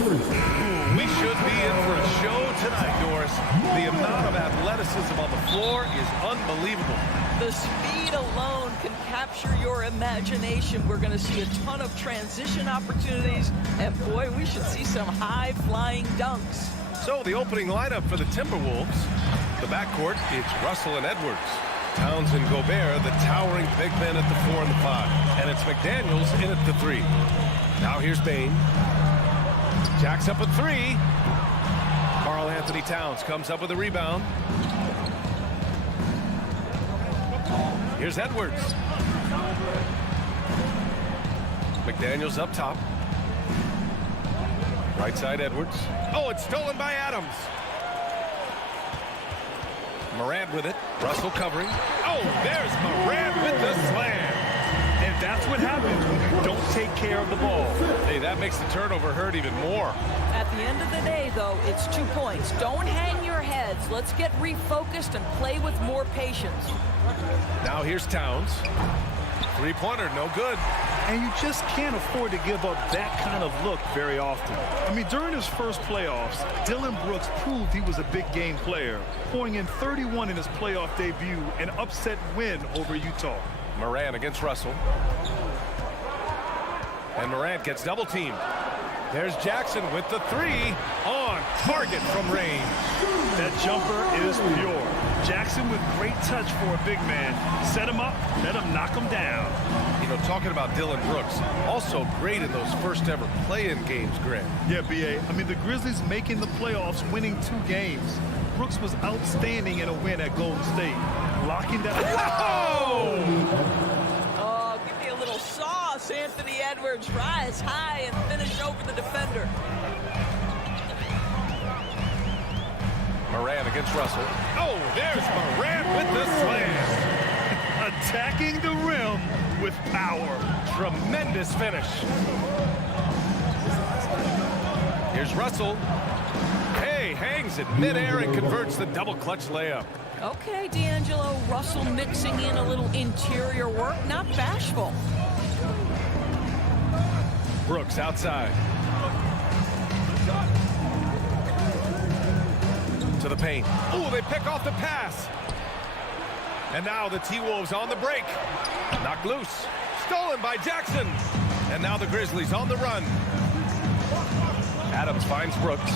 We should be in for a show tonight, Doris. The amount of athleticism on the floor is unbelievable. The speed alone can capture your imagination. We're going to see a ton of transition opportunities, and boy, we should see some high-flying dunks. So the opening lineup for the Timberwolves. The backcourt, it's Russell and Edwards. Towns and Gobert, the towering big men at the 4 and the 5. And it's McDaniels in at the 3. Now here's Bane. Jacks up a 3. Karl Anthony Towns comes up with a rebound. Here's Edwards. McDaniels up top. Right side Edwards. Oh, it's stolen by Adams. Morant with it. Russell covering. Oh, there's Morant with the slam. And that's what happens when you don't take care of the ball. Hey, that makes the turnover hurt even more. At the end of the day, though, it's 2 points. Don't hang your heads. Let's get refocused and play with more patience. Now here's Towns. Three-pointer, no good. And you just can't afford to give up that kind of look very often. I mean, during his first playoffs, Dillon Brooks proved he was a big game player, pouring in 31 in his playoff debut, an upset win over Utah. Morant against Russell. And Morant gets double-teamed. There's Jackson with the 3 on target from range. That jumper is pure. Jackson with great touch for a big man. Set him up, let him knock him down. You know, talking about Dillon Brooks, also great in those first ever play-in games, Grant. Yeah, B.A. I mean, the Grizzlies making the playoffs, winning 2 games. Brooks was outstanding in a win at Golden State. Locking that. Whoa! Oh, give me a little sauce, Anthony Edwards. Rise high and finish over the defender. Morant against Russell. Oh, there's Morant with the slam. Attacking the rim with power. Tremendous finish. Here's Russell. Hey, hangs it midair and converts the double clutch layup. Okay, D'Angelo, Russell mixing in a little interior work, not bashful. Brooks outside. To the paint. Oh, they pick off the pass. And now the T-Wolves on the break. Knocked loose. Stolen by Jackson. And now the Grizzlies on the run. Adams finds Brooks.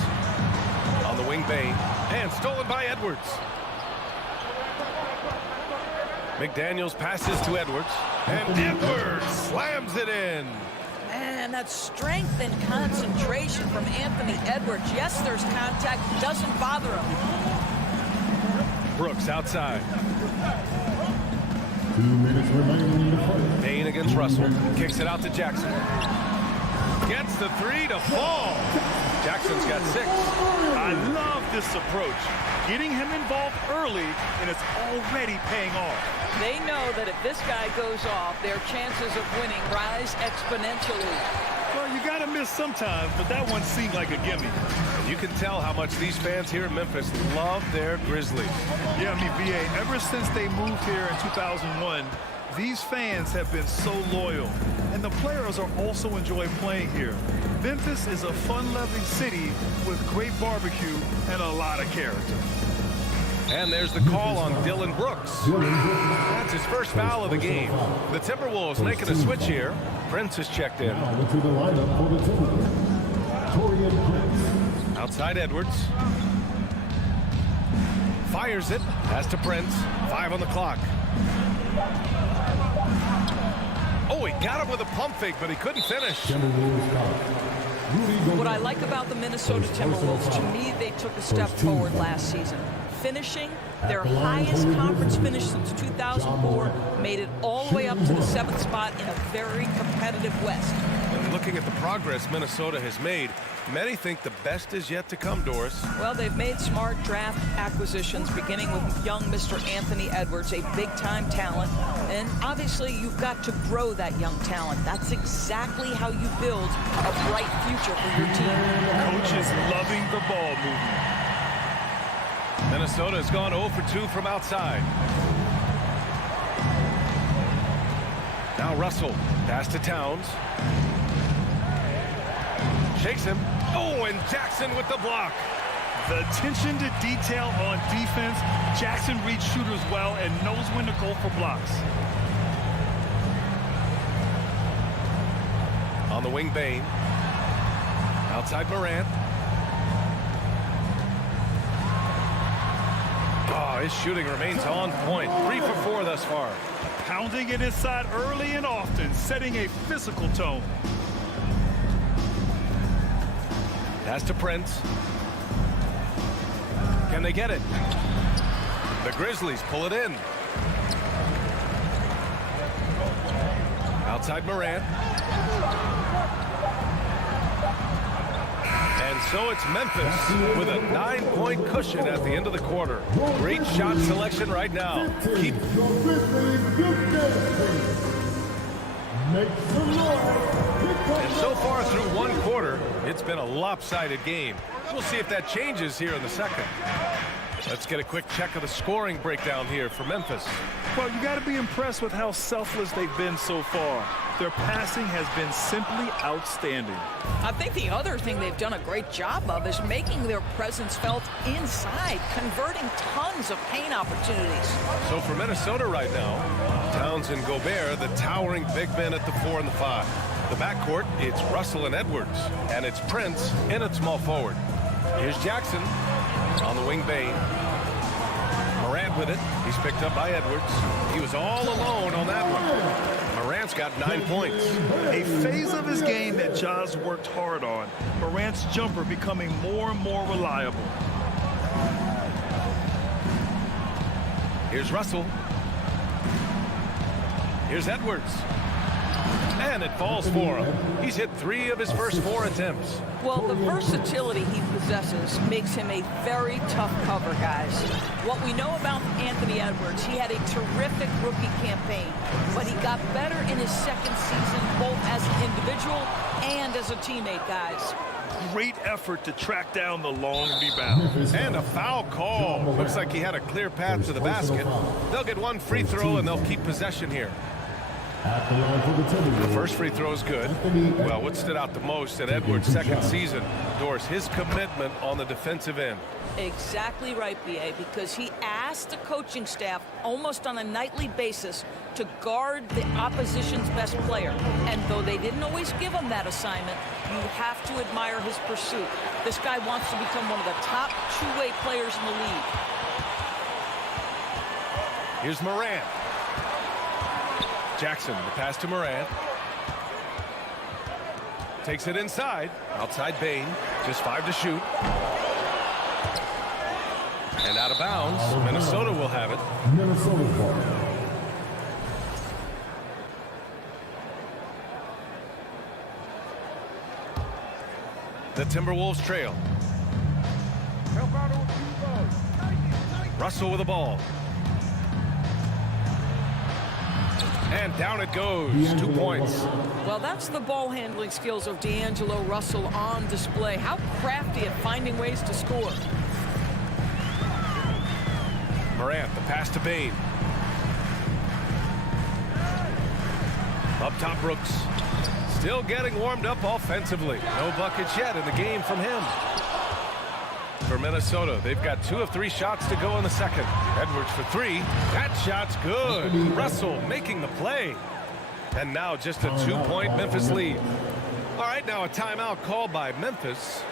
On the wing, Bane. And stolen by Edwards. McDaniels passes to Edwards. And Edwards slams it in. Man, that strength and concentration from Anthony Edwards. Yes, there's contact. Doesn't bother him. Brooks outside. 2 minutes remaining in the fight. Bane against Russell. Kicks it out to Jackson. Gets the 3 to fall. Jackson's got 6. I love this approach. Getting him involved early, and it's already paying off. They know that if this guy goes off, their chances of winning rise exponentially. Well, you got to miss sometimes, but that one seemed like a gimme. You can tell how much these fans here in Memphis love their Grizzlies. Yeah, I mean, B.A., ever since they moved here in 2001, these fans have been so loyal, and the players are also enjoy playing here. Memphis is a fun-loving city with great barbecue and a lot of character. And there's the call on Dillon Brooks. That's his first foul of the game. The Timberwolves making a switch here. Prince has checked in. Into the lineup for the Timberwolves. Torian Prince. Outside Edwards. Fires it. Pass to Prince. 5 on the clock. Oh, he got him with a pump fake, but he couldn't finish. What I like about the Minnesota Timberwolves, to me, they took a step forward last season. Finishing their highest conference finish since 2004, made it all the way up to the 7th spot in a very competitive West. And looking at the progress Minnesota has made, many think the best is yet to come, Doris. Well, they've made smart draft acquisitions, beginning with young Mr. Anthony Edwards, a big-time talent. And obviously, you've got to grow that young talent. That's exactly how you build a bright future for your team. Coach is loving the ball movement. Minnesota has gone 0 for 2 from outside. Now Russell, pass to Towns. Shakes him, Oh, and Jackson with the block. The attention to detail on defense. Jackson reads shooters well and knows when to go for blocks. On the wing, Bain. Outside Morant. Oh, his shooting remains on point. 3 for 4 thus far. Pounding it inside early and often, setting a physical tone. Pass to Prince. Can they get it? The Grizzlies pull it in. Outside Morant. And so it's Memphis with a 9-point cushion at the end of the quarter. Great shot selection right now. Keep. And so far through one quarter, it's been a lopsided game. We'll see if that changes here in the second. Let's get a quick check of the scoring breakdown here for Memphis. Well, you got to be impressed with how selfless they've been so far. Their passing has been simply outstanding. I think the other thing they've done a great job of is making their presence felt inside, converting tons of paint opportunities. So for Minnesota right now, Towns and Gobert, the towering big men at the 4 and the 5. The backcourt, it's Russell and Edwards, and it's Prince in at small forward. Here's Jackson on the wing, Bain. Morant with it. He's picked up by Edwards. He was all alone on that one. Morant's got 9 points. A phase of his game that Ja's worked hard on. Morant's jumper becoming more and more reliable. Here's Russell. Here's Edwards. And it falls for him. He's hit 3 of his first 4 attempts. Well, the versatility he possesses makes him a very tough cover, guys. What we know about Anthony Edwards, he had a terrific rookie campaign, but he got better in his second season, both as an individual and as a teammate, guys. Great effort to track down the long rebound. And a foul call. Looks like he had a clear path to the basket. They'll get 1 free throw, and they'll keep possession here. The first free throw is good. Well, what stood out the most in Edwards' second season, Doris, his commitment on the defensive end. Exactly right, B.A., because he asked the coaching staff almost on a nightly basis to guard the opposition's best player. And though they didn't always give him that assignment, you have to admire his pursuit. This guy wants to become one of the top two-way players in the league. Here's Morant. Jackson, the pass to Morant. Takes it inside. Outside Bain. Just 5 to shoot. And out of bounds. Minnesota will have it. Minnesota ball. The Timberwolves trail. Russell with the ball. And down it goes. 2 points. Well, that's the ball handling skills of D'Angelo Russell on display. How crafty at finding ways to score. Morant, the pass to Bain. Up top, Brooks. Still getting warmed up offensively. No buckets yet in the game from him. For Minnesota, they've got 2 of 3 shots to go in the second. Edwards for 3. That shot's good. Russell making the play. And now just a 2-point Memphis lead. All right, now a timeout called by Memphis.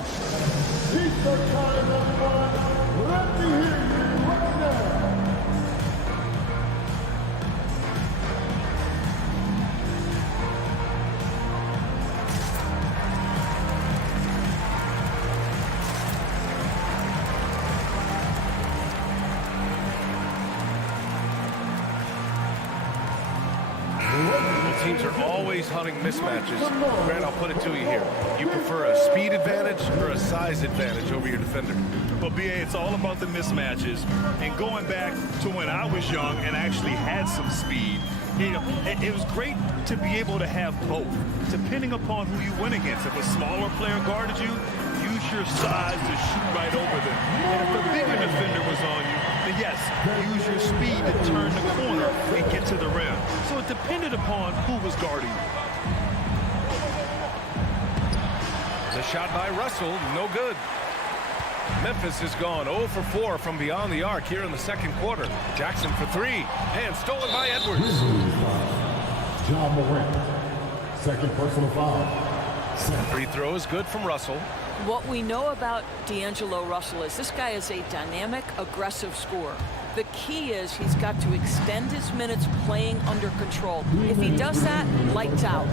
It's the time, everyone. Let me hear you right now. Teams are always hunting mismatches. Grant, I'll put it to you here. You prefer a speed advantage or a size advantage over your defender? But B.A., it's all about the mismatches. And going back to when I was young and actually had some speed, you know, it was great to be able to have both, depending upon who you went against. If a smaller player guarded you, use your size to shoot right over them. And if the bigger defender was on you, then yes, use your speed to turn the corner and get to the rim. So it depended upon who was guarding you. The shot by Russell, no good. Memphis has gone 0 for 4 from beyond the arc here in the second quarter. Jackson for 3, and stolen by Edwards. Grizzlies foul. John Morant. Second personal foul. Free throw is good from Russell. What we know about D'Angelo Russell is this guy is a dynamic, aggressive scorer. The key is he's got to extend his minutes playing under control. If he does that, lights out.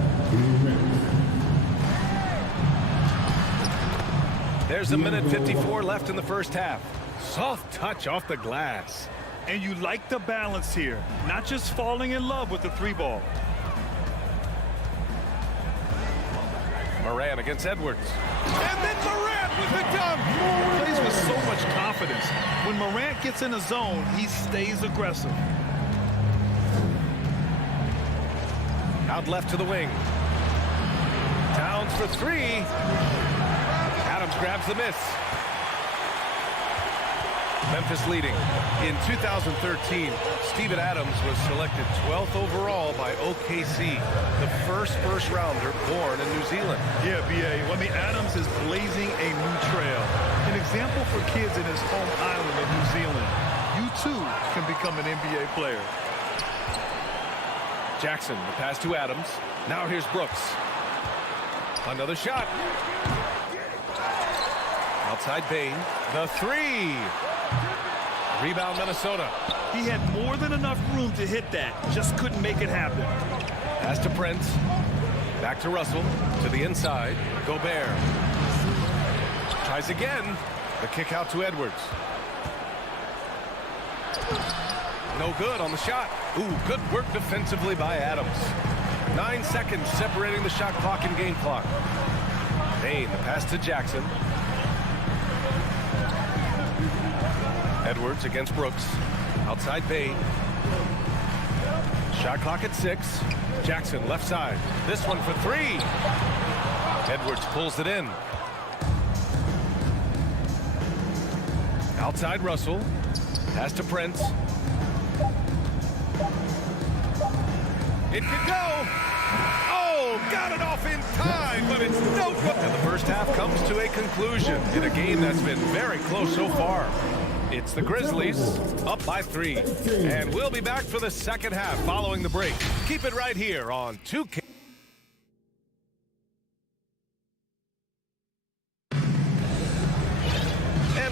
There's a minute 54 left in the first half. Soft touch off the glass. And you like the balance here, not just falling in love with the three ball. Morant against Edwards. And then Morant with the dunk. Plays with so much confidence. When Morant gets in a zone, he stays aggressive. Out left to the wing. Towns for 3. Adams grabs the miss. Memphis leading. In 2013, Steven Adams was selected 12th overall by OKC, the first rounder born in New Zealand. Yeah, B.A. I mean, Adams is blazing a new trail. An example for kids in his home island of New Zealand. You, too, can become an NBA player. Jackson, the pass to Adams. Now here's Brooks. Another shot. Outside Bain. The 3. Rebound Minnesota. He had more than enough room to hit that. Just couldn't make it happen. Pass to Prince. Back to Russell. To the inside. Gobert. Tries again. The kick out to Edwards. No good on the shot. Ooh, good work defensively by Adams. 9 seconds separating the shot clock and game clock. Bain, the pass to Jackson. Edwards against Brooks. Outside Bain. Shot clock at 6. Jackson left side. This one for 3. Edwards pulls it in. Outside Russell. Pass to Prince. It could go. Oh, got it off in time, but it's no good. And the first half comes to a conclusion in a game that's been very close so far. It's the Grizzlies up by 3. And we'll be back for the second half following the break. Keep it right here on 2K. And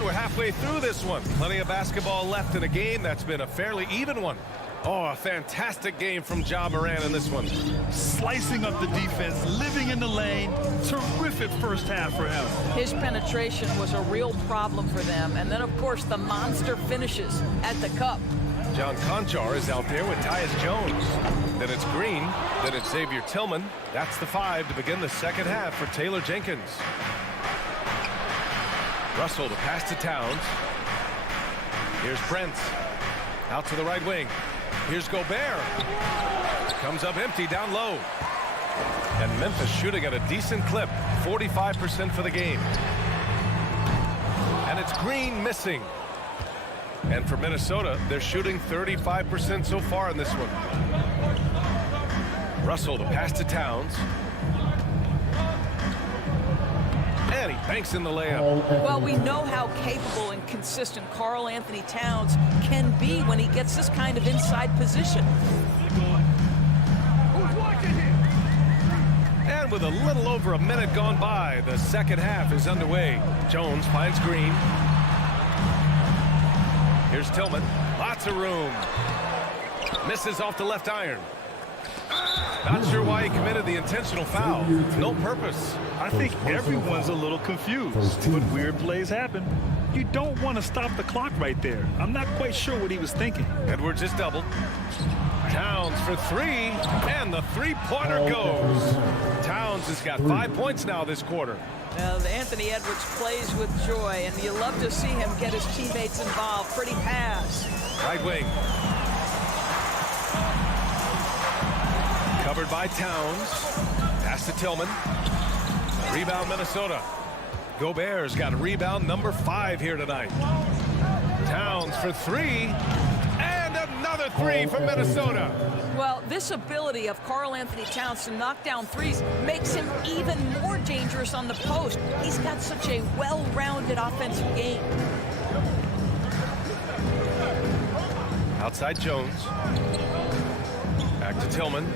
we're halfway through this one. Plenty of basketball left in a game that's been a fairly even one. Oh, a fantastic game from Ja Morant in this one. Slicing up the defense, living in the lane. Terrific first half for him. His penetration was a real problem for them. And then, of course, the monster finishes at the cup. John Conchar is out there with Tyus Jones. Then it's Green. Then it's Xavier Tillman. That's the 5 to begin the second half for Taylor Jenkins. Russell to pass to Towns. Here's Prince. Out to the right wing. Here's Gobert. Comes up empty down low. And Memphis shooting at a decent clip. 45% for the game. And it's Green missing. And for Minnesota, they're shooting 35% so far in this one. Russell to pass to Towns. And he banks in the layup. Well, we know how capable and consistent Karl Anthony Towns can be when he gets this kind of inside position. And with a little over a minute gone by, the second half is underway. Jones finds Green. Here's Tillman. Lots of room. Misses off the left iron. Not sure why he committed the intentional foul. No purpose. I think everyone's a little confused, but weird plays happen. You don't want to stop the clock right there. I'm not quite sure what he was thinking. Edwards is doubled. Towns for 3, and the three-pointer goes. Towns has got 5 points now this quarter. Anthony Edwards plays with joy, and you love to see him get his teammates involved. Pretty pass. Right wing. Covered by Towns. Pass to Tillman. Rebound Minnesota. Gobert's got rebound number 5 here tonight. Towns for three. And another three from Minnesota. Well, this ability of Karl Anthony Towns to knock down threes makes him even more dangerous on the post. He's got such a well-rounded offensive game. Outside Jones. Back to Tillman.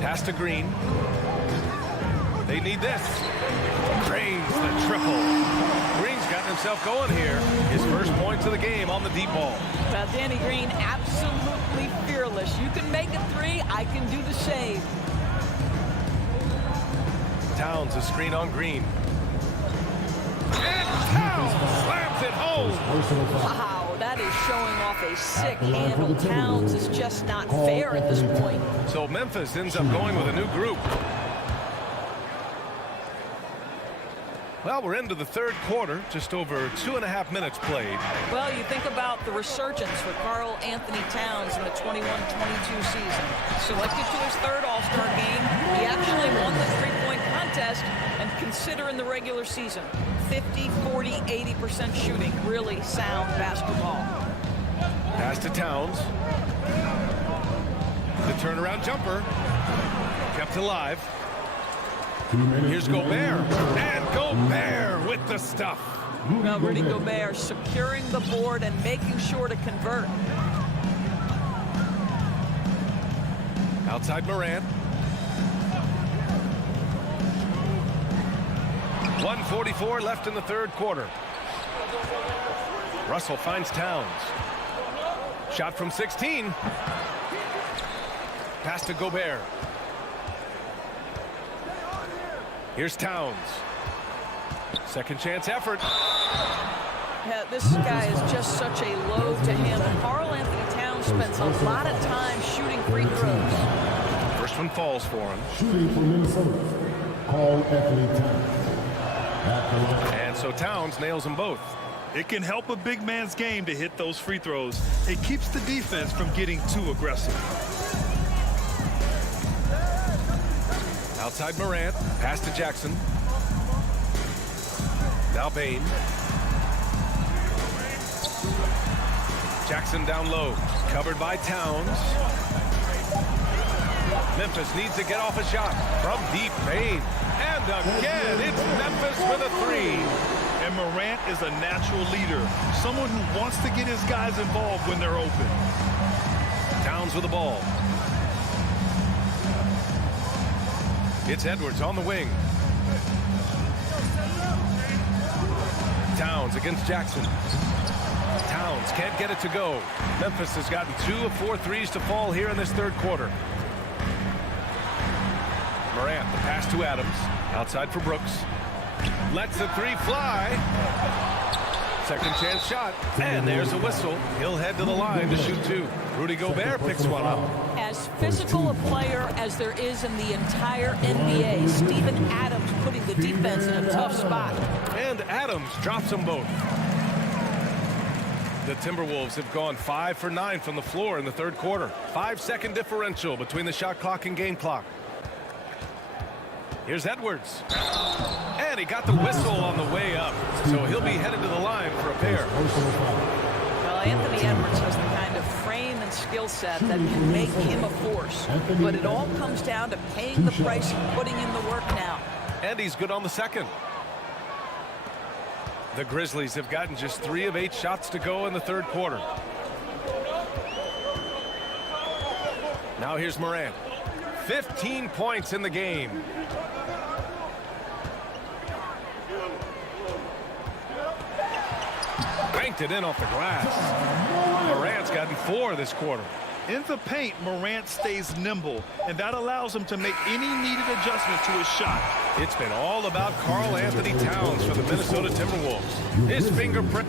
Pass to Green. They need this. Drains the triple. Green's gotten himself going here. His first points of the game on the deep ball. Well, Danny Green, absolutely fearless. You can make a three, I can do the same. Towns a screen on Green. And Towns slams it home. Wow, that is showing off a sick handle. Towns is just not fair at this point. So Memphis ends up going with a new group. Well, we're into the third quarter, just over 2.5 minutes played. Well, you think about the resurgence for Karl Anthony Towns in the 21-22 season. Selected to his third All-Star game, he actually won the three-point contest, and consider in the regular season, 50, 40, 80% shooting. Really sound basketball. Pass to Towns. The turnaround jumper. Kept alive. Here's Gobert. And Gobert with the stuff. Now Rudy Gobert securing the board and making sure to convert. Outside Morant. 1:44 left in the third quarter. Russell finds Towns. Shot from 16. Pass to Gobert. Here's Towns. Second chance effort. Yeah, this guy is just such a load to handle. Karl Anthony Towns spends a lot of time shooting free throws. First one falls for him. Shooting for Minnesota, Karl Anthony Towns. And so Towns nails them both. It can help a big man's game to hit those free throws. It keeps the defense from getting too aggressive. Outside Morant. Pass to Jackson. Now Bain. Jackson down low. Covered by Towns. Memphis needs to get off a shot. From deep, Bain. And again, it's Memphis with a three. And Morant is a natural leader. Someone who wants to get his guys involved when they're open. Towns with the ball. It's Edwards on the wing. Towns against Jackson. Towns can't get it to go. Memphis has gotten 2 of 4 threes to fall here in this third quarter. Morant, the pass to Adams. Outside for Brooks. Lets the three fly. Second chance shot. And there's a whistle. He'll head to the line to shoot 2. Rudy Gobert picks one up. As physical a player as there is in the entire NBA, Steven Adams putting the defense in a tough spot. And Adams drops them both. The Timberwolves have gone 5 for 9 from the floor in the third quarter. 5-second differential between the shot clock and game clock. Here's Edwards. And he got the whistle on the way up. So he'll be headed to the line for a pair. Well, Anthony Edwards has the kind of frame and skill set that can make him a force. But it all comes down to paying the price and putting in the work now. And he's good on the second. The Grizzlies have gotten just 3 of 8 shots to go in the third quarter. Now here's Morant. 15 points in the game. Banked it in off the glass. Morant's gotten 4 this quarter. In the paint, Morant stays nimble, and that allows him to make any needed adjustment to his shot. It's been all about Karl Anthony Towns for the Minnesota Timberwolves. His fingerprint.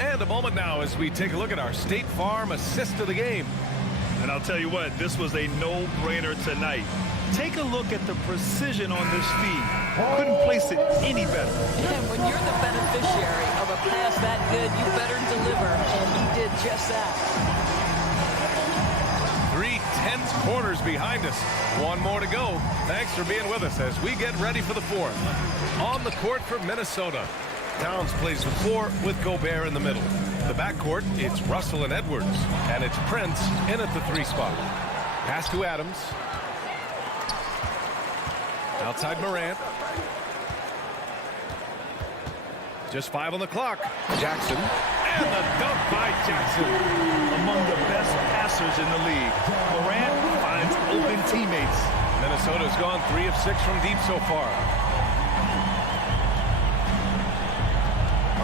And a moment now as we take a look at our State Farm assist of the game. And I'll tell you what, this was a no-brainer tonight. Take a look at the precision on this feed. Couldn't place it any better. And when you're the beneficiary of a pass that good, you better deliver, and he did just that. 3 tense quarters behind us. 1 more to go. Thanks for being with us as we get ready for the 4th. On the court for Minnesota, Towns plays the 4 with Gobert in the middle. The backcourt, it's Russell and Edwards. And it's Prince in at the 3 spot. Pass to Adams. Outside Morant. Just 5 on the clock. Jackson. And the dunk by Jackson. Among the best passers in the league. Morant finds open teammates. Minnesota's gone 3 of 6 from deep so far.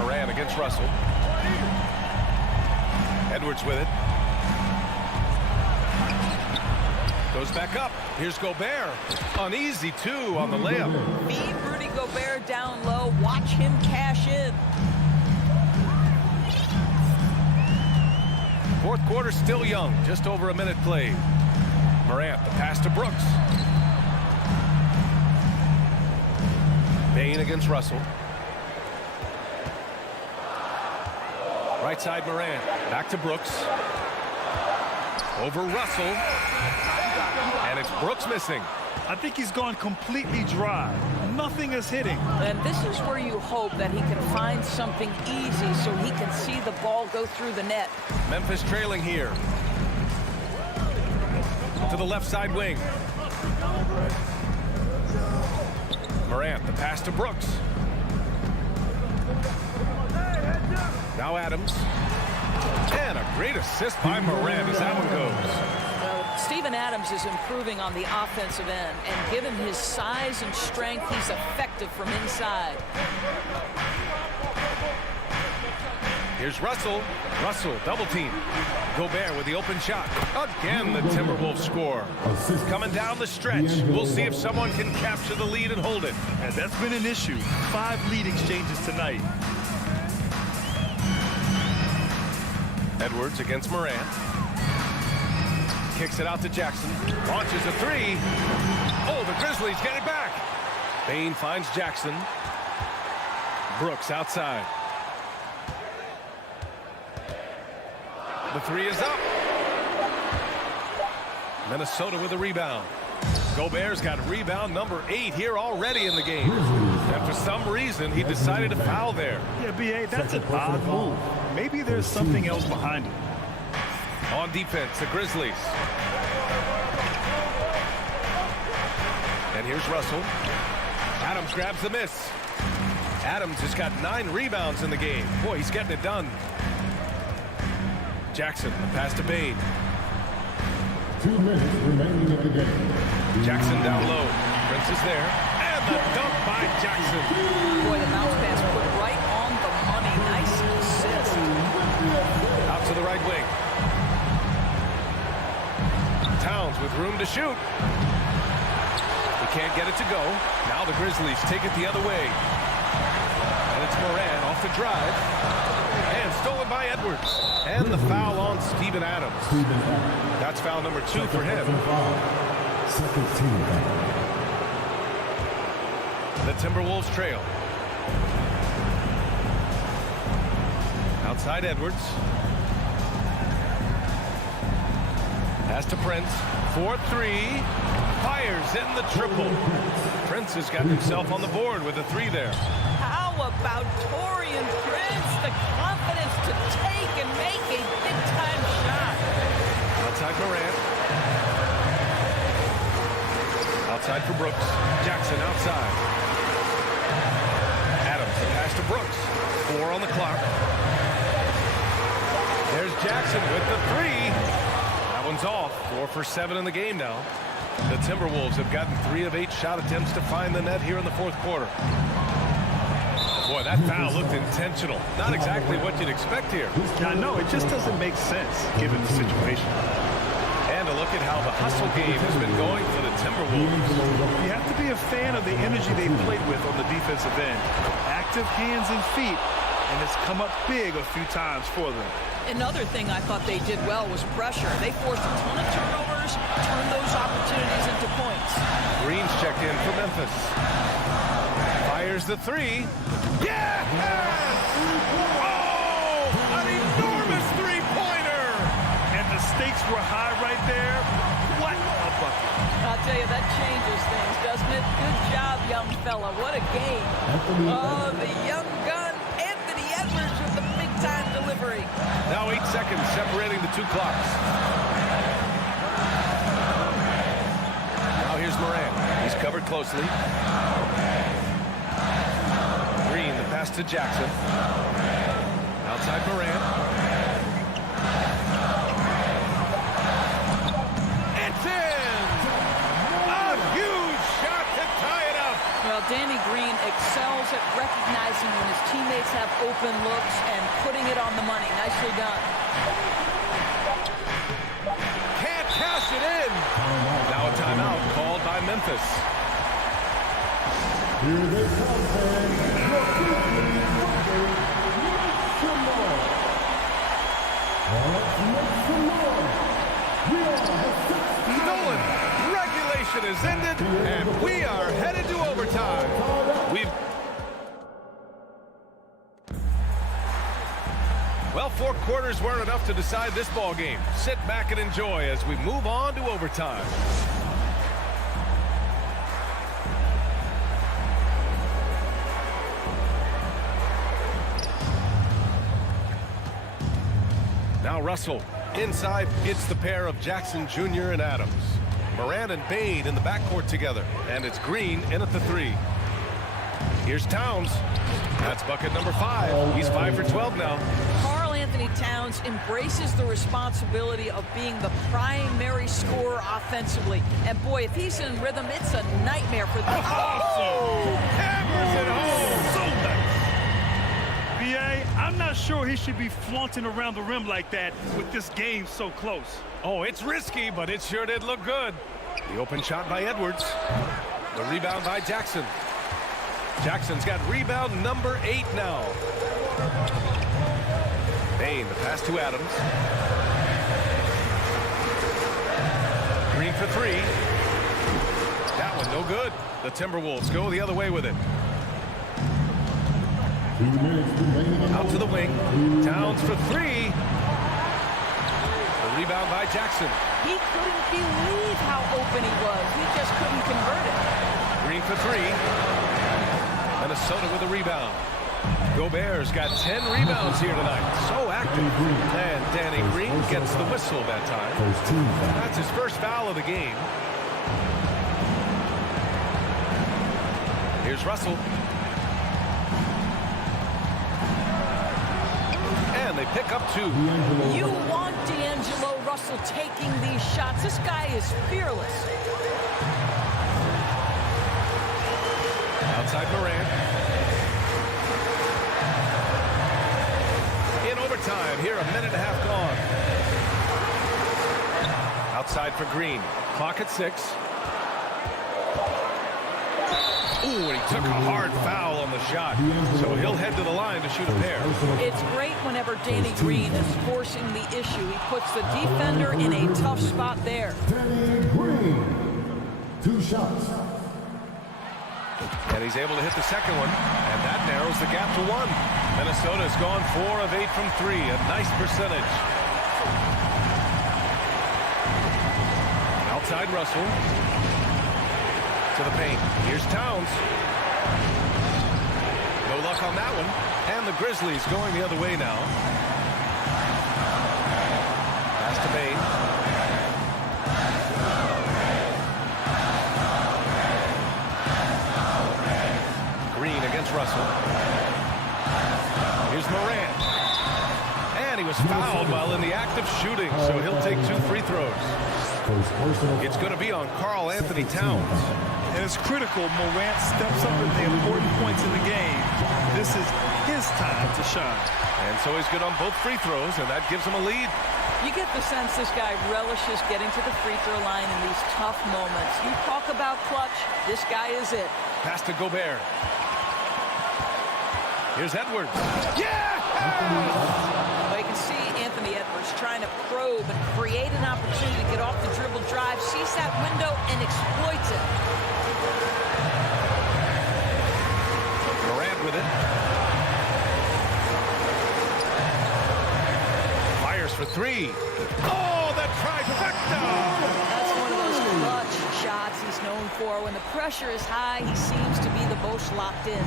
Morant against Russell. Edwards with it. Goes back up. Here's Gobert. Uneasy, 2 on the layup. Feed Rudy Gobert down low. Watch him cash in. Fourth quarter still young. Just over a minute played. Morant, the pass to Brooks. Bain against Russell. Right side Morant. Back to Brooks. Over Russell. And it's Brooks missing. I think he's gone completely dry. Nothing is hitting. And this is where you hope that he can find something easy so he can see the ball go through the net. Memphis trailing here. To the left side wing. Morant, the pass to Brooks. Now Adams. And a great assist by Morant as that one goes. Steven Adams is improving on the offensive end, and given his size and strength, he's effective from inside. Here's Russell. Russell, double team. Gobert with the open shot. Again, the Timberwolves score. Coming down the stretch. We'll see if someone can capture the lead and hold it. And that's been an issue. 5 lead exchanges tonight. Edwards against Morant. Kicks it out to Jackson. Launches a 3. Oh, the Grizzlies get it back. Bain finds Jackson. Brooks outside. The 3 is up. Minnesota with a rebound. Gobert's got rebound number 8 here already in the game. And for some reason, he decided to foul there. Yeah, B.A., that's an odd move. Maybe there's something else behind it. On defense, the Grizzlies. And here's Russell. Adams grabs the miss. Adams has got 9 rebounds in the game. Boy, he's getting it done. Jackson, the pass to Bain. 2 minutes remaining in the game. Jackson down low. Prince is there. And the dunk by Jackson. Boy, the bounce pass put right on the money. Nice assist. Out to the right wing. Towns with room to shoot. He can't get it to go. Now the Grizzlies take it the other way. And it's Morant off the drive. And stolen by Edwards. And the foul on Steven Adams. That's foul number 2 for him. Second team foul. The Timberwolves trail. Outside Edwards. Pass to Prince. 4-3. Fires in the triple. Prince has got himself on the board with a 3 there. How about Taurean Prince? The confidence to take and make a big-time shot. Outside Morant. Outside for Brooks. Jackson outside. Adams, the pass to Brooks. 4 on the clock. There's Jackson with the 3. That one's off. 4 for 7 in the game now. The Timberwolves have gotten 3 of 8 shot attempts to find the net here in the fourth quarter. Boy, that foul looked intentional. Not exactly what you'd expect here. Yeah, no, it just doesn't make sense given the situation. And a look at how the hustle game has been going for the Timberwolves. You have to be a fan of the energy they played with on the defensive end. Active hands and feet, and it's come up big a few times for them. Another thing I thought they did well was pressure. They forced a ton of turnovers, turned those opportunities into points. Green's checked in for Memphis. Fires the 3. Yes! Oh! An enormous three-pointer! And the stakes were high right there. What a bucket. I'll tell you, that changes things, doesn't it? Good job, young fella. What a game. Oh, the young gun time delivery. Now 8 seconds separating the two clocks. Now here's Moran. He's covered closely. Green, the pass to Jackson. Outside Moran. It's in! A huge shot to tie it up! Well, Danny Green excels at recognizing when his teammates have open looks and putting it on the money. Nicely done. Can't cash it in! Now a timeout called by Memphis. Here they come, fans. Your Grizzlies football. Make some noise. Let's make some noise. We are the 60. Nolan, regulation is ended, and we are headed to overtime. Well, 4 quarters weren't enough to decide this ball game. Sit back and enjoy as we move on to overtime. Now Russell. Inside, it's the pair of Jackson Jr. and Adams. Moran and Bade in the backcourt together. And it's Green in at the 3. Here's Towns. That's bucket number 5. He's 5 for 12 now. Karl Anthony Towns embraces the responsibility of being the primary scorer offensively. And boy, if he's in rhythm, it's a nightmare for the Hammers it home. So nice. B.A., I'm not sure he should be flaunting around the rim like that with this game so close. Oh, it's risky, but it sure did look good. The open shot by Edwards. The rebound by Jackson. Jackson's got rebound number 8 now. Bain, the pass to Adams. Green for 3. That one no good. The Timberwolves go the other way with it. 2 minutes remaining. Out to the wing. Towns for 3. The rebound by Jackson. He couldn't believe how open he was. He just couldn't convert it. Green for 3. Minnesota with a rebound. Gobert's got 10 rebounds here tonight. So active. And Danny Green gets the whistle that time. That's his first foul of the game. Here's Russell. And they pick up 2. You want D'Angelo Russell taking these shots. This guy is fearless. Outside Moran. In overtime, here a minute and a half gone. Outside for Green. Clock at 6. Ooh, and he took a hard foul on the shot. So he'll head to the line to shoot a pair. It's great whenever Danny Green is forcing the issue. He puts the defender in a tough spot there. Danny Green. 2 shots. And he's able to hit the second one, and that narrows the gap to 1. Minnesota's gone 4 of 8 from 3, a nice percentage. Outside Russell. To the paint. Here's Towns. No luck on that one. And the Grizzlies going the other way now. Pass to Bade. Green against Russell. Here's Moran. And he was fouled while in the act of shooting, so he'll take 2 free throws. It's going to be on Karl Anthony Towns. And it's critical Morant steps up at the important points in the game. This is his time to shine. And so he's good on both free throws, and that gives him a lead. You get the sense this guy relishes getting to the free throw line in these tough moments. You talk about clutch, this guy is it. Pass to Gobert. Here's Edwards. Yeah! Well, you can see Anthony Edwards trying to probe and create an opportunity to get off the dribble drive, sees that window, and exploits it. Morant with it. Fires for 3. Oh, the trifecta! That's one of those clutch shots he's known for. When the pressure is high, he seems to be the most locked in.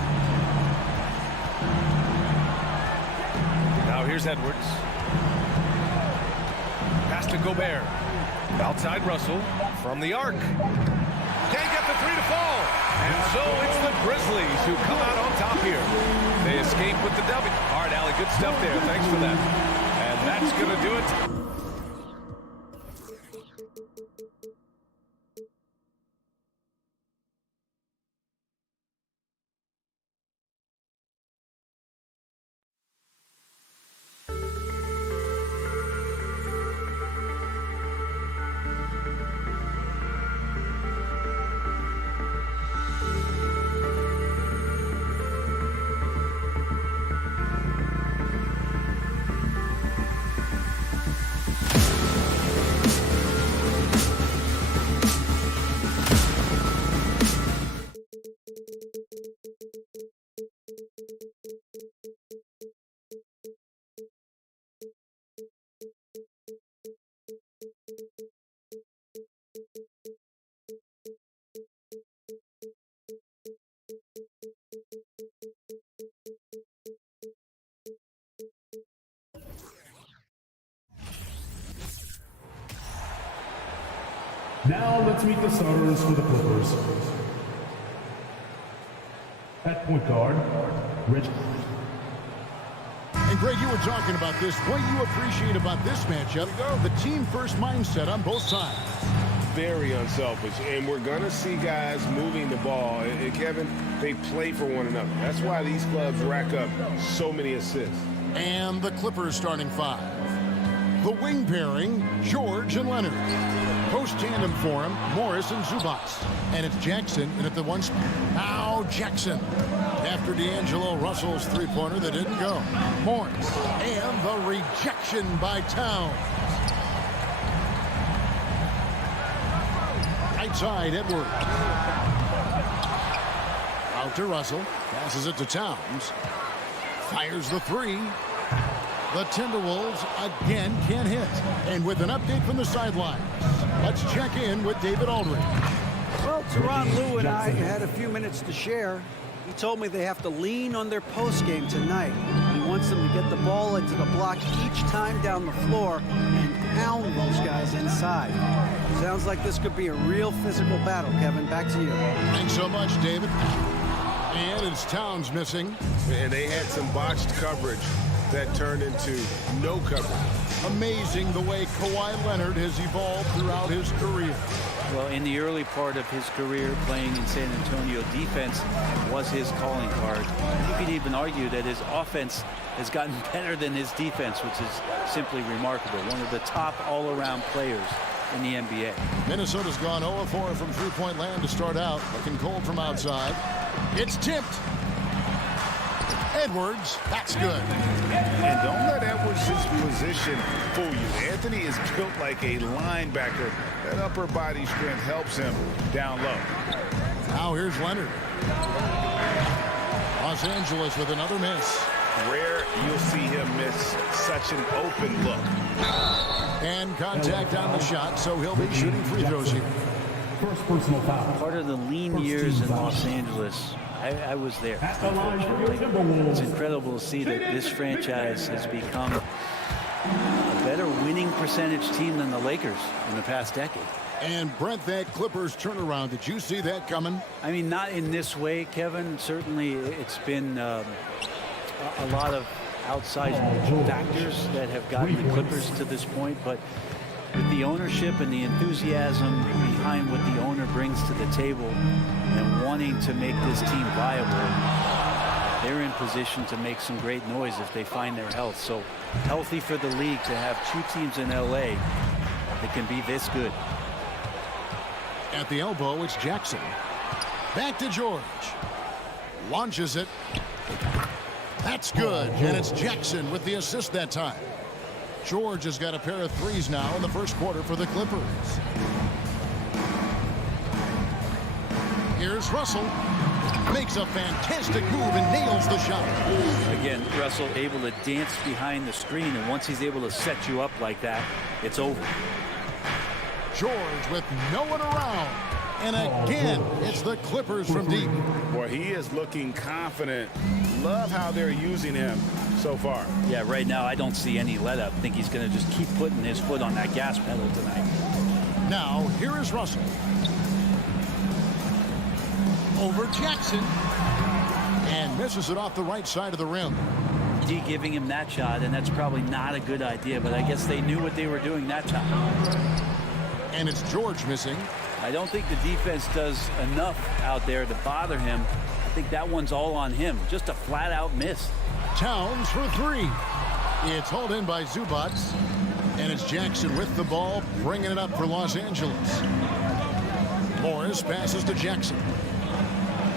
Now Here's Edwards. Pass to Gobert. Outside Russell from the arc. Can't get the three to fall. And so it's the Grizzlies who come out on top here. They escape with the W. All right, Allie, good stuff there. Thanks for that. And that's going to do it. Now let's meet the starters for the Clippers. At point guard, Rich. And Greg, you were talking about this. What you appreciate about this matchup, the team-first mindset on both sides. Very unselfish, and we're going to see guys moving the ball. And Kevin, they play for one another. That's why these clubs rack up so many assists. And the Clippers starting five. The wing pairing, George and Leonard. Post tandem for him, Morris and Zubats. And it's Jackson in at the one spot. Now Jackson. After D'Angelo Russell's three-pointer that didn't go. Morris. And the rejection by Towns. Right side, Edwards. Out to Russell. Passes it to Towns. Fires the three. The Timberwolves again can't hit. And with an update from the sideline, let's check in with David Aldridge. Well, Teron Lue and I had a few minutes to share. He told me they have to lean on their post game tonight. He wants them to get the ball into the block each time down the floor and pound those guys inside. Sounds like this could be a real physical battle, Kevin. Back to you. Thanks so much, David. And it's Towns missing. And they had some botched coverage that turned into no coverage. Amazing the way Kawhi Leonard has evolved throughout his career. Well, in the early part of his career playing in San Antonio, defense was his calling card. You could even argue that his offense has gotten better than his defense, which is simply remarkable. One of the top all-around players in the NBA. Minnesota's gone 0-4 from three-point land to start out. Looking cold from outside. It's tipped. Edwards, that's good. And don't let Edwards' position fool you. Anthony is built like a linebacker. That upper body strength helps him down low. Now here's Leonard. Los Angeles with another miss. Rare you'll see him miss such an open look. And contact on the shot, so he'll be shooting free throws here. First personal foul. Part of the lean years in Los Angeles, I was there. It's incredible to see that this franchise has become a better winning percentage team than the Lakers in the past decade. And Brent, that Clippers turnaround, did you see that coming? I mean, not in this way, Kevin. Certainly it's been a lot of outside factors that have gotten the Clippers to this point, but with the ownership and the enthusiasm behind what the owner brings to the table and wanting to make this team viable, they're in position to make some great noise if they find their health. So healthy for the league to have two teams in LA that can be this good. At the elbow, it's Jackson. Back to George. Launches it. That's good. And it's Jackson with the assist that time. George has got a pair of threes now in the first quarter for the Clippers. Here's Russell. Makes a fantastic move and nails the shot. Again, Russell able to dance behind the screen, and once he's able to set you up like that, it's over. George with no one around. And again, it's the Clippers from deep. Boy, he is looking confident. Love how they're using him. so far. Yeah, right now I don't see any let up. I think he's going to just keep putting his foot on that gas pedal tonight. Now, here is Russell. Over Jackson. And misses it off the right side of the rim. Giving him that shot, and that's probably not a good idea, but I guess they knew what they were doing that time. And it's George missing. I don't think the defense does enough out there to bother him. I think that one's all on him. Just a flat-out miss. Towns for three. It's hauled in by Zubats. And it's Jackson with the ball, bringing it up for Los Angeles. Morris passes to Jackson.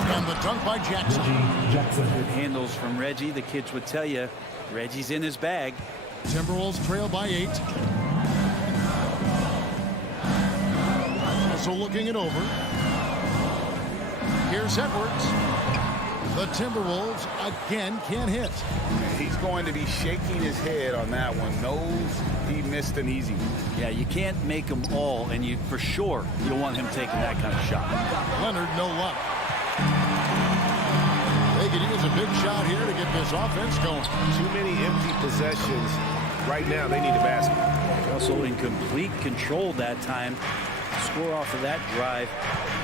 And the dunk by Jackson. Good handles from Reggie. The kids would tell you, Reggie's in his bag. Timberwolves trail by 8. Also looking it over. Here's Edwards. The Timberwolves again can't hit. He's going to be shaking his head on that one. Knows he missed an easy one. Yeah, you can't make them all, and you for sure you want him taking that kind of shot. Leonard, no luck. They could use a big shot here to get this offense going. Too many empty possessions. Right now, they need a basket. Russell in complete control that time. Score off of that drive.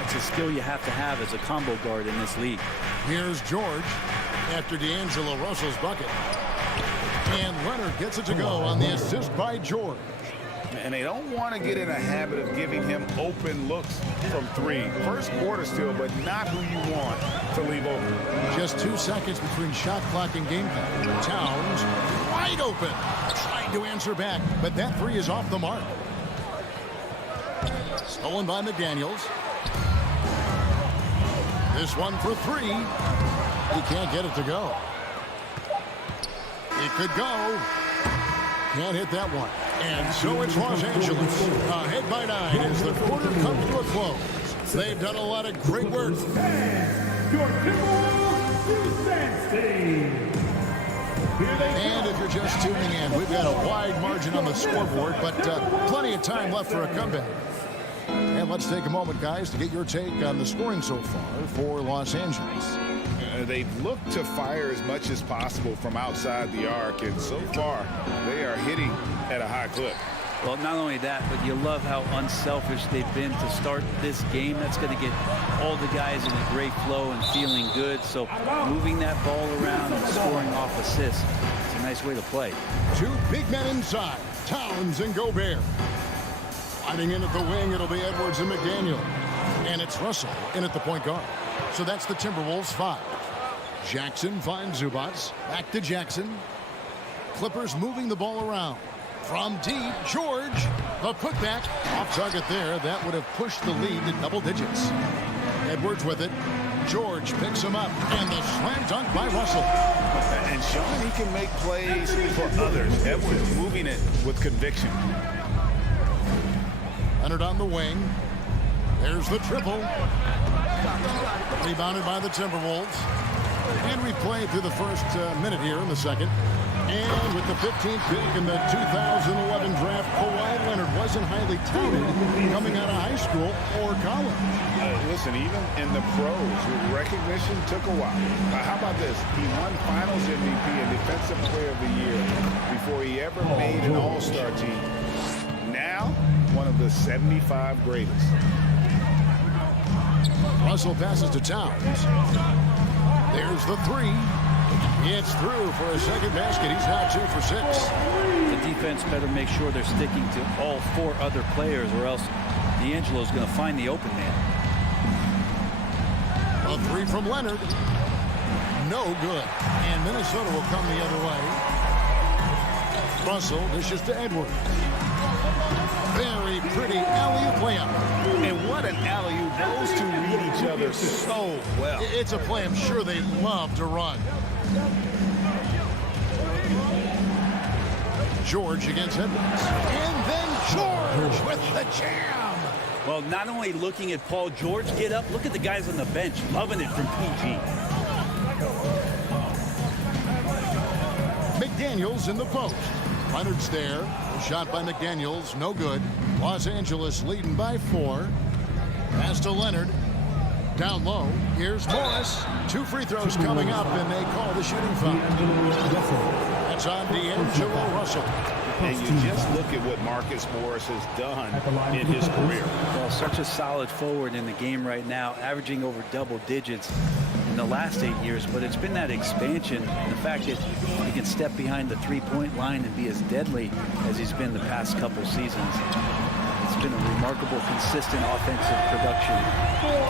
That's a skill you have to have as a combo guard in this league. Here's George after D'Angelo Russell's bucket. And Leonard gets it to go on the assist by George. And they don't want to get in a habit of giving him open looks from three. First quarter still, but not who you want to leave open. Just 2 seconds between shot clock and game time. Towns wide open. Trying to answer back, but that three is off the mark. Stolen by McDaniels. This one for three. He can't get it to go. It could go. Can't hit that one. And so it's Los Angeles. Ahead by 9 as the quarter comes to a close. They've done a lot of great work. And if you're just tuning in, we've got a wide margin on the scoreboard, but plenty of time left for a comeback. And let's take a moment, guys, to get your take on the scoring so far for Los Angeles. They've looked to fire as much as possible from outside the arc, and so far they are hitting at a high clip. Well, not only that, but you love how unselfish they've been to start this game. That's going to get all the guys in a great flow and feeling good. So moving that ball around and scoring off assists, it's a nice way to play. Two big men inside, Towns and Gobert. Fighting in at the wing, it'll be Edwards and McDaniel. And it's Russell in at the point guard. So that's the Timberwolves 5. Jackson finds Zubats. Back to Jackson. Clippers moving the ball around. From deep, George. The putback. Off target there. That would have pushed the lead to double digits. Edwards with it. George picks him up. And the slam dunk by Russell. And showing he can make plays for others. Edwards moving it with conviction. Leonard on the wing. There's the triple. Rebounded by the Timberwolves. And we played through the first minute here in the second. And with the 15th pick in the 2011 draft, Kawhi Leonard wasn't highly touted coming out of high school or college. Listen, even in the pros, recognition took a while. How about this? He won Finals MVP and Defensive Player of the Year before he ever made an All-Star team. Now, one of the 75 greatest. Russell passes to Towns. There's the three. It's through for a second basket. He's now 2 for 6. The defense better make sure they're sticking to all 4 other players, or else D'Angelo's going to find the open man. A three from Leonard. No good. And Minnesota will come the other way. Russell dishes to Edwards. Very pretty alley-oop layup. And what an alley-oop. Those two read each other so well. It's a play I'm sure they love to run. George against Edwards. And then George with the jam. Well, not only looking at Paul George get up, look at the guys on the bench loving it from PG. McDaniels in the post. Leonard's there. A shot by McDaniels. No good. Los Angeles leading by 4. Pass to Leonard. Down low. Here's Morris. 2 free throws coming up, and they call the shooting foul. That's on D'Angelo Russell. And you just look at what Marcus Morris has done in his career. Well, such a solid forward in the game right now, averaging over double digits in the last 8 years, but it's been that expansion, the fact that he can step behind the three-point line and be as deadly as he's been the past couple seasons. It's been a remarkable, consistent offensive production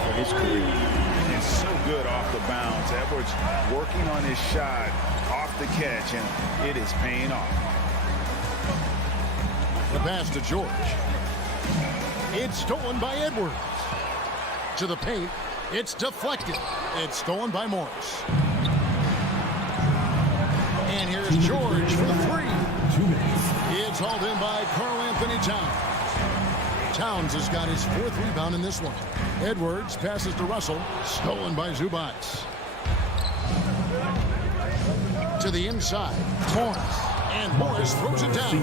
for his career. And so good off the bounce. Edwards working on his shot off the catch, and it is paying off. The pass to George. It's stolen by Edwards. To the paint. It's deflected. It's stolen by Morris. And here's George for the three. 2 minutes. It's hauled in by Karl Anthony Towns. Towns has got his 4th rebound in this one. Edwards passes to Russell. Stolen by Zubac. To the inside. Morris. And Morris throws it down.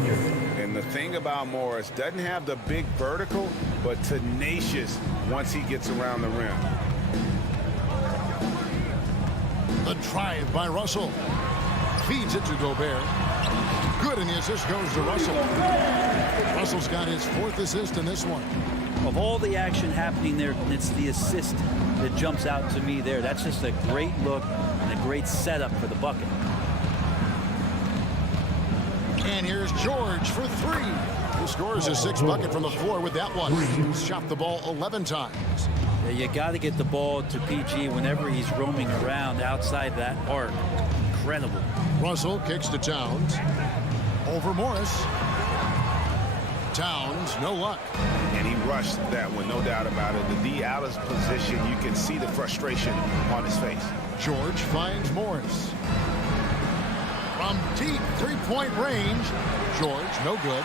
And the thing about Morris, doesn't have the big vertical, but tenacious once he gets around the rim. The drive by Russell. Feeds it to Gobert. Good, and the assist goes to Russell. Russell's got his 4th assist in this one. Of all the action happening there, it's the assist that jumps out to me there. That's just a great look and a great setup for the bucket. And here's George for 3. He scores his 6th bucket from the floor with that one. He's shot the ball 11 times. Yeah, you got to get the ball to PG whenever he's roaming around outside that arc. Incredible. Russell kicks to Towns. Over Morris. Towns, no luck. And he rushed that one, no doubt about it. The D out of position, you can see the frustration on his face. George finds Morris. From deep three-point range. George, no good.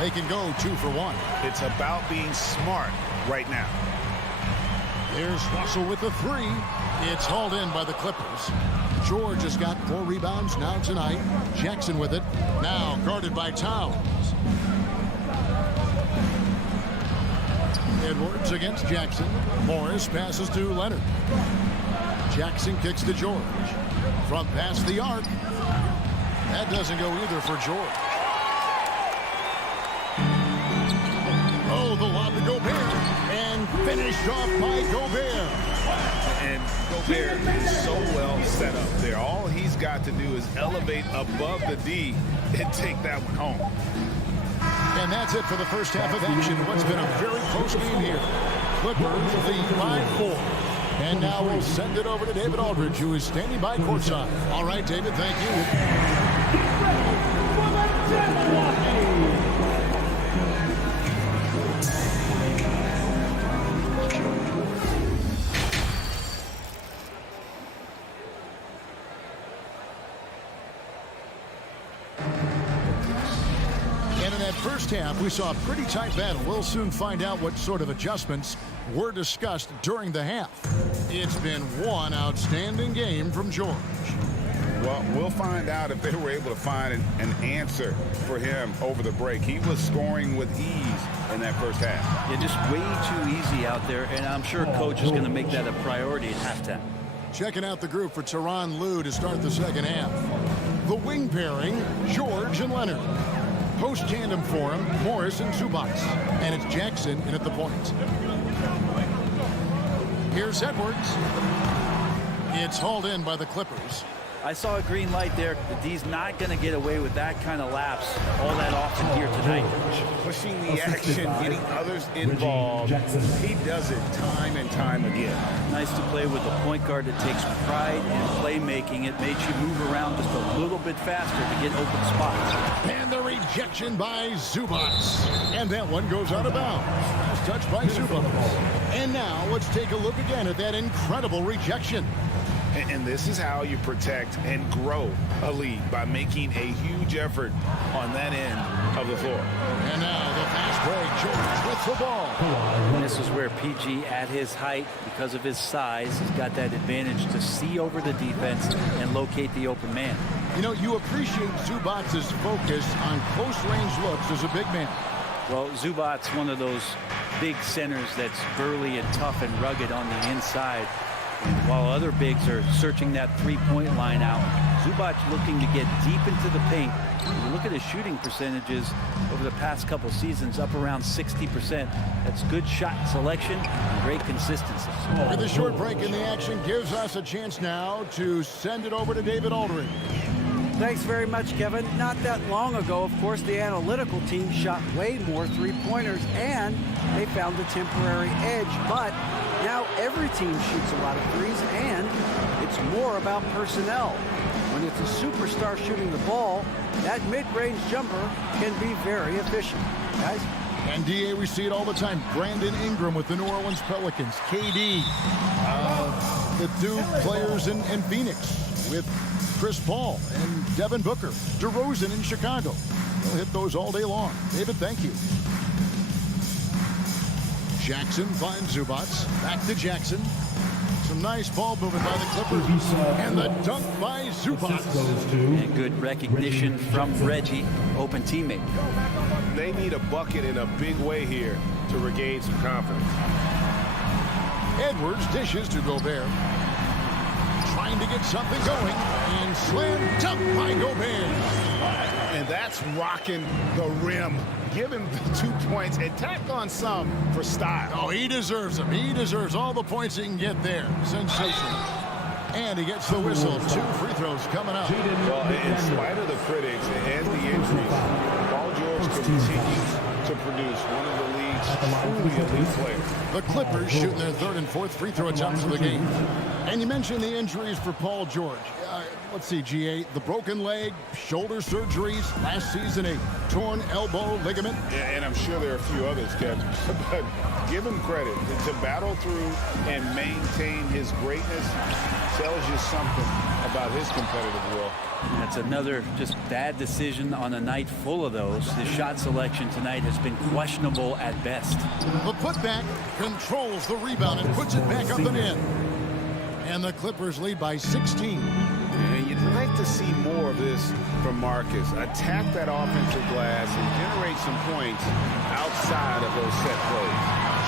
They can go 2 for 1. It's about being smart right now. There's Russell with the 3. It's hauled in by the Clippers. George has got 4 rebounds now tonight. Jackson with it. Now guarded by Towns. Edwards against Jackson. Morris passes to Leonard. Jackson kicks to George. From past the arc. That doesn't go either for George. Oh, the lob to Gobert. And finished off by Gobert. And Gobert is so well set up there. All he's got to do is elevate above the D and take that one home. And that's it for the first half of action. What's been a very close game here. Clippers lead 5-4. And now we'll send it over to David Aldridge, who is standing by courtside. All right, David, thank you. And in that first half, we saw a pretty tight battle. We'll soon find out what sort of adjustments were discussed during the half. It's been one outstanding game from George. Well, we'll find out if they were able to find an answer for him over the break. He was scoring with ease in that first half. Yeah, just way too easy out there, and I'm sure coach is going to make that a priority at halftime. Checking out the group for Tyronn Lue to start the second half. The wing pairing, George and Leonard. Post tandem for him, Morris and Zubac. And it's Jackson in at the point. Here's Edwards. It's hauled in by the Clippers. I saw a green light there. The D's not going to get away with that kind of lapse all that often here tonight. Pushing the action, getting others involved. He does it time and time again. Nice to play with a point guard that takes pride in playmaking. It makes you move around just a little bit faster to get open spots. And the rejection by Zubac. And that one goes out of bounds. Touched by Zubac. And now let's take a look again at that incredible rejection. And this is how you protect and grow a lead, by making a huge effort on that end of the floor. And now the fast break. George with the ball. And this is where PG, at his height, because of his size, has got that advantage to see over the defense and locate the open man. You know, you appreciate Zubac's focus on close-range looks as a big man. Well, Zubac's one of those big centers that's burly and tough and rugged on the inside. And while other bigs are searching that three-point line out, Zubac looking to get deep into the paint. You look at his shooting percentages over the past couple seasons, up around 60%. That's good shot selection and great consistency. With a short break in the action gives us a chance now to send it over to David Aldridge. Thanks very much, Kevin. Not that long ago, of course, the analytical team shot way more three-pointers, and they found a temporary edge. But now every team shoots a lot of threes, and it's more about personnel. When it's a superstar shooting the ball, that mid-range jumper can be very efficient. Guys? And DA, we see it all the time. Brandon Ingram with the New Orleans Pelicans. KD, the two players in Phoenix with Chris Paul and Devin Booker. DeRozan in Chicago. They'll hit those all day long. David, thank you. Jackson finds Zubac. Back to Jackson. Some nice ball movement by the Clippers. And the dunk by Zubac. And good recognition from Reggie, open teammate. They need a bucket in a big way here to regain some confidence. Edwards dishes to Gobert. Trying to get something going. And slam dunk by Gobert. And that's rocking the rim. Give him the 2 points and tack on some for style. Oh, he deserves them. He deserves all the points he can get there. Sensational. And he gets the whistle. 2 free throws coming up. Well, in spite of the critics and the injuries, Paul George continues to produce one of the league's truly elite players. The Clippers shooting their 3rd and 4th free throw attempts of the game. And you mentioned the injuries for Paul George. Let's see, GA, the broken leg, shoulder surgeries, last season a torn elbow ligament. Yeah, and I'm sure there are a few others, Kevin. But give him credit. To battle through and maintain his greatness tells you something about his competitive will. That's another just bad decision on a night full of those. His shot selection tonight has been questionable at best. The putback controls the rebound and puts it back up and in. And the Clippers lead by 16. And you'd like to see more of this from Marcus. Attack that offensive glass and generate some points outside of those set plays.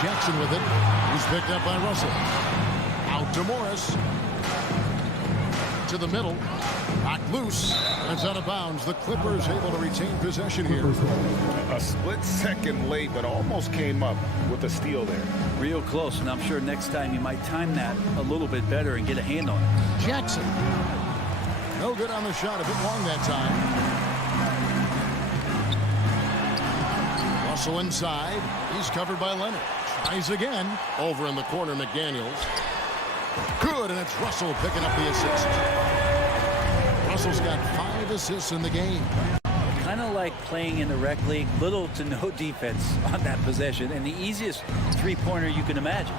Jackson with it. He's picked up by Russell. Out to Morris. To the middle. Knocked loose. And it's out of bounds. The Clippers able to retain possession here. A split second late, but almost came up with a steal there. Real close, and I'm sure next time you might time that a little bit better and get a hand on it. Jackson. No good on the shot. A bit long that time. Russell inside. He's covered by Leonard. Tries again. Over in the corner, McDaniels. Good, and it's Russell picking up the assist. Russell's got 5 assists in the game. Kind of like playing in the rec league, little to no defense on that possession, and the easiest three-pointer you can imagine.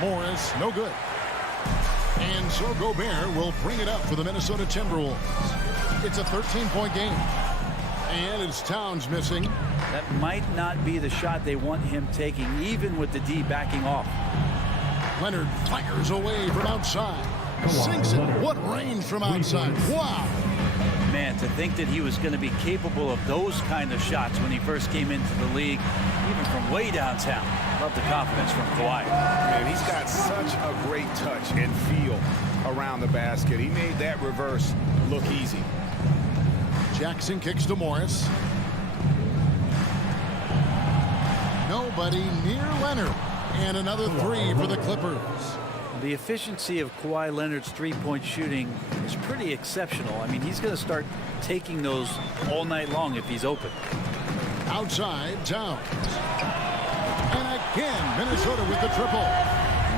Morris, no good. And so Gobert will bring it up for the Minnesota Timberwolves. It's a 13-point game. And it's Towns missing. That might not be the shot they want him taking, even with the D backing off. Leonard fires away from outside. Sinks it. What range from outside. Wow. Man, to think that he was going to be capable of those kind of shots when he first came into the league, even from way downtown. Love the confidence from Kawhi. Man, he's got such a great touch and feel around the basket. He made that reverse look easy. Jackson kicks to Morris. Nobody near Leonard. And another 3 for the Clippers. The efficiency of Kawhi Leonard's three-point shooting is pretty exceptional. I mean, he's going to start taking those all night long if he's open. Outside, Towns. And again, Minnesota with the triple.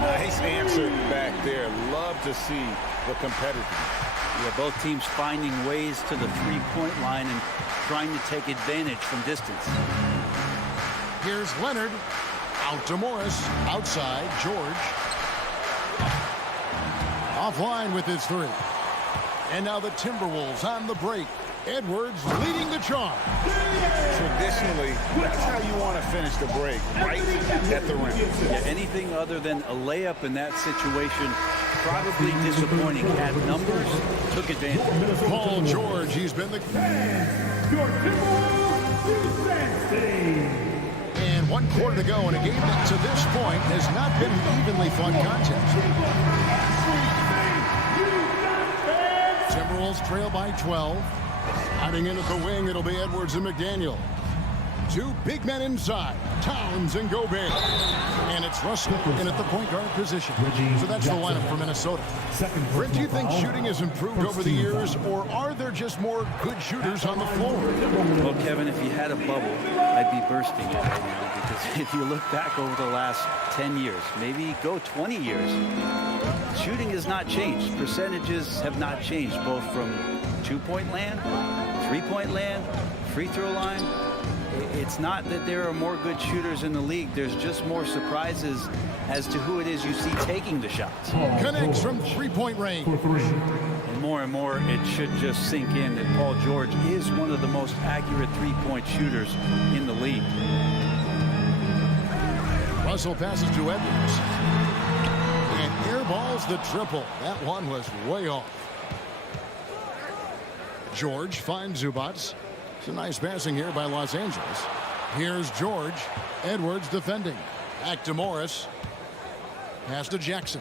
Nice answer back there. Love to see the competitiveness. Yeah, both teams finding ways to the three-point line and trying to take advantage from distance. Here's Leonard. Out to Morris. Outside, George. Offline with his 3. And now the Timberwolves on the break. Edwards leading the charge. Traditionally, that's how you want to finish the break, right at the rim. Yeah, anything other than a layup in that situation, probably disappointing. Had numbers, took advantage. Paul George, he's been the... Your Timberwolves defense today. And 1 quarter to go in a game that to this point has not been an evenly fun contest. Timberwolves trail by 12. Hiding in at the wing, it'll be Edwards and McDaniel. Two big men inside, Towns and Gobert. And it's Russell in at the point guard position. So that's the lineup for Minnesota. Brent, do you think shooting has improved over the years, or are there just more good shooters on the floor? Well, Kevin, if you had a bubble, I'd be bursting it right now, because if you look back over the last 10 years, maybe go 20 years, shooting has not changed. Percentages have not changed, both from two-point land, three-point land, free throw line. It's not that there are more good shooters in the league. There's just more surprises as to who it is you see taking the shots. Connects from three-point range. And more, it should just sink in that Paul George is one of the most accurate three-point shooters in the league. Russell passes to Edwards. And airballs the triple. That one was way off. George finds Zubats. It's a nice passing here by Los Angeles. Here's George. Edwards defending. Back to Morris. Pass to Jackson.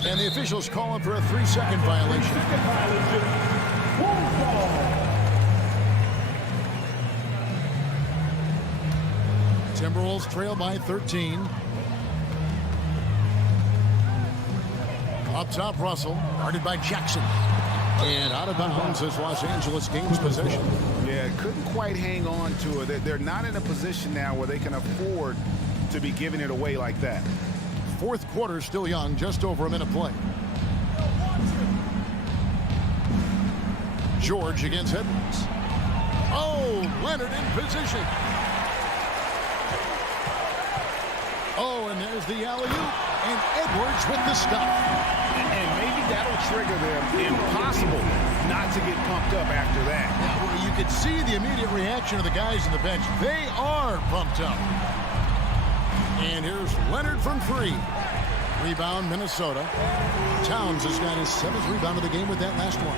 And the officials call him for a 3-second violation. Timberwolves trail by 13. Up top, Russell. Guarded by Jackson. And out of bounds as Los Angeles gains possession. Yeah, couldn't quite hang on to it. They're not in a position now where they can afford to be giving it away like that. Fourth quarter still young, just over a minute play. George against Edwards. Oh, Leonard in position. Oh, and there's the alley-oop. And Edwards with the stop. And maybe that'll trigger them. Impossible not to get pumped up after that. Yeah, well, you could see the immediate reaction of the guys on the bench. They are pumped up. And here's Leonard from three. Rebound, Minnesota. Towns has got his 7th rebound of the game with that last one.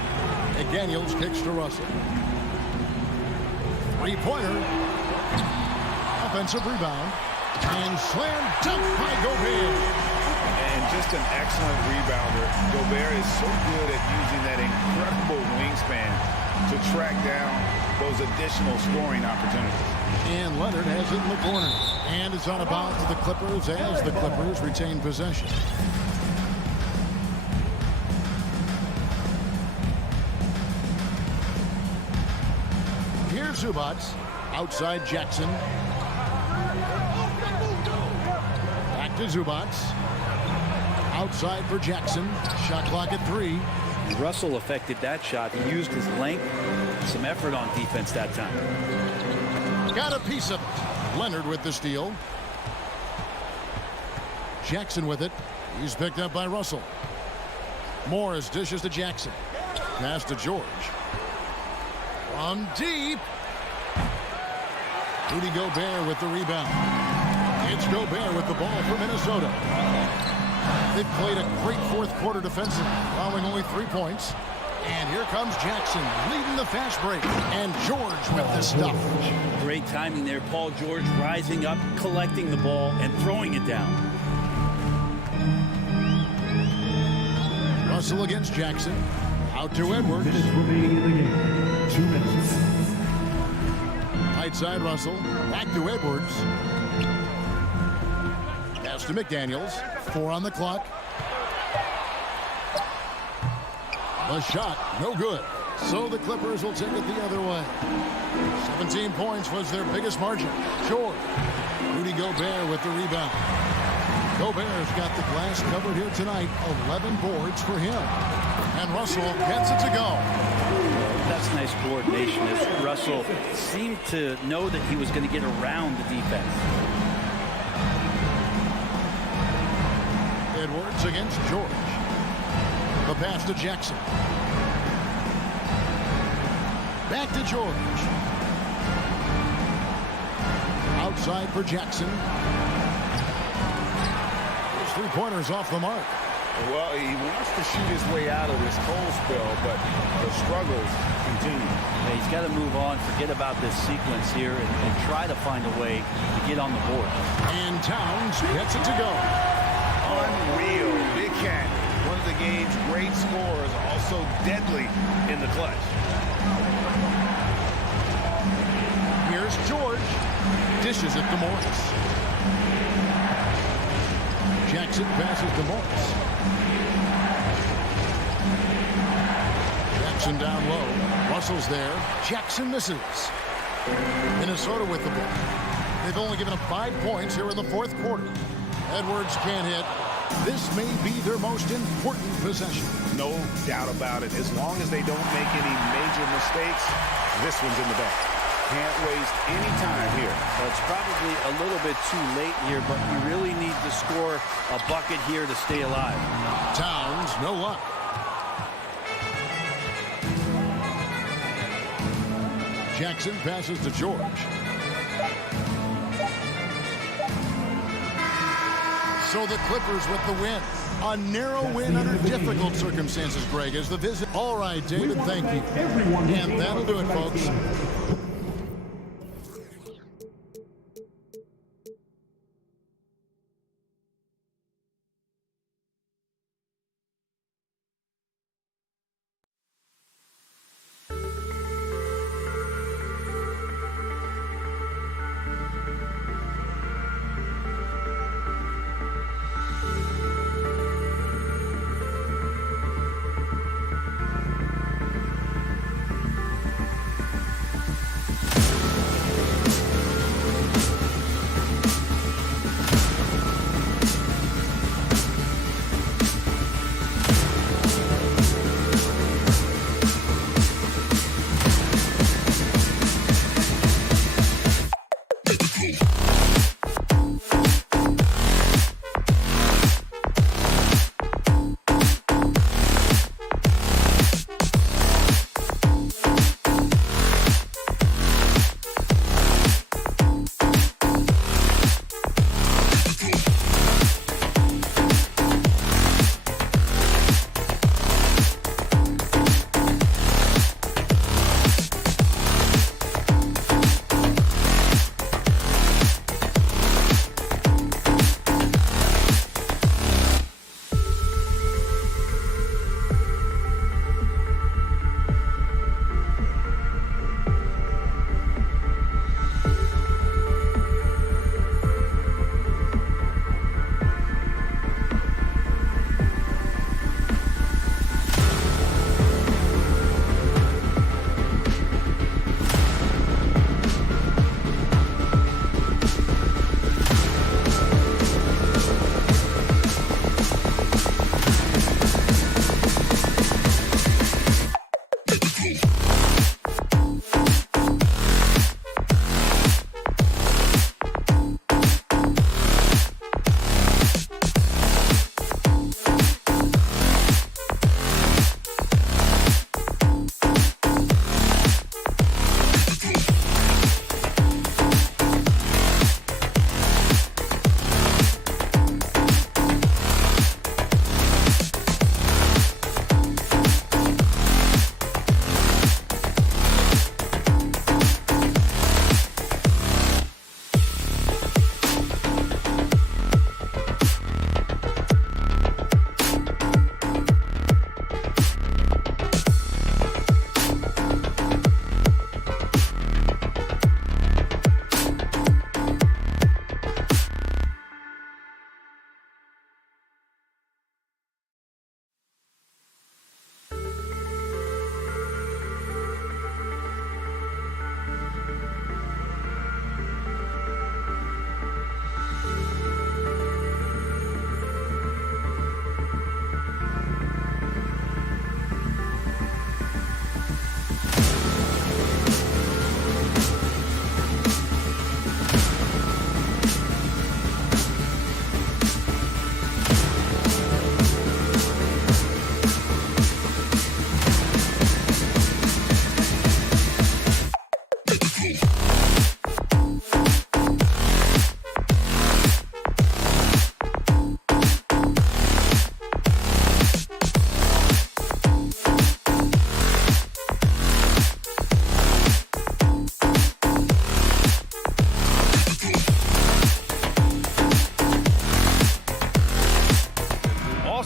McDaniels kicks to Russell. Three-pointer. Offensive rebound. And slam dunk by Gobert. And just an excellent rebounder. Gobert is so good at using that incredible wingspan to track down those additional scoring opportunities. And Leonard has it in the corner. And it's out of bounds to the Clippers as the Clippers retain possession. Here's Zubats. Outside Jackson. Back to Zubats. Outside for Jackson. Shot clock at 3. Russell affected that shot. He used his length, some effort on defense that time. Got a piece of it. Leonard with the steal. Jackson with it. He's picked up by Russell. Morris dishes to Jackson. Pass to George. From deep. Rudy Gobert with the rebound. It's Gobert with the ball for Minnesota. They've played a great fourth quarter defensively, allowing only 3 points. And here comes Jackson leading the fast break. And George with the stuff. Great timing there. Paul George rising up, collecting the ball, and throwing it down. Russell against Jackson. Out to Edwards. Minutes remaining in the game. 2 minutes. Right side Russell. Back to Edwards. Pass to McDaniels. 4 on the clock. The shot, no good. So the Clippers will take it the other way. 17 points was their biggest margin. George. Rudy Gobert with the rebound. Gobert's got the glass covered here tonight. 11 boards for him. And Russell gets it to go. That's nice coordination. As Russell seemed to know that he was going to get around the defense. Edwards against George. The pass to Jackson. Back to George. Outside for Jackson. His three-pointers off the mark. Well, he wants to shoot his way out of this cold spell, but the struggles continue. Yeah, he's got to move on, forget about this sequence here, and try to find a way to get on the board. And Towns gets it to go. Unreal. Big Cat. One of the game's great scorers, also deadly in the clutch. Here's George. Dishes it to Morris. Jackson passes to Morris. Jackson down low. Russell's there. Jackson misses. Minnesota with the ball. They've only given up 5 points here in the fourth quarter. Edwards can't hit. This may be their most important possession. No doubt about it. As long as they don't make any major mistakes, this one's in the bag. Can't waste any time here. Well, it's probably a little bit too late here, but you really need to score a bucket here to stay alive. Towns, no luck. Jackson passes to George. So the Clippers with the win. A narrow win under difficult circumstances, Greg, as the visit. All right, David, thank you. And that'll do it, folks.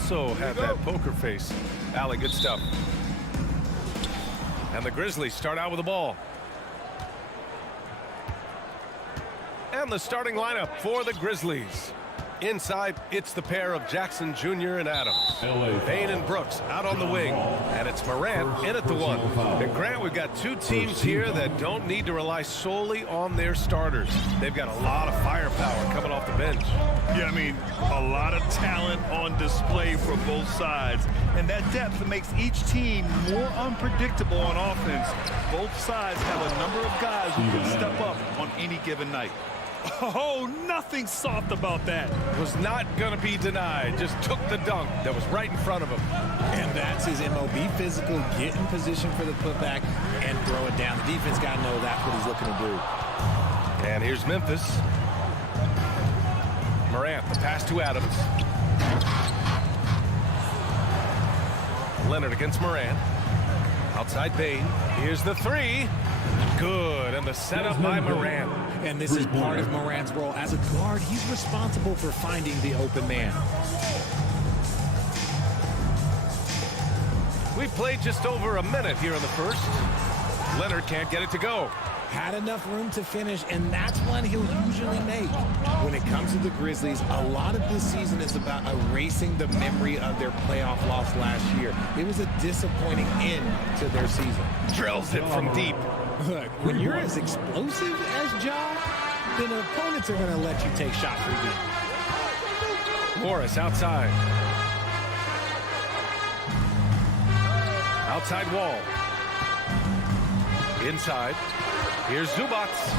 also have that poker face. Allie, good stuff. And the Grizzlies start out with the ball. And the starting lineup for the Grizzlies. Inside, it's the pair of Jackson Jr. and Adams. Payne and Brooks out on the wing. And it's Morant in at the 1. And Grant, we've got two teams here that don't need to rely solely on their starters. They've got a lot of firepower coming off the bench. Yeah, I mean, a lot of talent on display for both sides. And that depth makes each team more unpredictable on offense. Both sides have a number of guys who can step up on any given night. Oh, nothing soft about that. Was not going to be denied. Just took the dunk that was right in front of him. And that's his MO. Be physical, get in position for the putback, and throw it down. The defense got to know that's what he's looking to do. And here's Memphis. Morant, the pass to Adams. Leonard against Morant. Outside Payne. Here's the 3. Good. And the setup by Morant. And this is part of Morant's role. As a guard, he's responsible for finding the open man. We played just over a minute here in the first. Leonard can't get it to go. Had enough room to finish, and that's one he'll usually make. When it comes to the Grizzlies, a lot of this season is about erasing the memory of their playoff loss last year. It was a disappointing end to their season. Drills it from deep. Look, when you're as explosive as Ja, then opponents are going to let you take shots from deep. Morris outside. Outside Wall. Inside. Here's Zubats.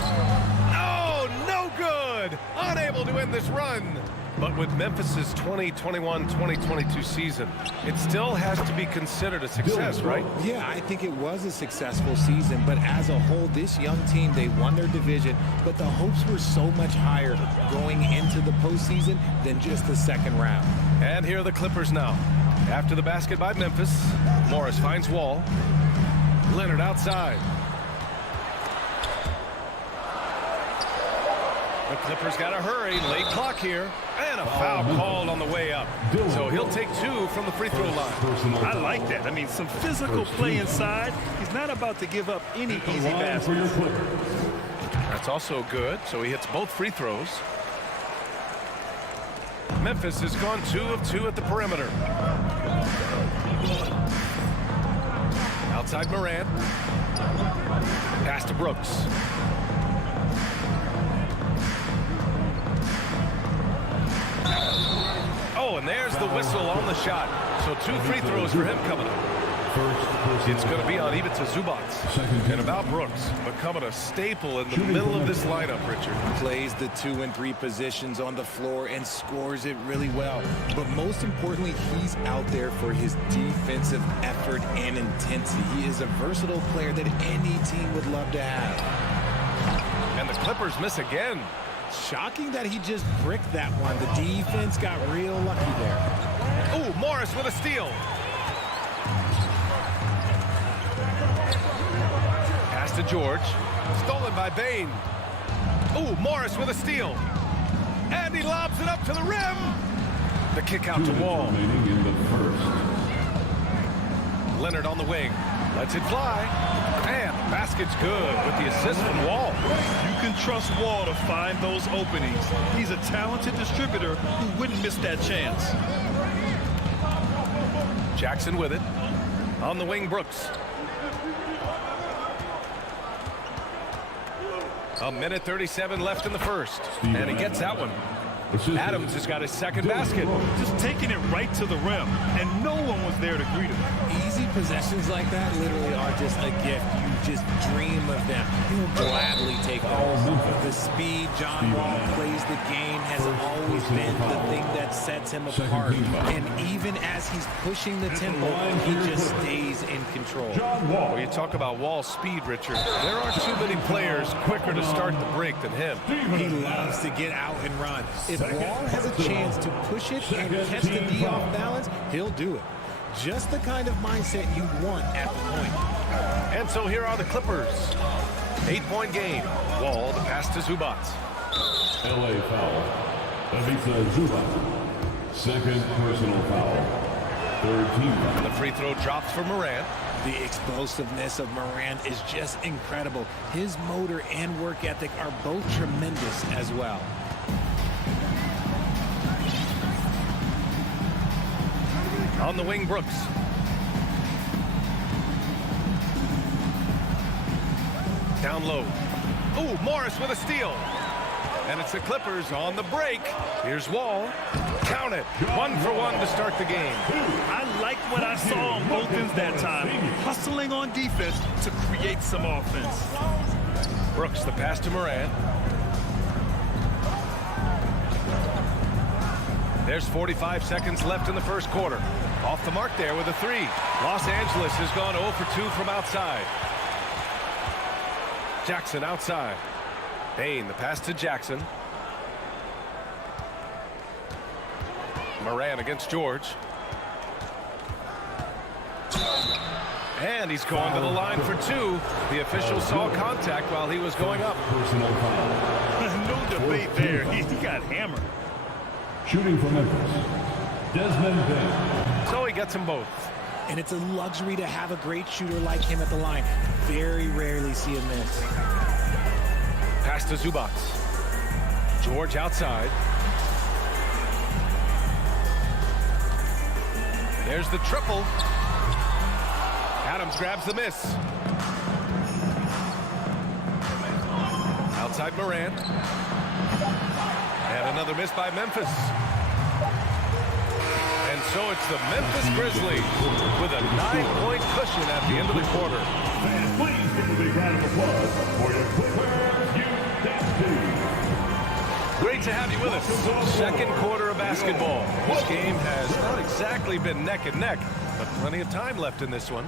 Oh, no good. Unable to end this run. But with Memphis's 2021-2022 season, it still has to be considered a success, right? Yeah, I think it was a successful season, but as a whole, this young team, they won their division, but the hopes were so much higher going into the postseason than just the second round. And here are the Clippers now. After the basket by Memphis, Morris finds Wall. Leonard outside. The Clippers got to hurry. Late clock here. And a foul called on the way up. So he'll take 2 from the free throw line. I like that. I mean, some physical play inside. He's not about to give up any easy baskets. That's also good. So he hits both free throws. Memphis has gone 2 of 2 at the perimeter. Outside Morant. Pass to Brooks. Oh, and there's the whistle on the shot. So 2 free throws for him coming up. It's going to be on Ivica Zubats. And about Brooks, becoming a staple in the middle of this lineup, Richard. Plays the 2 and 3 positions on the floor and scores it really well. But most importantly, he's out there for his defensive effort and intensity. He is a versatile player that any team would love to have. And the Clippers miss again. Shocking that he just bricked that one. The defense got real lucky there. Oh, Morris with a steal. Pass to George. Stolen by Payne. Oh, Morris with a steal. And he lobs it up to the rim. The kick out to Wall. Leonard on the wing. Lets it fly. And the basket's good with the assist from Wall. You can trust Wall to find those openings. He's a talented distributor who wouldn't miss that chance. Jackson with it. On the wing, Brooks. A minute 37 left in the first. And he gets that one. Adams has got his second basket. Just taking it right to the rim, and no one was there to greet him. Easy possessions like that literally are just a gift. You just dream of them. He'll gladly take those. The speed John Wall plays the game has always been the thing that sets him apart. And even as he's pushing the tempo, he just stays in control. Well, you talk about Wall's speed, Richard. There aren't too many players quicker to start the break than him. He loves to get out and run. If Wall has a chance to push it and catch the D off balance, he'll do it. Just the kind of mindset you want at the point. And so here are the Clippers. 8-point game. Wall, the pass to Zubats. LA foul. Ivica Zubats. Second personal foul. Third team foul. And the free throw drops for Morant. The explosiveness of Morant is just incredible. His motor and work ethic are both tremendous as well. On the wing, Brooks. Down low. Ooh, Morris with a steal. And it's the Clippers on the break. Here's Wall. Count it. 1 for 1 to start the game. I like what I saw on both ends that time. Hustling on defense to create some offense. Brooks, the pass to Morant. There's 45 seconds left in the first quarter. Off the mark there with a 3. Los Angeles has gone 0 for 2 from outside. Jackson outside. Bain, the pass to Jackson. Morant against George. And he's going to the line for 2. The official saw contact while he was going up. Personal foul. No debate there. He got hammered. Shooting for Memphis. Desmond Bain. So he gets them both. And it's a luxury to have a great shooter like him at the line. Very rarely see him miss. Pass to Zubac. George outside. There's the triple. Adams grabs the miss. Outside Morant. And another miss by Memphis. And so it's the Memphis Grizzlies with a 9-point cushion at the end of the quarter. Fans, please give a big round of applause for your Clippers USA. Great to have you with us. Second quarter of basketball. This game has not exactly been neck and neck, but plenty of time left in this one.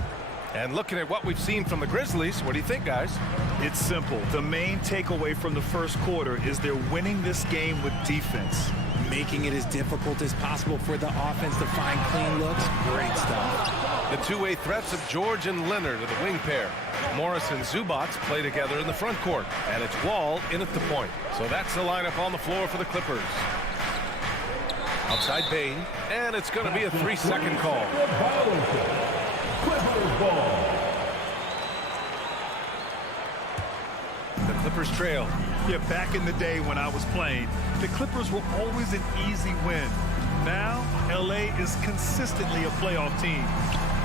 And looking at what we've seen from the Grizzlies, what do you think, guys? It's simple. The main takeaway from the first quarter is they're winning this game with defense. Making it as difficult as possible for the offense to find clean looks. Great stuff. The two-way threats of George and Leonard are the wing pair. Morris and Zubac play together in the front court. And it's Wall in at the point. So that's the lineup on the floor for the Clippers. Outside Bain. And it's going to be a 3-second call. Clippers ball. The Clippers trail. Yeah, back in the day when I was playing, the Clippers were always an easy win. Now, LA is consistently a playoff team.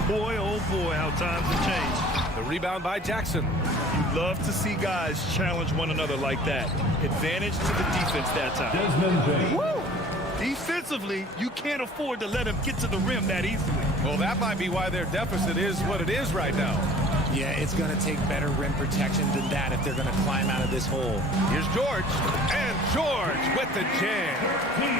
Boy, oh boy, how times have changed. The rebound by Jackson. You love to see guys challenge one another like that. Advantage to the defense that time. Desmond Bain. Woo! Defensively, you can't afford to let them get to the rim that easily. Well, that might be why their deficit is what it is right now. Yeah, it's going to take better rim protection than that if they're going to climb out of this hole. Here's George. And George with the jam.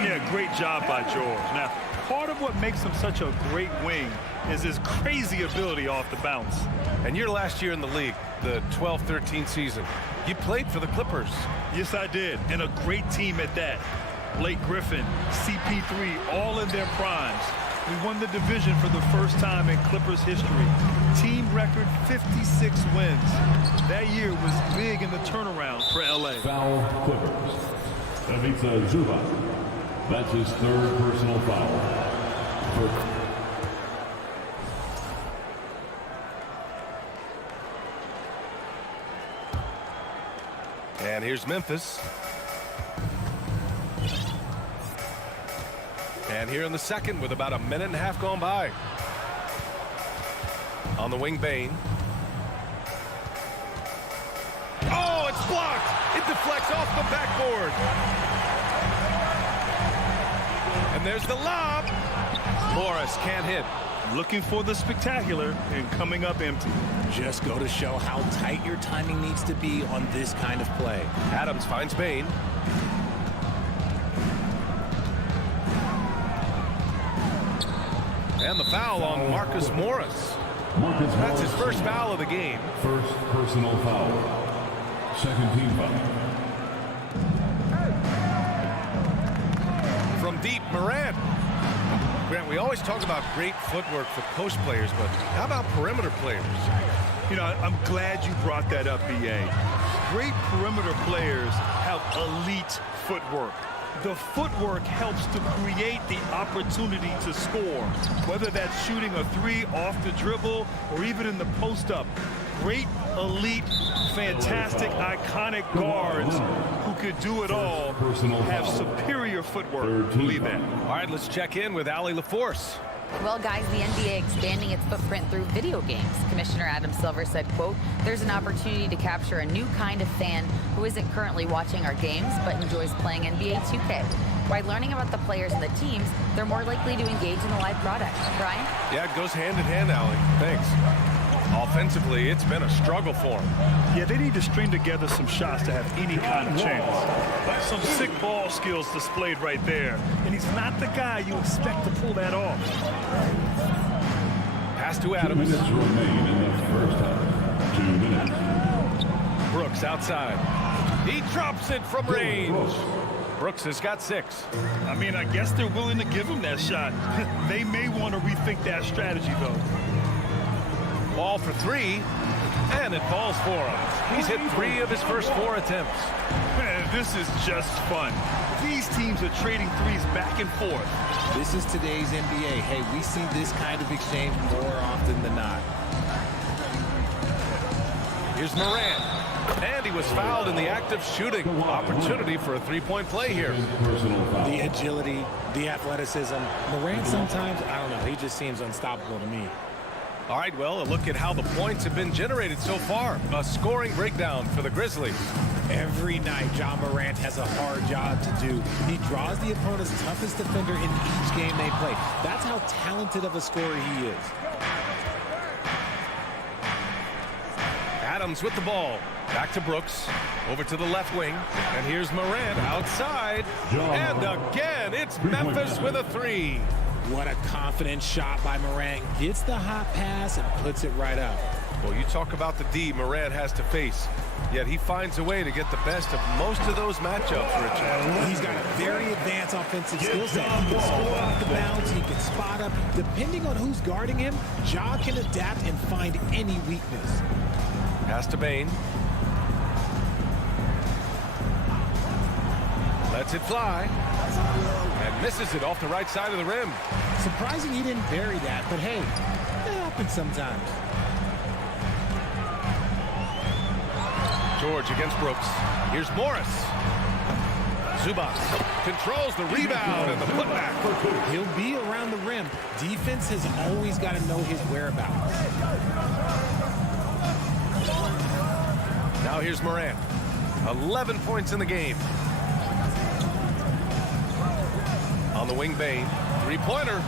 Yeah, great job by George. Now, part of what makes him such a great wing is his crazy ability off the bounce. And your last year in the league, the 12-13 season, you played for the Clippers. Yes, I did. And a great team at that. Blake Griffin, CP3, all in their primes. We won the division for the first time in Clippers history. Team record 56 wins. That year was big in the turnaround for LA. Foul Clippers. That means Zubac. That's his third personal foul. And here's Memphis. And here in the second with about a minute and a half gone by. On the wing, Bain. Oh, it's blocked. It deflects off the backboard. And there's the lob. Morris can't hit. Looking for the spectacular and coming up empty. Just go to show how tight your timing needs to be on this kind of play. Adams finds Bain. And the foul on Marcus Morris. That's his first foul of the game. First personal foul. Second team foul. From deep, Morant. Grant, we always talk about great footwork for post players, but how about perimeter players? You know, I'm glad you brought that up, B.A. Great perimeter players have elite footwork. The footwork helps to create the opportunity to score, whether that's shooting a three off the dribble or even in the post-up. Great, elite, fantastic, iconic guards who could do it all have superior footwork. Believe that. All right, let's check in with Allie LaForce. Well, guys, the NBA expanding its footprint through video games. Commissioner Adam Silver said, quote, "There's an opportunity to capture a new kind of fan who isn't currently watching our games but enjoys playing NBA 2K. By learning about the players and the teams, they're more likely to engage in the live product." Brian? Yeah, it goes hand in hand, Allie. Thanks. Offensively, it's been a struggle for him. Yeah, they need to string together some shots to have any kind of chance. Some sick ball skills displayed right there. And he's not the guy you expect to pull that off. Pass to Adams. 2 minutes remain in the first half. 2 minutes. Brooks outside. He drops it from range. Brooks has got 6. I mean, I guess they're willing to give him that shot. They may want to rethink that strategy, though. Ball for 3, and it falls for him. He's hit 3 of his first 4 attempts. Man, this is just fun. These teams are trading threes back and forth. This is today's NBA. Hey, we see this kind of exchange more often than not. Here's Morant. And he was fouled in the act of shooting. Opportunity for a 3-point play here. The agility, the athleticism. Morant sometimes, I don't know, he just seems unstoppable to me. All right, well, a look at how the points have been generated so far. A scoring breakdown for the Grizzlies. Every night, Ja Morant has a hard job to do. He draws the opponent's toughest defender in each game they play. That's how talented of a scorer he is. Adams with the ball. Back to Brooks. Over to the left wing. And here's Morant outside. And again, it's Memphis with a 3. What a confident shot by Morant. Gets the hot pass and puts it right up. Well, you talk about the D Morant has to face. Yet he finds a way to get the best of most of those matchups, Richard. He's got a very advanced offensive skill set. He can score off the bounce. He can spot up. Depending on who's guarding him, Ja can adapt and find any weakness. Pass to Bane. Lets it fly. And misses it off the right side of the rim. Surprising he didn't bury that, but hey, it happens sometimes. George against Brooks. Here's Morris. Zubac controls the rebound and the putback. He'll be around the rim. Defense has always got to know his whereabouts. Now here's Morant. 11 points in the game. On the wing, Bane. 3-pointer.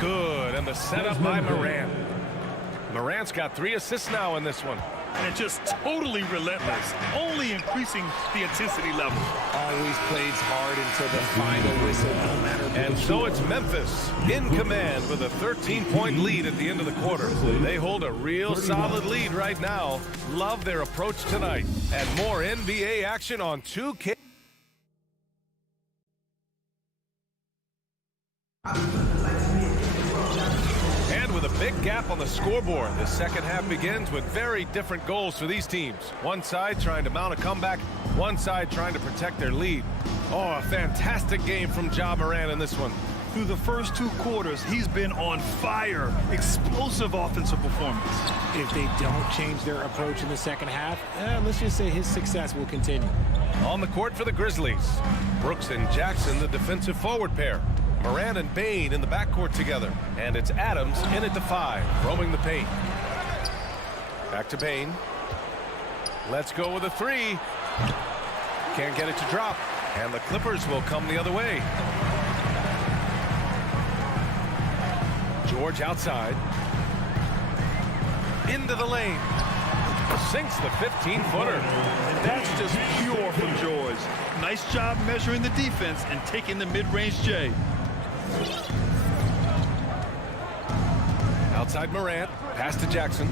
Good. And the setup by Morant. Morant's got 3 assists now in this one. And just totally relentless, only increasing the intensity level. Always plays hard until the final whistle, no matter what. And so it's Memphis in command with a 13-point lead at the end of the quarter. They hold a real solid lead right now. Love their approach tonight. And more NBA action on 2K. And with a big gap on the scoreboard, the second half begins with very different goals for these teams. One side trying to mount a comeback, one side trying to protect their lead. Oh, a fantastic game from Ja Morant in this one. Through the first 2 quarters, he's been on fire. Explosive offensive performance. If they don't change their approach in the second half, let's just say his success will continue. On the court for the Grizzlies, Brooks and Jackson, the defensive forward pair. Morant and Bane in the backcourt together. And it's Adams in at the 5, roaming the paint. Back to Bane. Let's go with a 3. Can't get it to drop. And the Clippers will come the other way. George outside. Into the lane. Sinks the 15-footer. And that's just pure from George. Nice job measuring the defense and taking the mid-range J. Outside Morant. Pass to Jackson.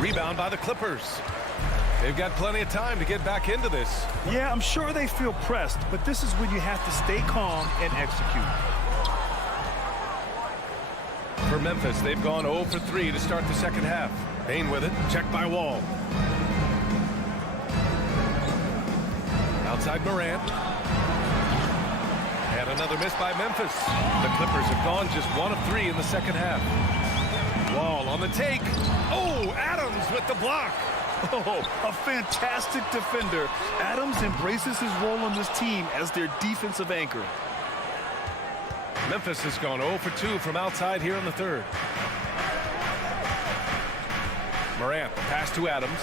Rebound by the Clippers. They've got plenty of time to get back into this. Yeah, I'm sure they feel pressed, but this is when you have to stay calm and execute. For Memphis, they've gone 0 for 3 to start the second half. Bane with it. Checked by Wall. Outside Morant. And another miss by Memphis. The Clippers have gone just 1 of 3 in the second half. Wall on the take. Oh, Adams with the block. Oh, a fantastic defender. Adams embraces his role on this team as their defensive anchor. Memphis has gone 0 for 2 from outside here in the third. Morant, the pass to Adams.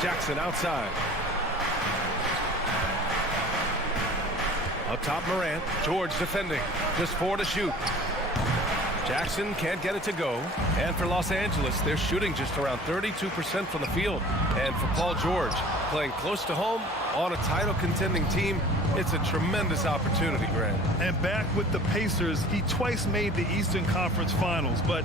Jackson outside. Up top, Morant. George defending. Just 4 to shoot. Jackson can't get it to go. And for Los Angeles, they're shooting just around 32% from the field. And for Paul George, playing close to home on a title-contending team, it's a tremendous opportunity, Grant. And back with the Pacers, he twice made the Eastern Conference Finals. But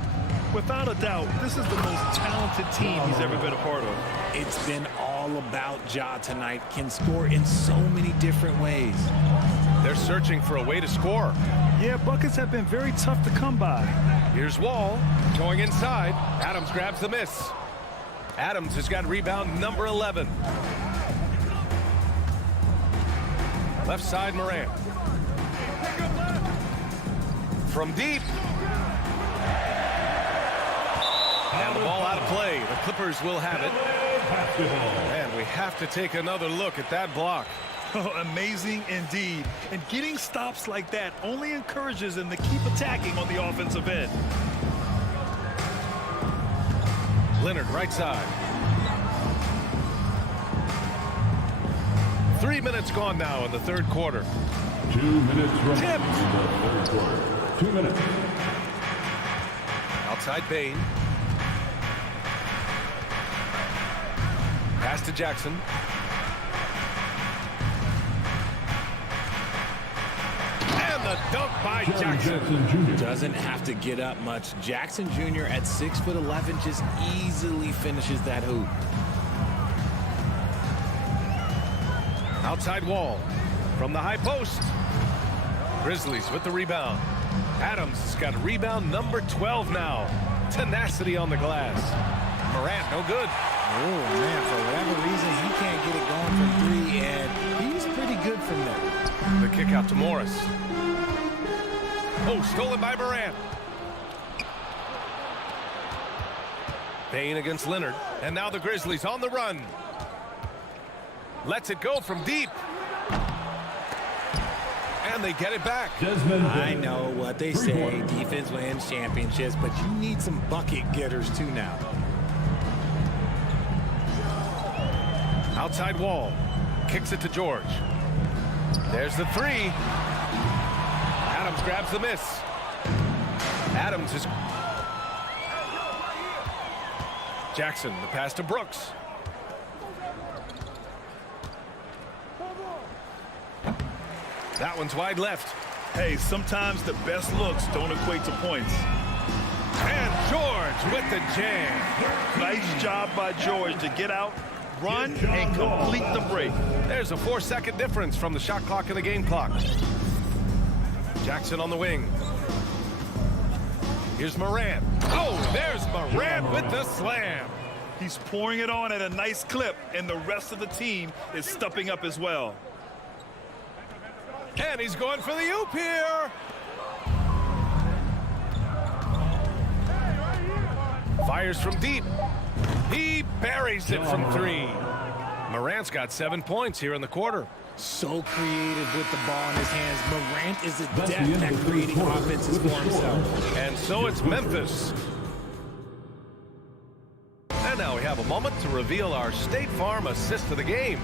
without a doubt, this is the most talented team he's ever been a part of. It's been all about Ja tonight. Can score in so many different ways. They're searching for a way to score. Yeah, buckets have been very tough to come by. Here's Wall going inside. Adams grabs the miss. Adams has got rebound number 11. Left side, Morant. From deep. And the ball out of play. The Clippers will have it. And we have to take another look at that block. Oh, amazing indeed. And getting stops like that only encourages them to keep attacking on the offensive end. Leonard right side. 3 minutes gone now in the third quarter. 2 minutes remaining in the third quarter. 2 minutes. Outside Bain. Pass to Jackson. The dunk by Jackson. Doesn't have to get up much. Jackson Jr. at 6'11" just easily finishes that hoop. Outside Wall from the high post. Grizzlies with the rebound. Adams has got rebound number 12 now. Tenacity on the glass. Morant, no good. Oh, man, for whatever reason, he can't get it going from 3, and he's pretty good from there. The kick out to Morris. Oh, stolen by Morant. Bain against Leonard. And now the Grizzlies on the run. Lets it go from deep. And they get it back. I know what they say. Defense wins championships, but you need some bucket getters too now. Outside Wall. Kicks it to George. There's the 3. Adams grabs the miss. Adams is... Jackson, the pass to Brooks. That one's wide left. Hey, sometimes the best looks don't equate to points. And George with the jam. Nice job by George to get out, run, and complete the break. There's a 4-second difference from the shot clock and the game clock. Jackson on the wing. Here's Morant. Oh, there's Morant with the slam. He's pouring it on at a nice clip, and the rest of the team is stepping up as well. And he's going for the oop here. Fires from deep. He buries it from 3. Morant's got 7 points here in the quarter. So creative with the ball in his hands. Morant is adept at creating offenses for himself. And so it's Memphis. And now we have a moment to reveal our State Farm assist of the game.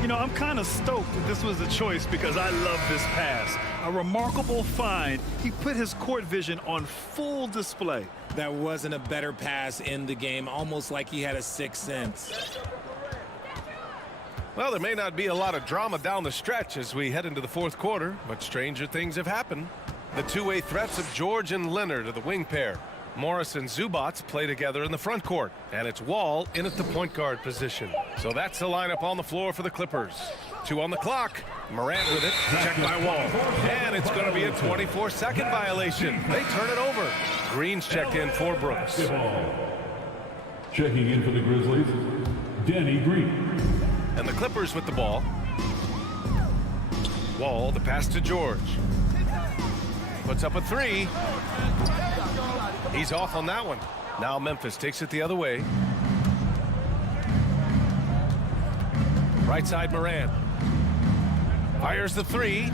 You know, I'm kind of stoked that this was a choice because I love this pass. A remarkable find. He put his court vision on full display. That wasn't a better pass in the game, almost like he had a 6th sense. Well, there may not be a lot of drama down the stretch as we head into the fourth quarter, but stranger things have happened. The two-way threats of George and Leonard are the wing pair. Morris and Zubats play together in the front court, and it's Wall in at the point guard position. So that's the lineup on the floor for the Clippers. 2 on the clock. Morant with it, checked by Wall. And it's going to be a 24-second violation. They turn it over. Green's checked in for Brooks. Checking in for the Grizzlies, Danny Green. And the Clippers with the ball. Wall, the pass to George. Puts up a three. He's off on that one. Now Memphis takes it the other way. Right side Moran. Fires the three.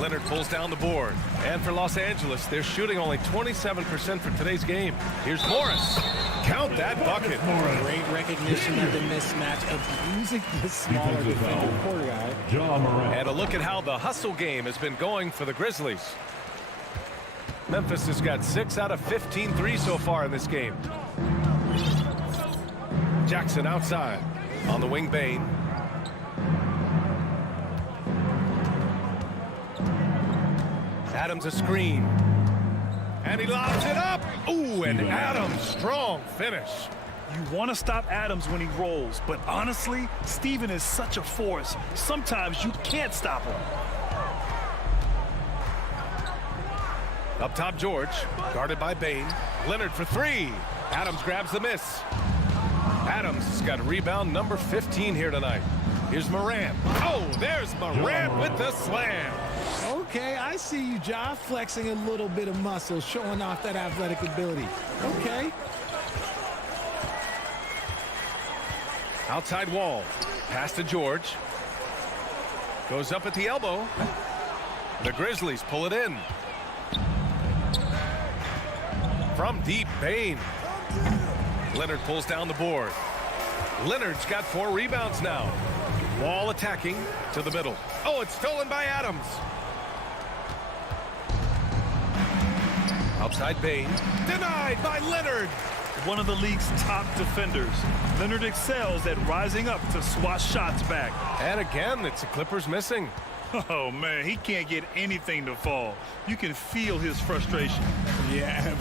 Leonard pulls down the board. And for Los Angeles, they're shooting only 27% for today's game. Here's Morris. Count that bucket. Great recognition of the mismatch of using the smaller defender quarter guy. And a look at how the hustle game has been going for the Grizzlies. Memphis has got 6 out of 15 threes so far in this game. Jackson outside. On the wing, Bain. Adams a screen. And he lobs it up. Ooh, and Adams, strong finish. You want to stop Adams when he rolls, but honestly, Steven is such a force. Sometimes you can't stop him. Up top, George, guarded by Bain. Leonard for three. Adams grabs the miss. Adams has got rebound number 15 here tonight. Here's Moran. Oh, there's Moran with the slam. Okay, I see you, Ja, flexing a little bit of muscle, showing off that athletic ability. Okay. Outside Wall. Pass to George. Goes up at the elbow. The Grizzlies pull it in. From deep, Bain. Leonard pulls down the board. Leonard's got 4 rebounds now. Wall attacking to the middle. Oh, it's stolen by Adams. Outside Bain. Denied by Leonard. One of the league's top defenders. Leonard excels at rising up to swat shots back. And again, it's the Clippers missing. Oh, man, he can't get anything to fall. You can feel his frustration. Yeah,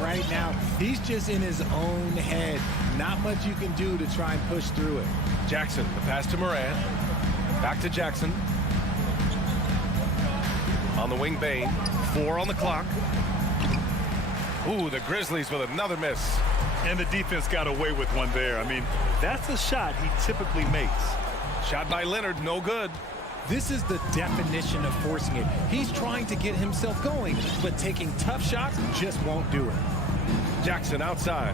right now, he's just in his own head. Not much you can do to try and push through it. Jackson, the pass to Moran. Back to Jackson. On the wing, Bain. 4 on the clock. Ooh, the Grizzlies with another miss. And the defense got away with one there. I mean, that's a shot he typically makes. Shot by Leonard, no good. This is the definition of forcing it. He's trying to get himself going, but taking tough shots just won't do it. Jackson outside.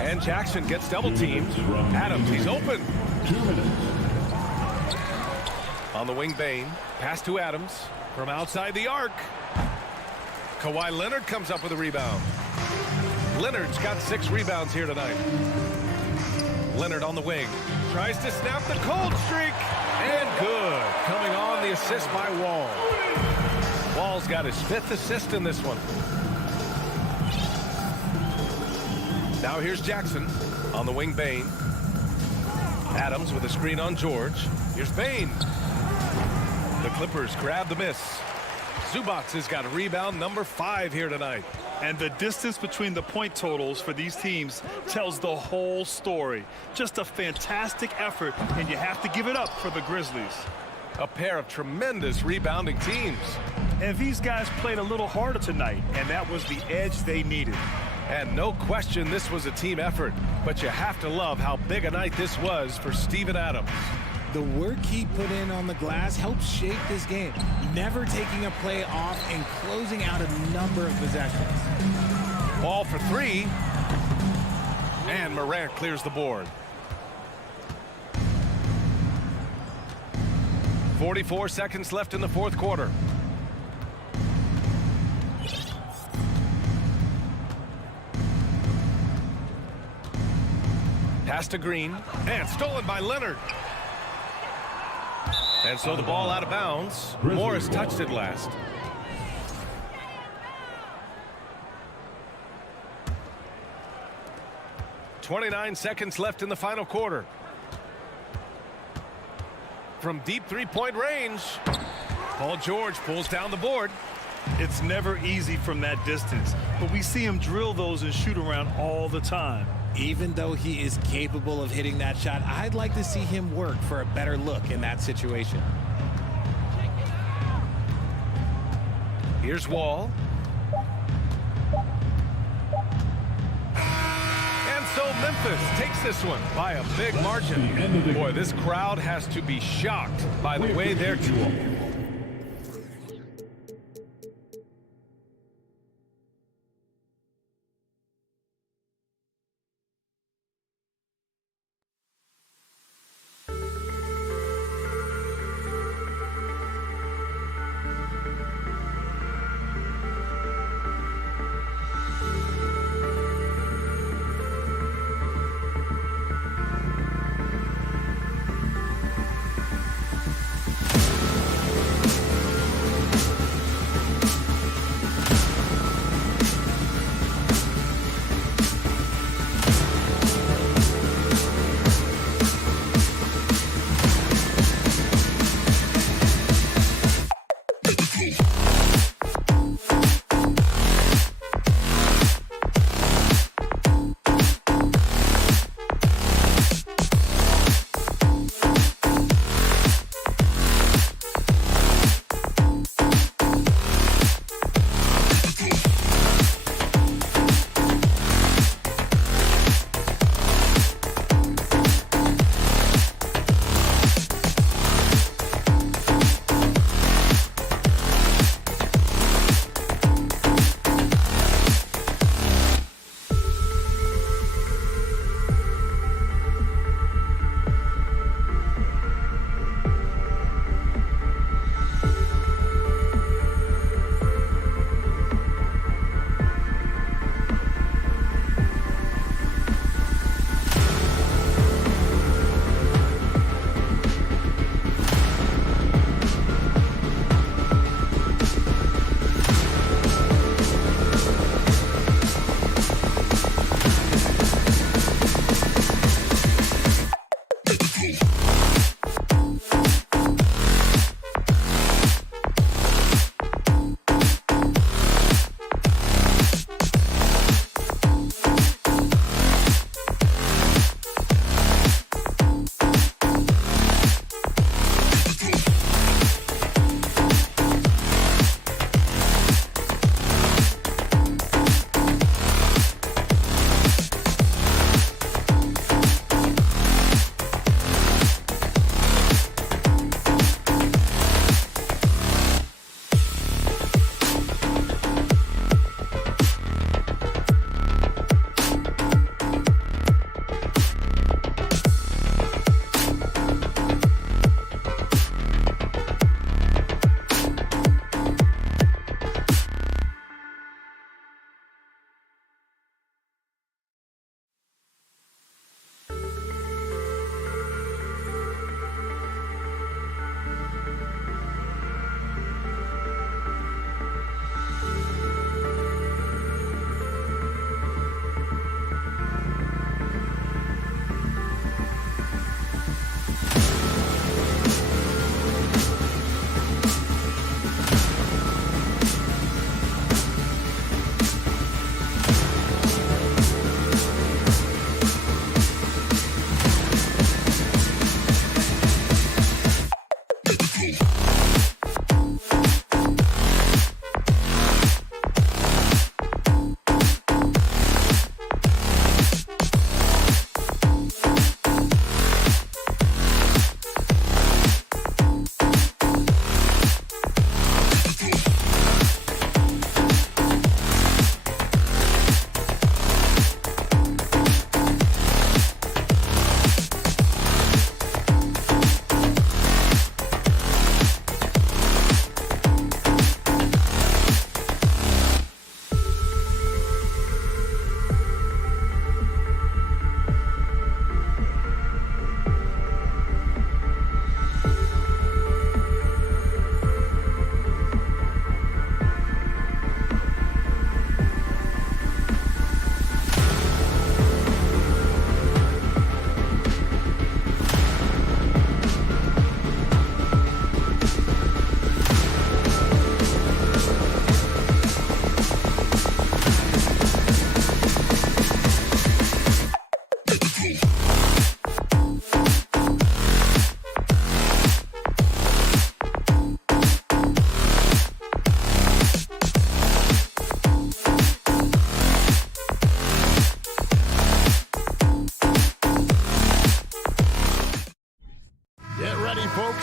And Jackson gets double teamed. Adams, he's open. 2 minutes. On the wing, Bain. Pass to Adams from outside the arc. Kawhi Leonard comes up with a rebound. Leonard's got 6 rebounds here tonight. Leonard on the wing. Tries to snap the cold streak. And good. Coming on, the assist by Wall. Wall's got his 5th assist in this one. Now here's Jackson. On the wing, Bain. Adams with a screen on George. Here's Bain. The Clippers grab the miss. Zubac has got a rebound number 5 here tonight. And the distance between the point totals for these teams tells the whole story. Just a fantastic effort, and you have to give it up for the Grizzlies. A pair of tremendous rebounding teams. And these guys played a little harder tonight, and that was the edge they needed. And no question this was a team effort, but you have to love how big a night this was for Steven Adams. The work he put in on the glass helped shape this game, never taking a play off and closing out a number of possessions. Ball for 3. And Morant clears the board. 44 seconds left in the 4th quarter. Pass to Green. And stolen by Leonard. And so the ball out of bounds. Morris touched it last. .29 seconds left in the final quarter. From deep 3-point range, Paul George pulls down the board. It's never easy from that distance, but we see him drill those and shoot around all the time. Even though he is capable of hitting that shot, I'd like to see him work for a better look in that situation. Here's Wall. And so Memphis takes this one by a big margin. Boy, this crowd has to be shocked by the way they're treated.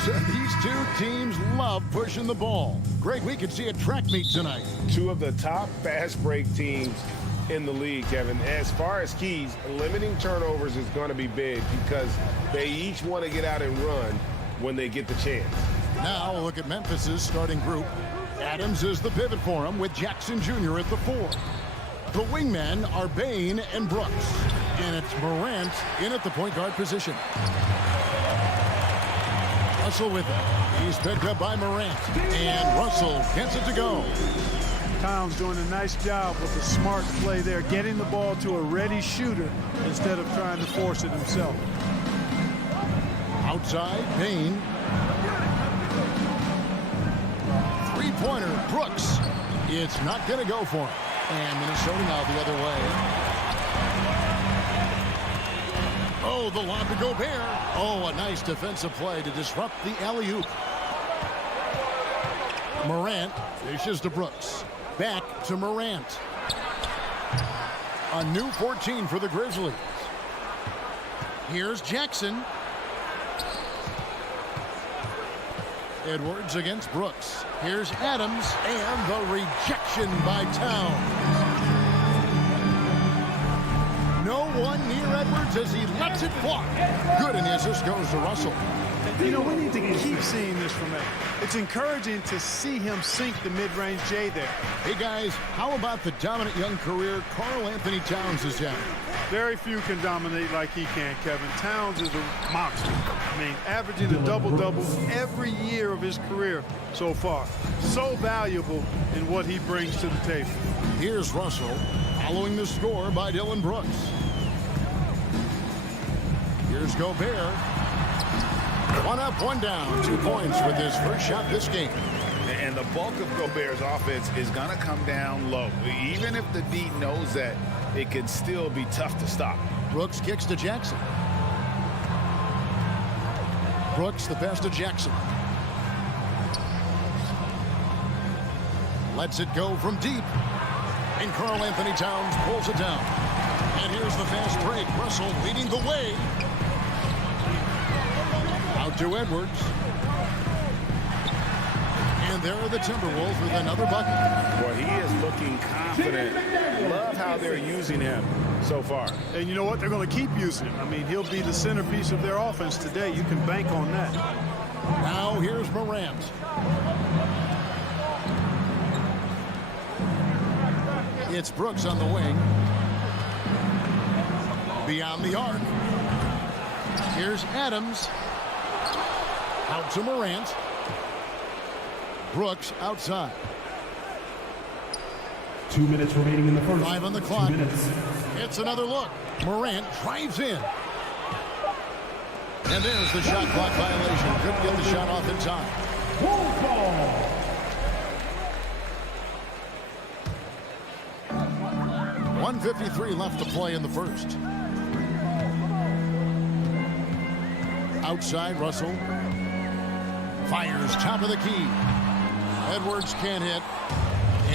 said these two teams love pushing the ball. Greg, we could see a track meet tonight. Two of the top fast break teams in the league, Kevin. As far as keys, limiting turnovers is going to be big because they each want to get out and run when they get the chance. Now we'll look at Memphis's starting group. Adams is the pivot for him with Jackson Jr. at the 4. The wingmen are Bain and Brooks. And it's Morant in at the point guard position. Russell with it. He's picked up by Morant. And Russell gets it to go. Towns doing a nice job with a smart play there, getting the ball to a ready shooter instead of trying to force it himself. Outside, Bain. Three-pointer, Brooks. It's not going to go for him. And Minnesota now the other way. Oh, the lob to Gobert. Oh, a nice defensive play to disrupt the alley-oop. Morant dishes to Brooks. Back to Morant. A new 14 for the Grizzlies. Here's Jackson. Edwards against Brooks. Here's Adams, and the rejection by Towns. No one near Edwards as he lets it fly. Good, and the assist goes to Russell. You know, we need to keep seeing this from him. It's encouraging to see him sink the mid-range J there. Hey, guys, how about the dominant young career Karl Anthony Towns has had? Very few can dominate like he can, Kevin. Towns is a monster. I mean, averaging a double-double every year of his career so far. So valuable in what he brings to the table. Here's Russell, following the score by Dylan Brooks. Here's Gobert. One up, one down. 2 points with his first shot this game. And the bulk of Gobert's offense is going to come down low. Even if the D knows that, it can still be tough to stop. Brooks kicks to Jackson. Brooks the pass to Jackson. Lets it go from deep. And Karl Anthony Towns pulls it down. And here's the fast break. Russell leading the way. Out to Edwards. And there are the Timberwolves with another bucket. Boy, he is looking confident. Love how they're using him so far. And you know what? They're going to keep using him. I mean, he'll be the centerpiece of their offense today. You can bank on that. Now here's Morant. It's Brooks on the wing. Beyond the arc. Here's Adams. Out to Morant. Brooks outside. 2 minutes remaining in the first. 5 on the clock. 2 minutes. It's another look. Morant drives in. And there's the shot clock violation. Couldn't get the shot off in time. 1:53 left to play in the first. Outside, Russell. Fires top of the key. Edwards can't hit.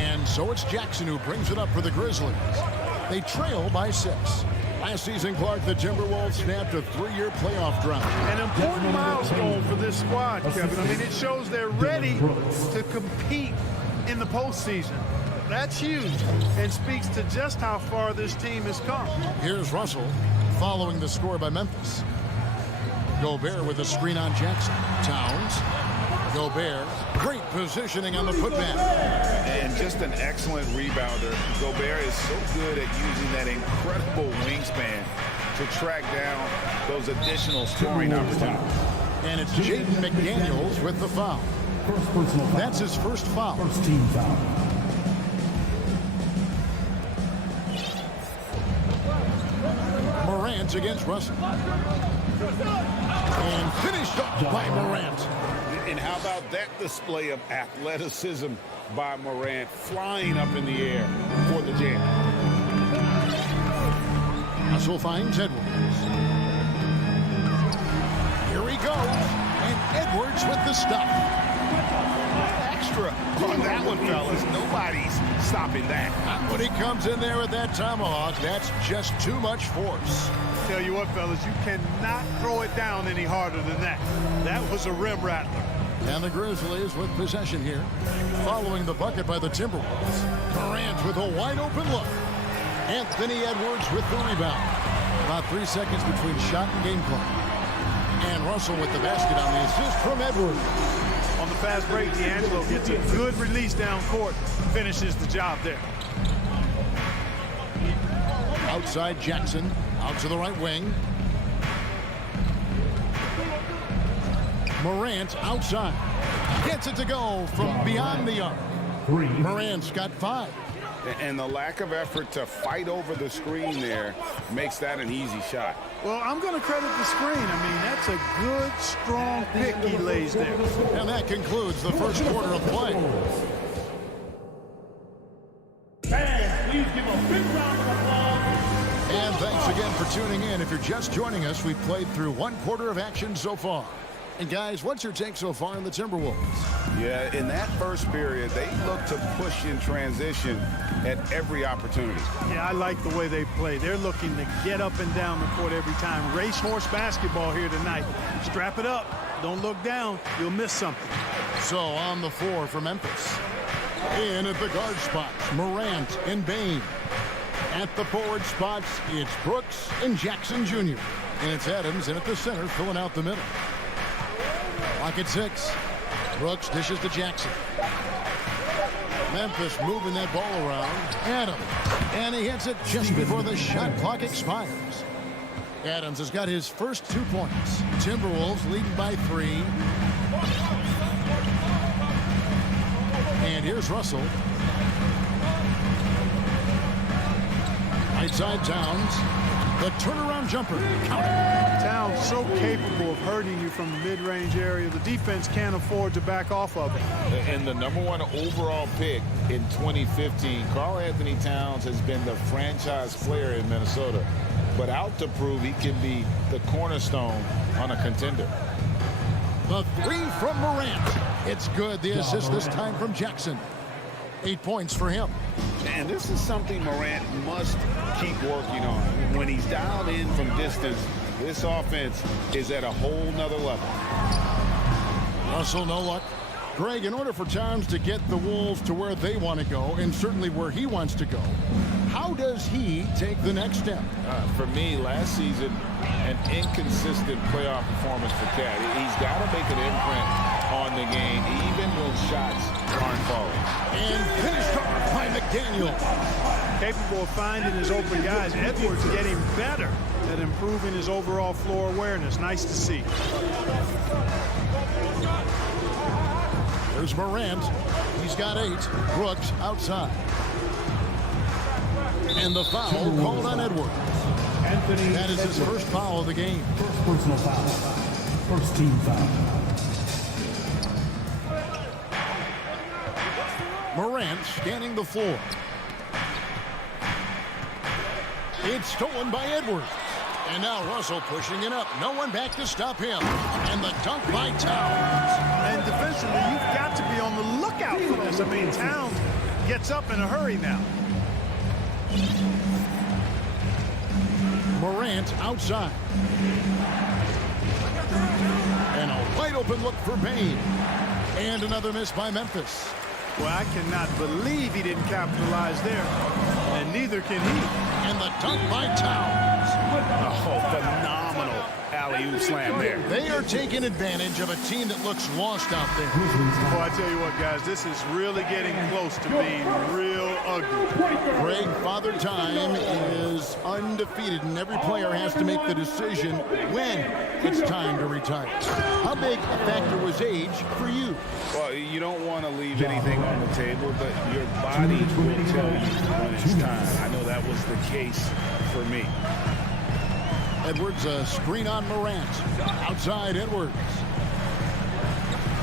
And so it's Jackson who brings it up for the Grizzlies. They trail by 6. Last season, Clark, the Timberwolves snapped a 3-year playoff drought. An important milestone for this squad, Kevin. I mean, it shows they're ready to compete in the postseason. That's huge and speaks to just how far this team has come. Here's Russell following the score by Memphis. Gobert with a screen on Jackson. Towns. Gobert. Great positioning on the putback. And just an excellent rebounder. Gobert is so good at using that incredible wingspan to track down those additional scoring opportunities. And it's Jaden McDaniels with the foul. That's his first foul. First team foul. Morant against Russell. And finished up by Morant. And how about that display of athleticism by Morant, flying up in the air for the jam. Russell finds Edwards. Here he goes. And Edwards with the stop. extra on that one, fellas. Nobody's stopping that. When he comes in there with that tomahawk, that's just too much force. Tell you what, fellas, you cannot throw it down any harder than that. That was a rim rattler. And the Grizzlies with possession here. Following the bucket by the Timberwolves. Morant with a wide-open look. Anthony Edwards with the rebound. About 3 seconds between shot and game clock. And Russell with the basket on the assist from Edwards. On the fast break, D'Angelo gets a good release down court. Finishes the job there. Outside Jackson. Out to the right wing. Morant outside. Gets it to go from beyond the arc. Morant's got 5. And the lack of effort to fight over the screen there makes that an easy shot. Well, I'm going to credit the screen. I mean, that's a good, strong pick he lays there. And that concludes the first quarter of play. Fans, please give a big round of applause. And thanks again for tuning in. If you're just joining us, we've played through 1 quarter of action so far. And guys, what's your take so far in the Timberwolves? Yeah, in that first period, they look to push in transition at every opportunity. Yeah, I like the way they play. They're looking to get up and down the court every time. Racehorse basketball here tonight. Strap it up. Don't look down. You'll miss something. So on the floor for Memphis. In at the guard spots, Morant and Bain. At the forward spots, it's Brooks and Jackson Jr. And it's Adams in at the center, filling out the middle. Clock at 6. Brooks dishes to Jackson. Memphis moving that ball around. Adams. And he hits it just before the shot clock expires. Adams has got his first 2 points. Timberwolves leading by 3. And here's Russell. Right side Towns. The turnaround jumper. Count it. Towns so capable of hurting you from the mid-range area. The defense can't afford to back off of it. And the #1 overall pick in 2015, Karl Anthony Towns has been the franchise player in Minnesota, but out to prove he can be the cornerstone on a contender. The 3 from Morant. It's good. The assist this time from Jackson. 8 points for him. And this is something Morant must keep working on. When he's dialed in from distance, this offense is at a whole nother level. Russell, no luck. Greg, in order for Towns to get the Wolves to where they want to go, and certainly where he wants to go, how does he take the next step? For me, last season, an inconsistent playoff performance for Cat. He's got to make an imprint on the game, even when shots aren't falling. And finished off by McDaniel. Capable of finding his open guys. Edwards getting better at improving his overall floor awareness. Nice to see. There's Morant. He's got 8. Brooks outside. And the foul called on Edwards. That is his first foul of the game. First personal foul. First team foul. Morant scanning the floor. It's stolen by Edwards. And now Russell pushing it up. No one back to stop him. And the dunk by Towns. And defensively, you've got to be on the lookout for this. I mean, Towns gets up in a hurry now. Morant outside. And a wide open look for Bain. And another miss by Memphis. Well, I cannot believe he didn't capitalize there. And neither can he. And the dunk by Towns. Oh, phenomenal alley-oop slam there. They are taking advantage of a team that looks lost out there. Well, I tell you what, guys, this is really getting close to being real ugly. Greg, Father Time is undefeated, and every player has to make the decision when it's time to retire. How big a factor was age for you? Well, you don't want to leave anything on the table, but your body will tell you when it's time. I know that was the case for me. Edwards, a screen on Morant. Outside Edwards.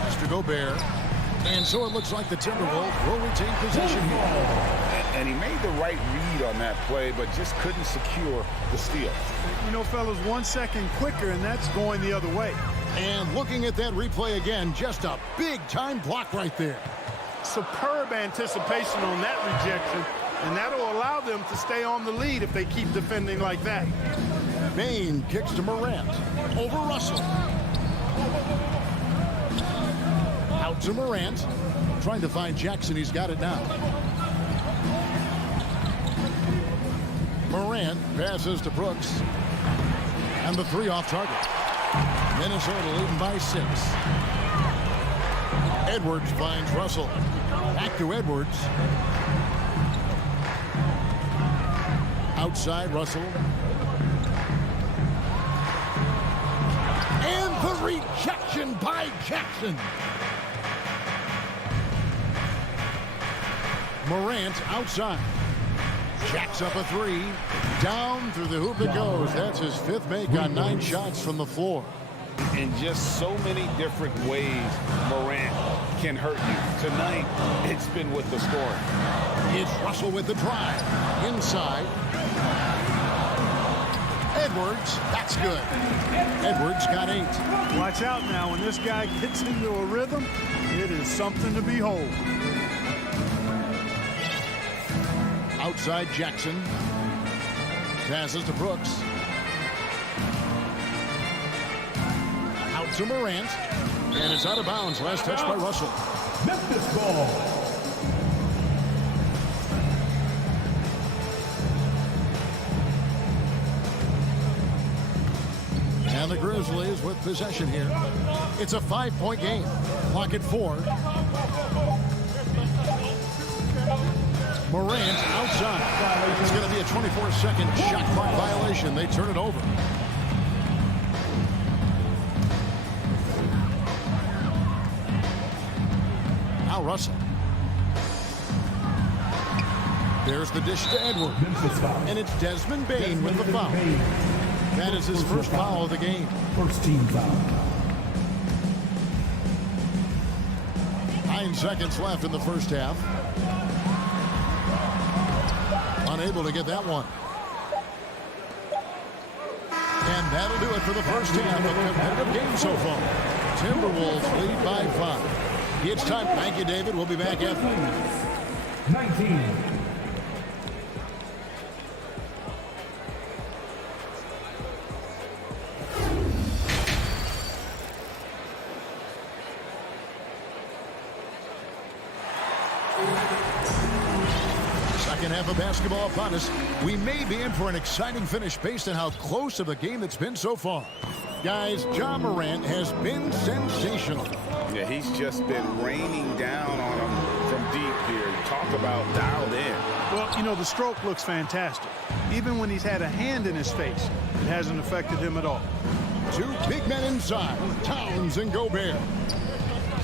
Mr. Gobert. And so it looks like the Timberwolves will retain possession here. And he made the right read on that play, but just couldn't secure the steal. You know, fellas, 1 second quicker, and that's going the other way. And looking at that replay again, just a big-time block right there. superb anticipation on that rejection, and that'll allow them to stay on the lead if they keep defending like that. Bain kicks to Morant. Over Russell. Out to Morant. Trying to find Jackson. He's got it now. Morant passes to Brooks. And the three off target. Minnesota leading by 6. Edwards finds Russell. Back to Edwards. Outside Russell. And the rejection by Jackson. Morant outside. Jacks up a 3. Down through the hoop it goes. That's his 5th make on 9 shots from the floor. In just so many different ways, Morant can hurt you. Tonight, it's been with the scoring. It's Russell with the drive. Inside. Edwards, that's good. Edwards got 8. Watch out now. When this guy gets into a rhythm, it is something to behold. Outside Jackson. Passes to Brooks. Out to Morant. And it's out of bounds. Last touch by Russell. Memphis ball. And the Grizzlies with possession here. It's a 5-point game. Clock at 4. Morant outside. It's going to be a 24-second shot clock violation. They turn it over. Now Russell. There's the dish to Edwards. And it's Desmond Bain with the foul. That is his first foul of the game. First team foul. 9 seconds left in the first half. Unable to get that one. And that'll do it for the first half of the competitive game so far. Timberwolves lead by 5. It's time. Thank you, David. We'll be back after 19. Second half of basketball upon us. We may be in for an exciting finish based on how close of a game it's been so far. Guys, Ja Morant has been sensational. Yeah, he's just been raining down on him from deep here. Talk about dialed in. Well, you know, the stroke looks fantastic. Even when he's had a hand in his face, it hasn't affected him at all. 2 big men inside, Towns and Gobert.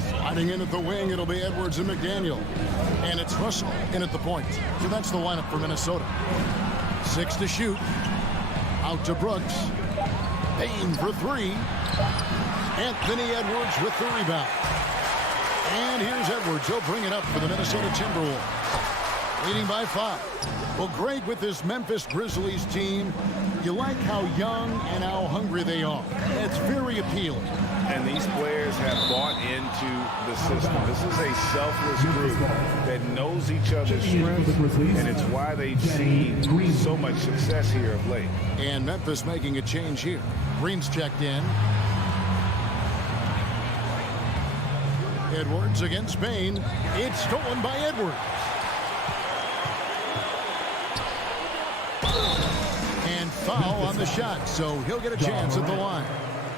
Sliding in at the wing, it'll be Edwards and McDaniel. And it's Russell in at the point. So that's the lineup for Minnesota. 6 to shoot. Out to Brooks. Bain for 3. Anthony Edwards with the rebound. And here's Edwards. He'll bring it up for the Minnesota Timberwolves. Leading by 5. Well, Greg, with this Memphis Grizzlies team, you like how young and how hungry they are. It's very appealing. And these players have bought into the system. This is a selfless group that knows each other's strengths, and it's why they've seen so much success here of late. And Memphis making a change here. Green's checked in. Edwards against Bain. It's stolen by Edwards. And foul on the shot, so he'll get a chance at the line.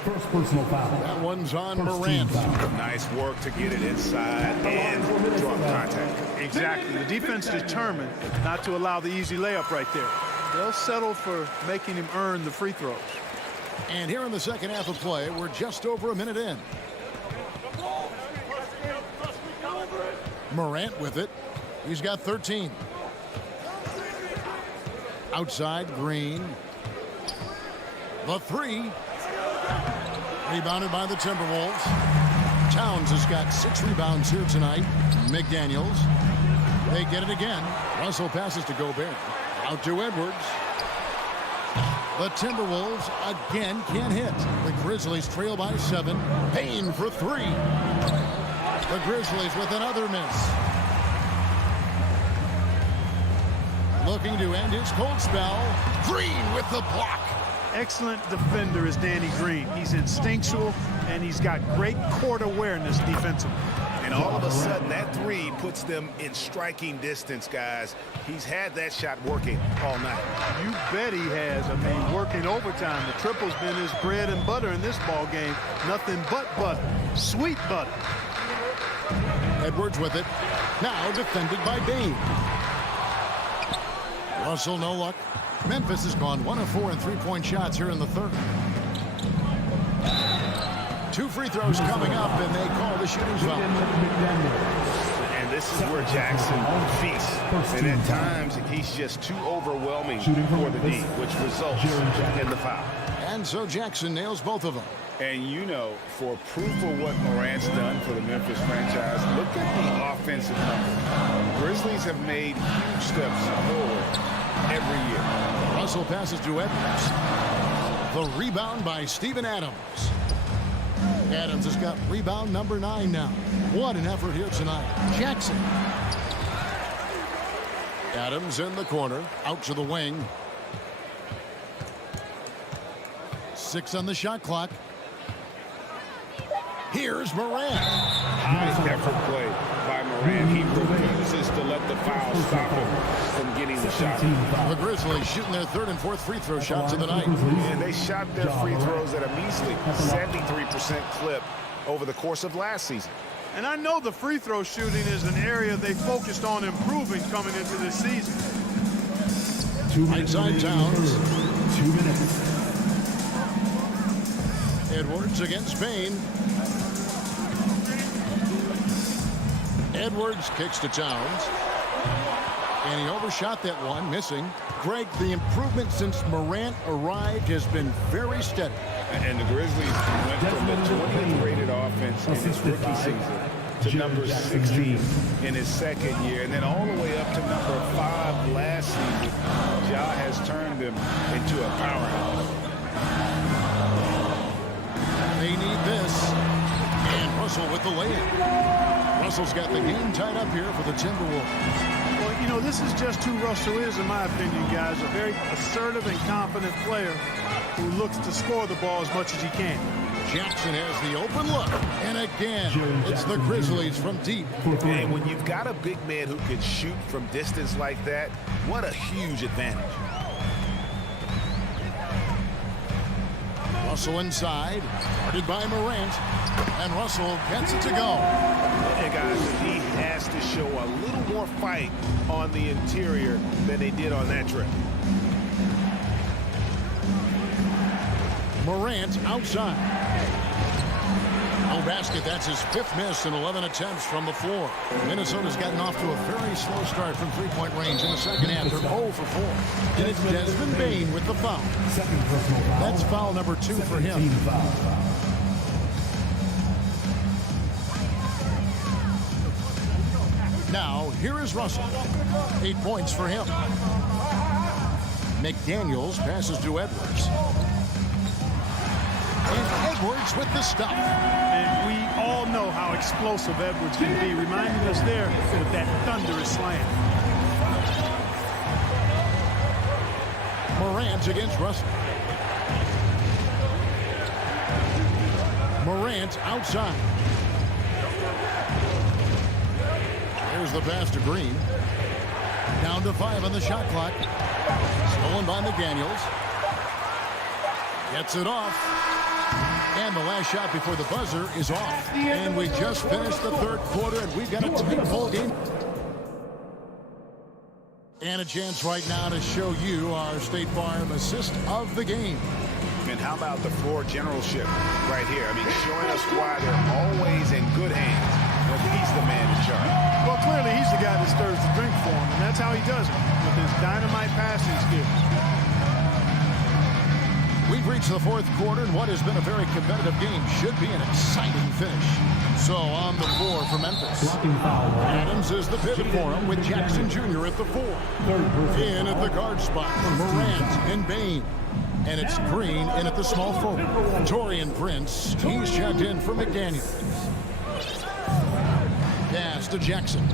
First personal foul. That one's on Morant. Nice work to get it inside and draw contact. Exactly. The defense determined not to allow the easy layup right there. They'll settle for making him earn the free throws. And here in the second half of play, we're just over a minute in. Morant with it. He's got 13. Outside, Green. The 3. Rebounded by the Timberwolves. Towns has got 6 rebounds here tonight. McDaniels. They get it again. Russell passes to Gobert. Out to Edwards. The Timberwolves again can't hit. The Grizzlies trail by 7. Bain for 3. The Grizzlies with another miss. Looking to end his cold spell. Green with the block. Excellent defender is Danny Green. He's instinctual, and he's got great court awareness defensively. And all of a sudden, that three puts them in striking distance, guys. He's had that shot working all night. You bet he has. I mean, working overtime. The triple's been his bread and butter in this ball game. Nothing but butter. Sweet butter. Edwards with it. Now defended by Bain. Russell, no luck. Memphis has gone 1 of 4 in three-point shots here in the third. 2 free throws coming up, and they call the shooting foul. And this is where Jackson feasts. And at times, he's just too overwhelming for the D, which results in the foul. And so Jackson nails both of them. And you know, for proof of what Morant's done for the Memphis franchise, look at the offensive numbers. Grizzlies have made huge steps forward every year. Russell passes to Edwards. The rebound by Steven Adams. Adams has got rebound number 9 now. What an effort here tonight. Jackson. Adams in the corner. Out to the wing. 6 on the shot clock. Here's Morant. High effort play by Morant. He refuses to let the foul stop him from getting the shot. The Grizzlies shooting their 3rd and 4th free throw shots of the night. And they shot their free throws at a measly 73% clip over the course of last season. And I know the free throw shooting is an area they focused on improving coming into this season. Outside Towns. 2 minutes. Edwards against Bain. Edwards kicks to Towns. And he overshot that one, missing. Greg, the improvement since Morant arrived has been very steady. And the Grizzlies went from the 20th rated offense in his rookie season to number 16 in his second year, and then all the way up to number 5 last season. Ja has turned them into a powerhouse. They need this. And Russell with the layup. Russell's got the game tied up here for the Timberwolves. Well, you know, this is just who Russell is, in my opinion, guys. A very assertive and confident player who looks to score the ball as much as he can. Jackson has the open look. And again, it's the Grizzlies from deep. And when you've got a big man who can shoot from distance like that, what a huge advantage. Russell inside, guarded by Morant, and Russell gets it to go. And guys, he has to show a little more fight on the interior than they did on that trip. Morant outside. No basket. That's his 5th miss in 11 attempts from the floor. Minnesota's gotten off to a very slow start from three-point range in the second half. They're 0 for 4. And it's Desmond Bain with the foul. That's foul number 2 for him. Now, here is Russell. 8 points for him. McDaniels passes to Edwards. And Edwards with the stuff. And we all know how explosive Edwards can be, reminding us there of that thunderous slam. Morant against Russell. Morant outside. Here's the pass to Green. Down to 5 on the shot clock. Stolen by McDaniels. Gets it off. And the last shot before the buzzer is off. And we just finished the 3rd quarter, and we've got a tight ball game. And a chance right now to show you our State Farm assist of the game. And how about the floor generalship right here? I mean, showing us why they're always in good hands. But he's the man in charge. Well, clearly he's the guy that stirs the drink for him, and that's how he does it, with his dynamite passing skills. We've reached the 4th quarter, and what has been a very competitive game should be an exciting finish. So on the floor for Memphis, Adams is the pivot for him with Jackson Jr. at the 4. In at the guard spot, Morant and Bain. And it's Green in at the small forward. Torian Prince, he's checked in for McDaniels. Pass to Jackson.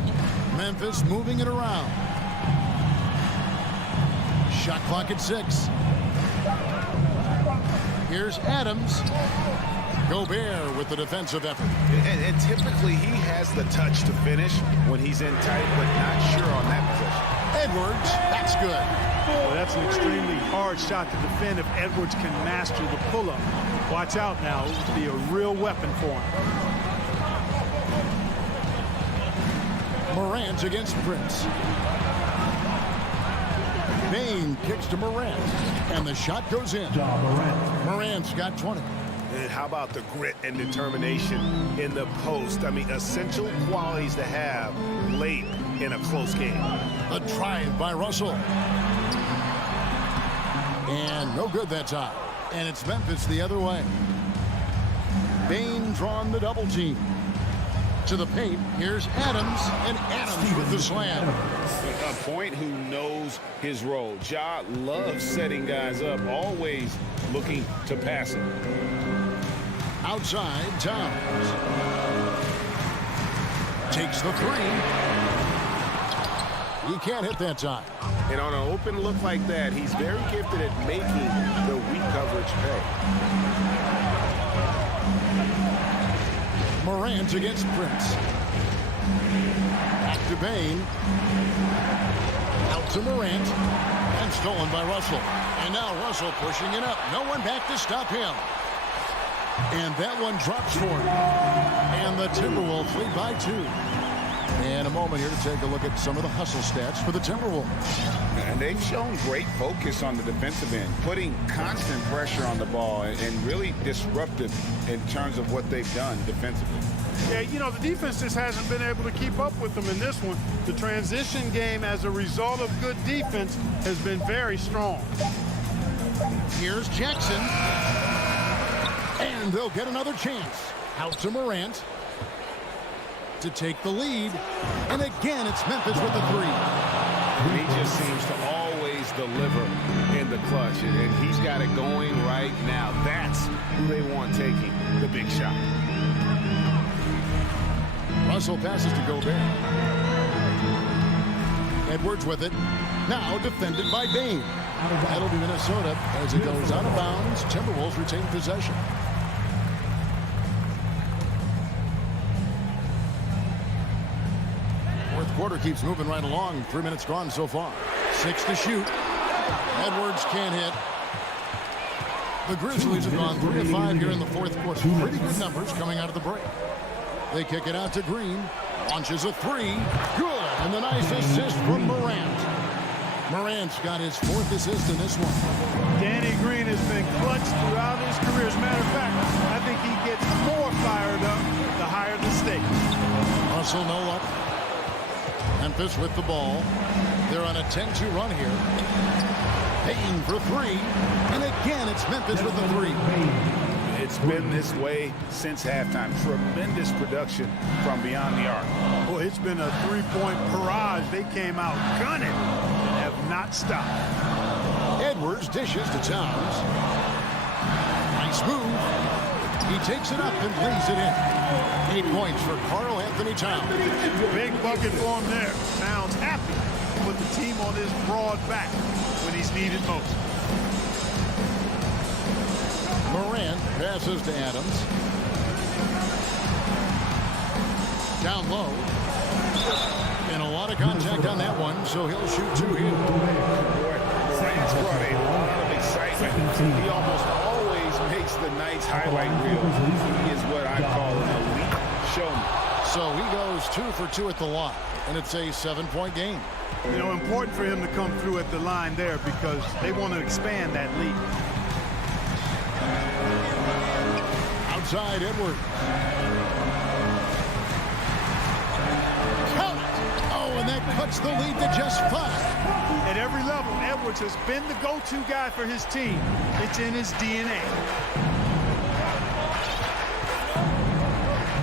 Memphis moving it around. Shot clock at 6. Here's Adams. Gobert with the defensive effort. And typically he has the touch to finish when he's in tight, but not sure on that possession. Edwards, that's good. Well, that's an extremely hard shot to defend if Edwards can master the pull-up. Watch out now. It would be a real weapon for him. Morant against Prince. Bain kicks to Morant, and the shot goes in. Morant's got 20. And how about the grit and determination in the post? I mean, essential qualities to have late in a close game. A drive by Russell. And no good that time. And it's Memphis the other way. Bain drawn the double team. To the paint, here's Adams, and Adams with the slam. A point who knows his role. Ja loves setting guys up, always looking to pass him. Outside, Towns. Takes the 3. He can't hit that time. And on an open look like that, he's very gifted at making the weak coverage pay. Morant against Prince. Back to Bain. Out to Morant. And stolen by Russell. And now Russell pushing it up. No one back to stop him. And that one drops for him. And the Timberwolves lead by 2. And a moment here to take a look at some of the hustle stats for the Timberwolves. And they've shown great focus on the defensive end, putting constant pressure on the ball and really disruptive in terms of what they've done defensively. Yeah, you know, the defense just hasn't been able to keep up with them in this one. The transition game, as a result of good defense, has been very strong. Here's Jackson. And they'll get another chance. Out to Morant to take the lead. And again, it's Memphis with the 3. He just seems to always deliver in the clutch, and he's got it going right now. That's who they want taking the big shot. Russell passes to Gobert. Edwards with it. Now defended by Bain. That'll be Minnesota as it goes out of bounds. Timberwolves retain possession. Fourth quarter keeps moving right along. 3 minutes gone so far. 6 to shoot. Edwards can't hit. The Grizzlies have gone 3 of 5 here in the fourth quarter. Pretty good numbers coming out of the break. They kick it out to Green. Launches a 3. Good. And the nice assist from Morant. Morant's got his 4th assist in this one. Danny Green has been clutch throughout his career. As a matter of fact, I think he gets more fired up the higher the stakes. Russell no luck. Memphis with the ball. They're on a 10-2 run here. Payton for 3. And again, it's Memphis with the 3. It's been this way since halftime. Tremendous production from beyond the arc. Boy, it's been a 3-point barrage. They came out gunning and have not stopped. Edwards dishes to Towns. Nice move. He takes it up and lays it in. 8 points for Karl Anthony Towns. Big bucket for him there. Towns happy to put the team on his broad back when he's needed most. Morant passes to Adams. Down low. And a lot of contact on that one, so he'll shoot 2 here. Morant's brought a lot of excitement. He almost always makes the night's highlight reel. He is what I call an elite showman. So he goes 2 for 2 at the line, and it's a 7-point game. You know, important for him to come through at the line there because they want to expand that lead. Outside Edwards. Count it. Oh, and that cuts the lead to just 5. At every level, Edwards has been the go-to guy for his team. It's in his DNA.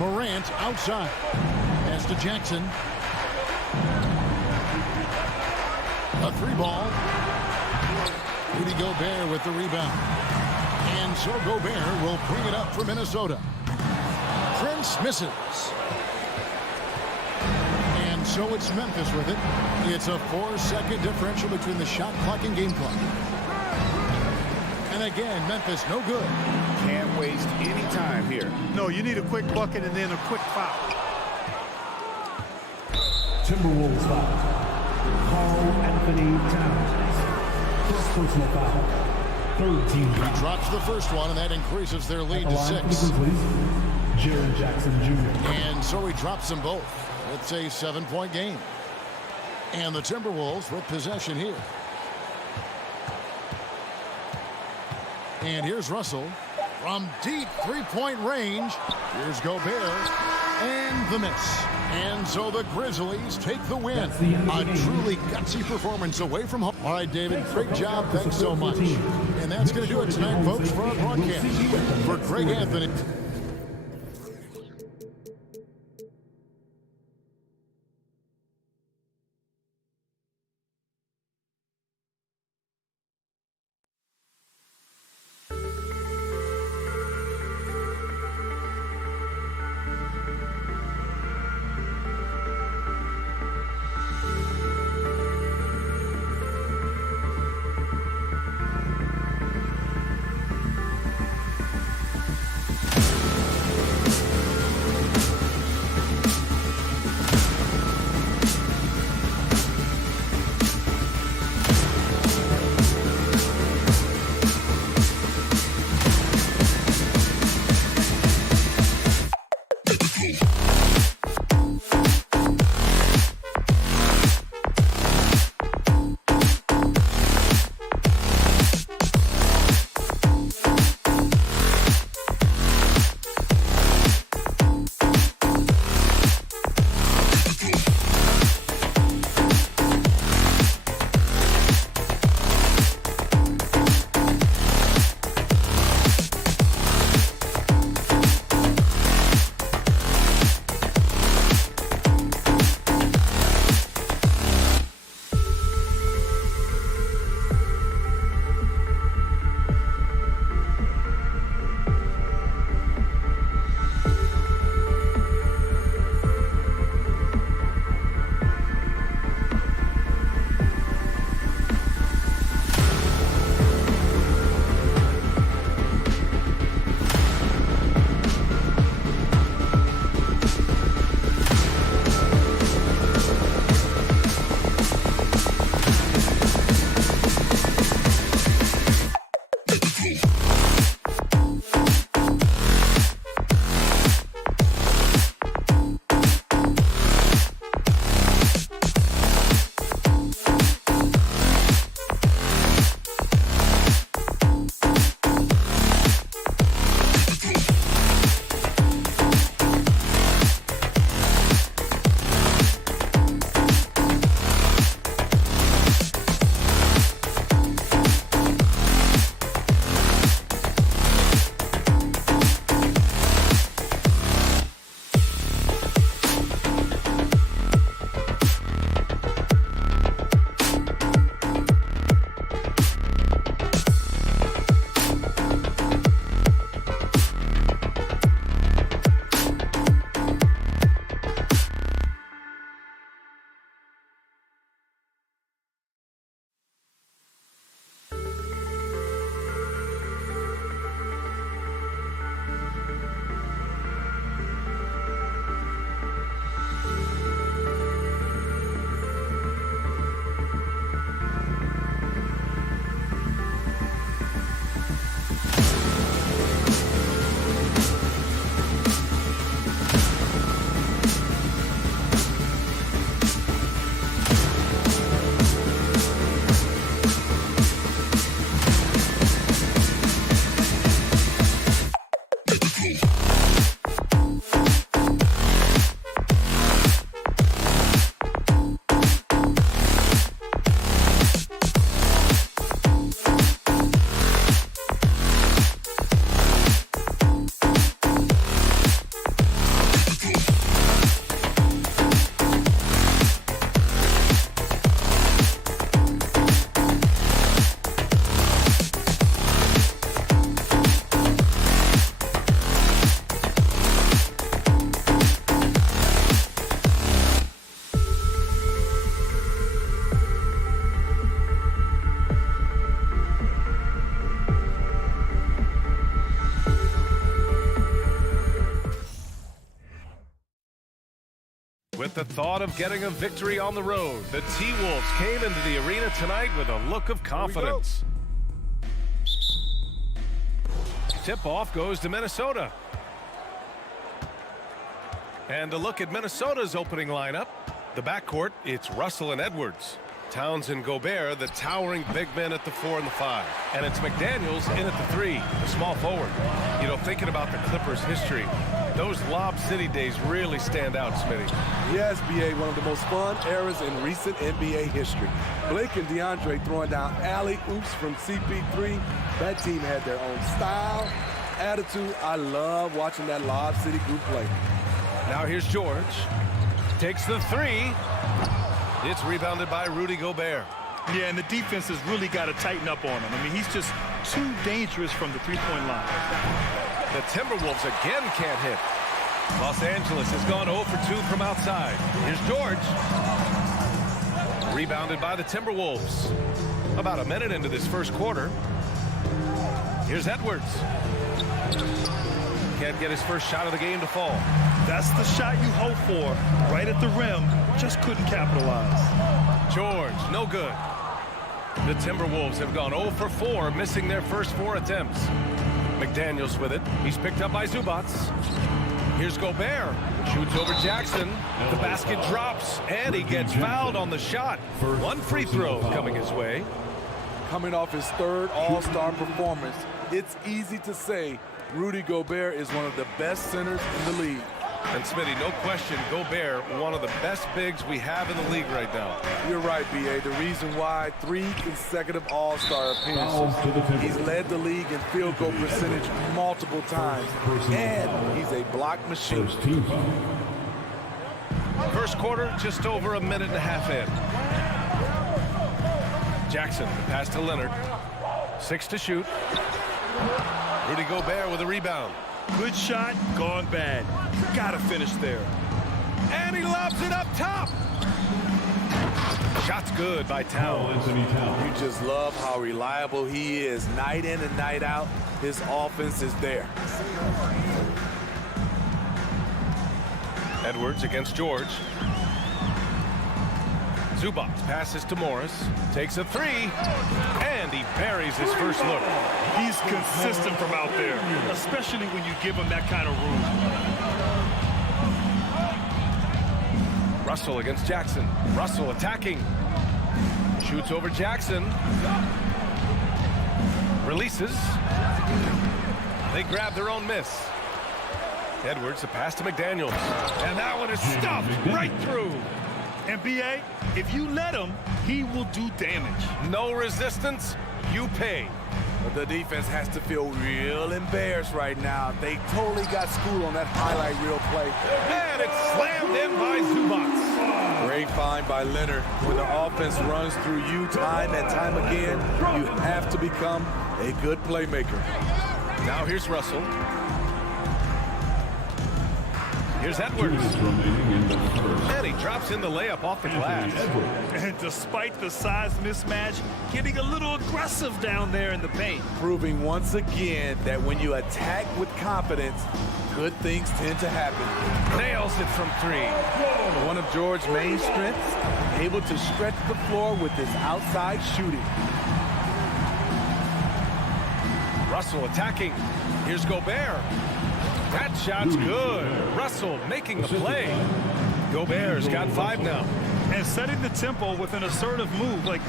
Morant outside. Pass to Jackson. A 3 ball. Rudy Gobert with the rebound. And so Gobert will bring it up for Minnesota. Prince misses. So it's Memphis with it. It's a 4-second differential between the shot clock and game clock. And again, Memphis no good. Can't waste any time here. No, you need a quick bucket and then a quick foul. Timberwolves foul. Carl Anthony Towns. First personal foul. Third team foul. He drops the first one, and that increases their lead to 6. Jaren Jackson Jr. And so he drops them both. It's a 7-point game. And the Timberwolves with possession here. And here's Russell from deep three-point range. Here's Gobert. And the miss. And so the Grizzlies take the win. A truly gutsy performance away from home. All right, David, great job. Thanks so much. And that's going to do it tonight, folks, for our broadcast. For Greg Anthony. With the thought of getting a victory on the road, the T-Wolves came into the arena tonight with a look of confidence. Tip-off goes to Minnesota. And a look at Minnesota's opening lineup. The backcourt, it's Russell and Edwards. Towns and Gobert, the towering big men at the 4 and the 5. And it's McDaniels in at the 3, the small forward. You know, thinking about the Clippers' history, those Lob City days really stand out, Smitty. Yes, B.A., one of the most fun eras in recent NBA history. Blake and DeAndre throwing down alley-oops from CP3. That team had their own style, attitude. I love watching that Lob City group play. Now here's George. Takes the 3. It's rebounded by Rudy Gobert. Yeah, and the defense has really got to tighten up on him. I mean, he's just too dangerous from the three-point line. The Timberwolves again can't hit. Los Angeles has gone 0 for 2 from outside. Here's George. Rebounded by the Timberwolves. About a minute into this first quarter. Here's Edwards. Can't get his first shot of the game to fall. That's the shot you hope for. Right at the rim. Just couldn't capitalize. George, no good. The Timberwolves have gone 0 for 4, missing their first 4 attempts. McDaniels with it. He's picked up by Zubac. Here's Gobert. Shoots over Jackson. The basket drops, and he gets fouled on the shot. One free throw coming his way. Coming off his third All-Star performance, it's easy to say Rudy Gobert is one of the best centers in the league. And Smitty, no question, Gobert, one of the best bigs we have in the league right now. You're right, B.A. The reason why 3 consecutive All-Star appearances. He's led the league in field goal percentage multiple times, and he's a block machine. First quarter, just over a minute and a half in. Jackson, the pass to Leonard. 6 to shoot. Rudy Gobert with a rebound. Good shot, gone bad. Gotta finish there. And he lobs it up top. Shot's good by Towns. You just love how reliable he is. Night in and night out, his offense is there. Edwards against George. Zubac passes to Morris. Takes a 3. And he buries his first look. He's consistent from out there, especially when you give him that kind of room. Russell against Jackson. Russell attacking. Shoots over Jackson. Releases. They grab their own miss. Edwards, the pass to McDaniels. And that one is stuffed right through. And B.A., if you let him, he will do damage. No resistance, you pay. But the defense has to feel real embarrassed right now. They totally got schooled on that highlight reel play. And it's slammed in by Zubac. Great find by Leonard. When the offense runs through you time and time again, you have to become a good playmaker. Now here's Russell. Here's Edwards. And he drops in the layup off the glass. And despite the size mismatch, getting a little aggressive down there in the paint. Proving once again that when you attack with confidence, good things tend to happen. Nails it from 3. One of George's main strengths, able to stretch the floor with his outside shooting. Russell attacking. Here's Gobert. That shot's good. Russell making the play. Gobert's got 5 now. And setting the tempo with an assertive move. Like,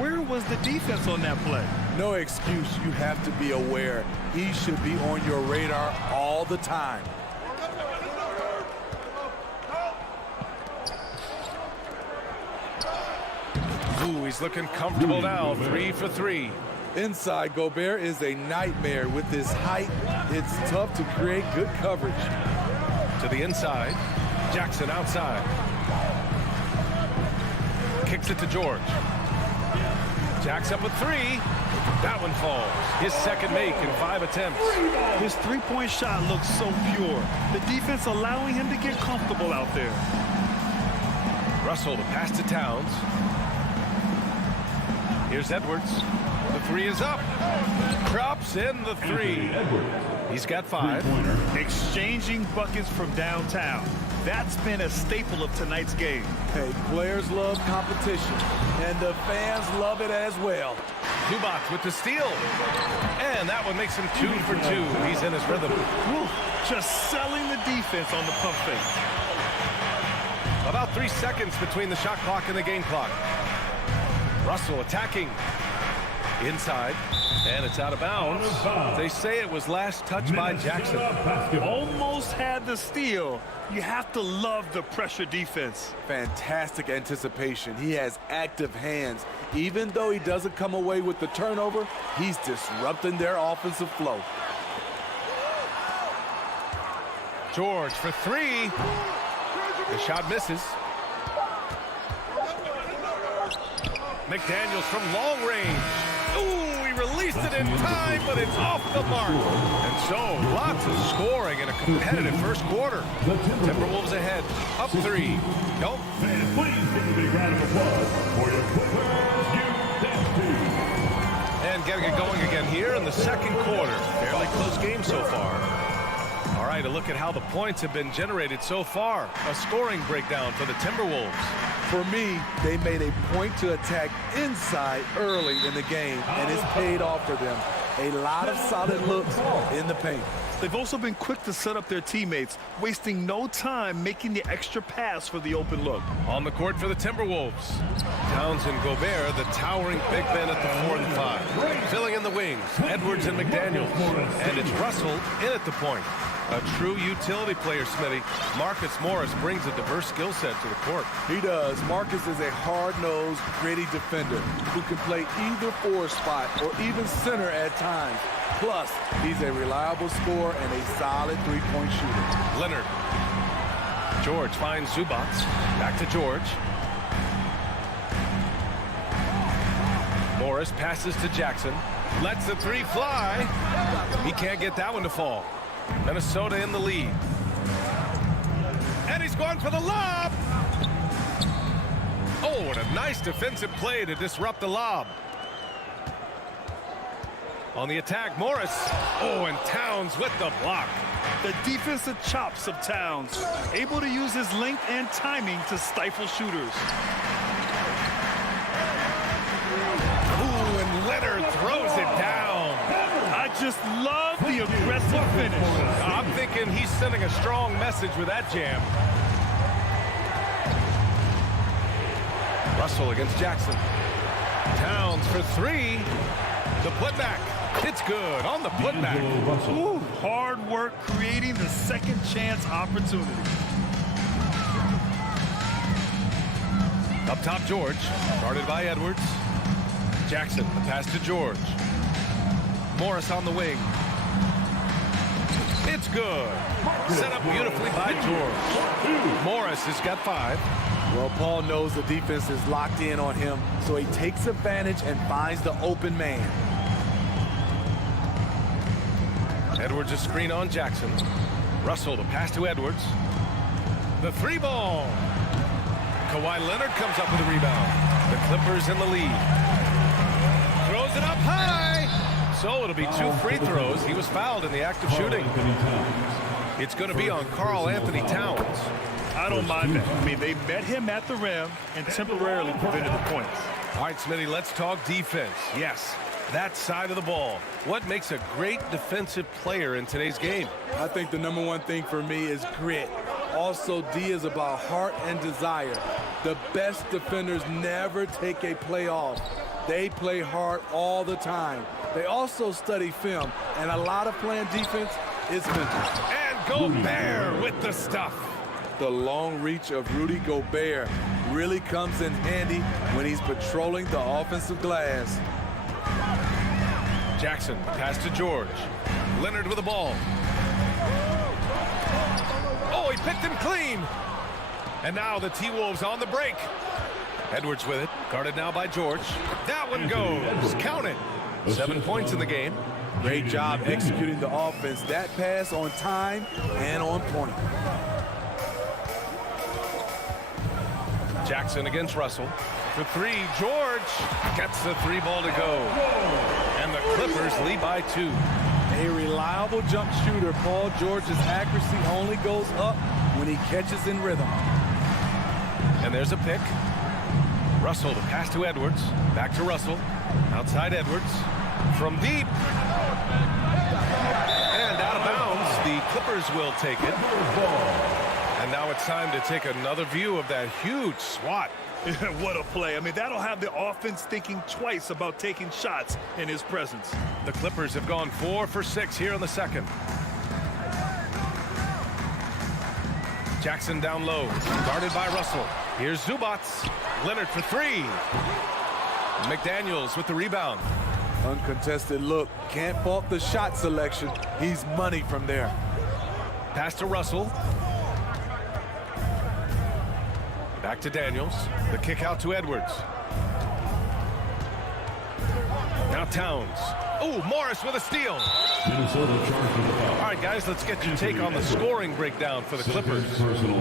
where was the defense on that play? No excuse. You have to be aware. He should be on your radar all the time. Ooh, he's looking comfortable now. 3 for 3. Inside, Gobert is a nightmare with his height. It's tough to create good coverage. To the inside. Jackson outside. Kicks it to George. Jack's up with 3. That one falls. His second make in 5 attempts. His three-point shot looks so pure. The defense allowing him to get comfortable out there. Russell to pass to Towns. Here's Edwards. The 3 is up. Drops in the 3. He's got 5. Exchanging buckets from downtown. That's been a staple of tonight's game. Hey, players love competition, and the fans love it as well. Zubac with the steal. And that one makes him 2 for 2. He's in his rhythm. Woo, just selling the defense on the pump fake. About 3 seconds between the shot clock and the game clock. Russell attacking. Inside. And it's out of bounds. They say it was last touched by Jackson. Almost had the steal. You have to love the pressure defense. Fantastic anticipation. He has active hands. Even though he doesn't come away with the turnover, he's disrupting their offensive flow. George for 3. The shot misses. McDaniels from long range. Ooh, he released it in time, but it's off the mark. And so, lots of scoring in a competitive first quarter. Timberwolves ahead, up 3. Go. And please give a big round of applause for your Clippers, And getting it going again here in the second quarter. Fairly close game so far. All right, a look at how the points have been generated so far. A scoring breakdown for the Timberwolves. For me, they made a point to attack inside early in the game, and it's paid off for them. A lot of solid looks in the paint. They've also been quick to set up their teammates, wasting no time making the extra pass for the open look. On the court for the Timberwolves. Towns and Gobert, the towering big men at the 4 and 5. Filling in the wings, Edwards and McDaniels. And it's Russell in at the point. A true utility player, Smitty. Marcus Morris brings a diverse skill set to the court. He does. Marcus is a hard-nosed, gritty defender who can play either 4 spot or even center at times. Plus, he's a reliable scorer and a solid 3-point shooter. Leonard. George finds Zubac. Back to George. Morris passes to Jackson. Lets the 3 fly. He can't get that one to fall. Minnesota in the lead. And he's going for the lob. Oh, what a nice defensive play to disrupt the lob. On the attack, Morris. Oh, and Towns with the block. The defensive chops of Towns, able to use his length and timing to stifle shooters. Ooh, and Leonard throws it down. I just love the aggressive finish. I'm thinking he's sending a strong message with that jam. Russell against Jackson. Towns for 3. The putback. It's good on the putback. Ooh, hard work creating the second chance opportunity. Up top, George. Guarded by Edwards. Jackson, the pass to George. Morris on the wing. It's good. Set up beautifully by George. Morris has got 5. Well, Paul knows the defense is locked in on him, so he takes advantage and finds the open man. Edwards a screen on Jackson. Russell the pass to Edwards. The 3 ball. Kawhi Leonard comes up with a rebound. The Clippers in the lead. Throws it up high. So it'll be 2 free throws. He was fouled in the act of shooting. It's going to be on Karl Anthony Towns. I don't mind that. I mean, they met him at the rim and temporarily prevented the points. All right, Smitty, let's talk defense. Yes, that side of the ball. What makes a great defensive player in today's game? I think the number one thing for me is grit. Also, D is about heart and desire. The best defenders never take a play off. They play hard all the time. They also study film, and a lot of playing defense is mental. And Gobert with the stuff. The long reach of Rudy Gobert really comes in handy when he's patrolling the offensive glass. Jackson, pass to George. Leonard with the ball. Oh, he picked him clean. And now the T-Wolves on the break. Edwards with it, guarded now by George. That one goes. Count it. 7 points in the game. Great job executing the offense. That pass on time and on point. Jackson against Russell. For 3, George gets the 3 ball to go. And the Clippers lead by 2. a reliable jump shooter. Paul George's accuracy only goes up when he catches in rhythm. And there's a pick. Russell, the pass to Edwards. Back to Russell. Outside Edwards. From deep. And out of bounds. The Clippers will take it. And now it's time to take another view of that huge swat. What a play. I mean, that'll have the offense thinking twice about taking shots in his presence. The Clippers have gone 4 for 6 here in the second. Jackson down low, guarded by Russell. Here's Zubats. Leonard for 3. McDaniels with the rebound. Uncontested look. Can't fault the shot selection. He's money from there. Pass to Russell. Back to Daniels. The kick out to Edwards. Now Towns. Oh, Morris with a steal. Minnesota charged with the foul. All right, guys, let's get your take on the scoring breakdown for the Clippers.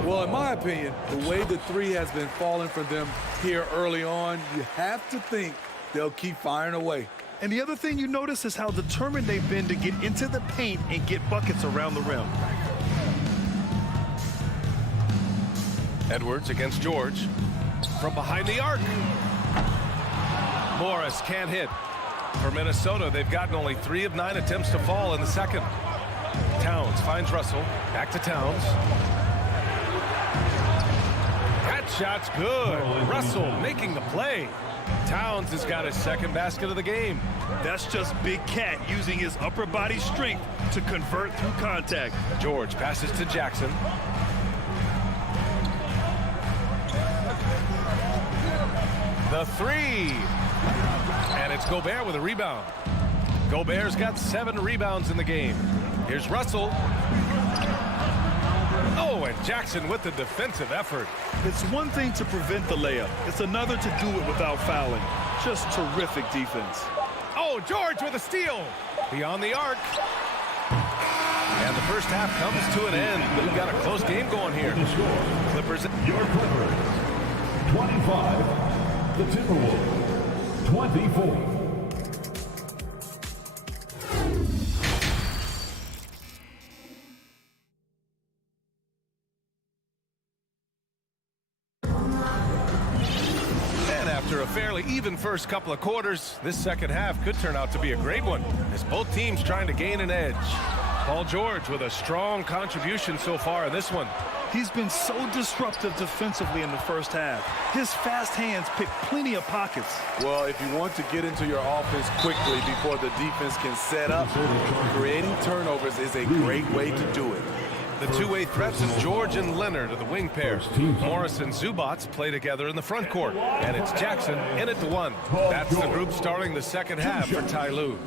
Well, in my opinion, the way the three has been falling for them here early on, you have to think they'll keep firing away. And the other thing you notice is how determined they've been to get into the paint and get buckets around the rim. Edwards against George. From behind the arc. Morris can't hit. For Minnesota, they've gotten only 3 of 9 attempts to fall in the second. Towns finds Russell. Back to Towns. That shot's good. Russell making the play. Towns has got his second basket of the game. That's just Big Cat using his upper body strength to convert through contact. George passes to Jackson. The 3. And it's Gobert with a rebound. Gobert's got 7 rebounds in the game. Here's Russell. Oh, and Jackson with the defensive effort. It's one thing to prevent the layup. It's another to do it without fouling. Just terrific defense. Oh, George with a steal. Beyond the arc. And the first half comes to an end. We've got a close game going here. Clippers. Your Clippers, 25. The Timberwolves, 24. After a fairly even first couple of quarters, this second half could turn out to be a great one, as both teams trying to gain an edge. Paul George with a strong contribution so far in this one. He's been so disruptive defensively in the first half. His fast hands pick plenty of pockets. Well, if you want to get into your offense quickly before the defense can set up, creating turnovers is a great way to do it. The two-way threats of George and Leonard are the wing pair. Morris and Zubats play together in the front court. And it's Jackson in at the 1. That's the group starting the second half for Ty Lue.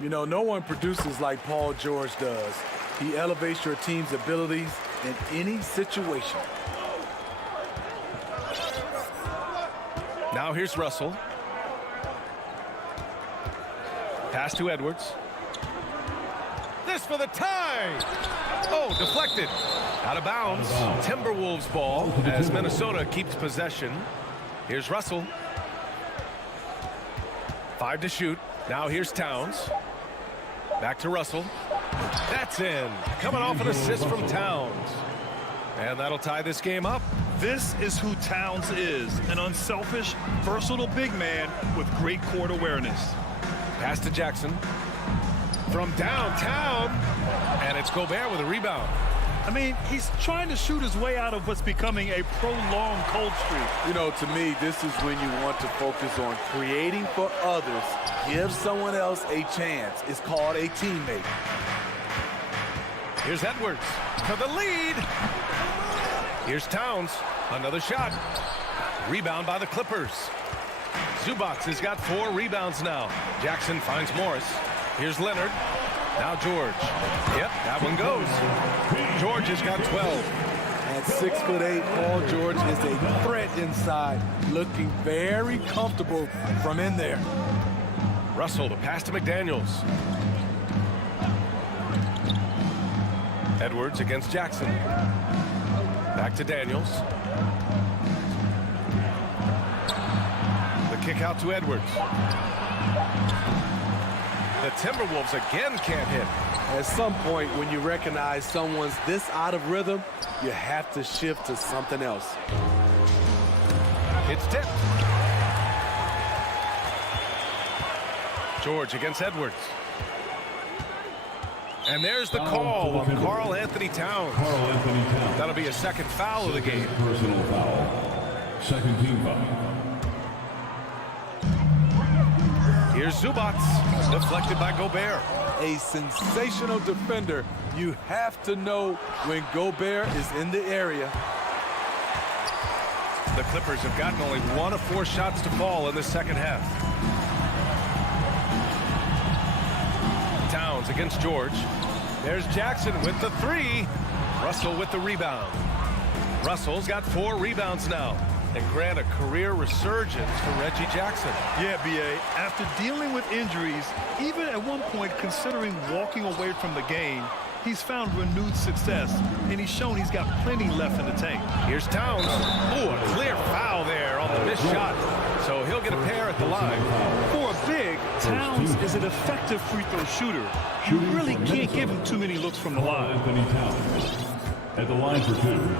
You know, no one produces like Paul George does. He elevates your team's abilities in any situation. Now here's Russell. Pass to Edwards. This for the tie. Oh, deflected. Out of bounds. Timberwolves ball as Minnesota keeps possession. Here's Russell. 5 to shoot. Now here's Towns. Back to Russell. That's in. Coming off an assist from Towns. And that'll tie this game up. This is who Towns is. An unselfish, versatile big man with great court awareness. Pass to Jackson. From downtown. And it's Gobert with a rebound. I mean, he's trying to shoot his way out of what's becoming a prolonged cold streak. You know, to me, this is when you want to focus on creating for others. Give someone else a chance. It's called a teammate. Here's Edwards for the lead. Here's Towns. Another shot. Rebound by the Clippers. Zubats has got 4 rebounds now. Jackson finds Morris. Here's Leonard. Now George. Yep, that one goes. George has got 12. At 6'8", Paul George is a threat inside, looking very comfortable from in there. Russell, the pass to McDaniels. Edwards against Jackson. Back to Daniels. The kick out to Edwards. The The Timberwolves again can't hit. At some point, when you recognize someone's this out of rhythm, you have to shift to something else. It's tipped. George against Edwards. And there's the call on Karl Anthony Towns. That'll be a second foul of the game. Personal foul. Second team foul. Here's Zubats, deflected by Gobert. A sensational defender. You have to know when Gobert is in the area. The Clippers have gotten only 1 of 4 shots to fall in the second half. Towns against George. There's Jackson with the 3. Russell with the rebound. Russell's got 4 rebounds now. And grant a career resurgence for Reggie Jackson. Yeah, B.A., after dealing with injuries, even at one point considering walking away from the game, he's found renewed success, and he's shown he's got plenty left in the tank. Here's Towns. Ooh, a clear foul there on the missed shot. So he'll get a pair at the line. For a big, Towns is an effective free throw shooter. You really can't give him too many looks from the line. Anthony Towns at the line for 2.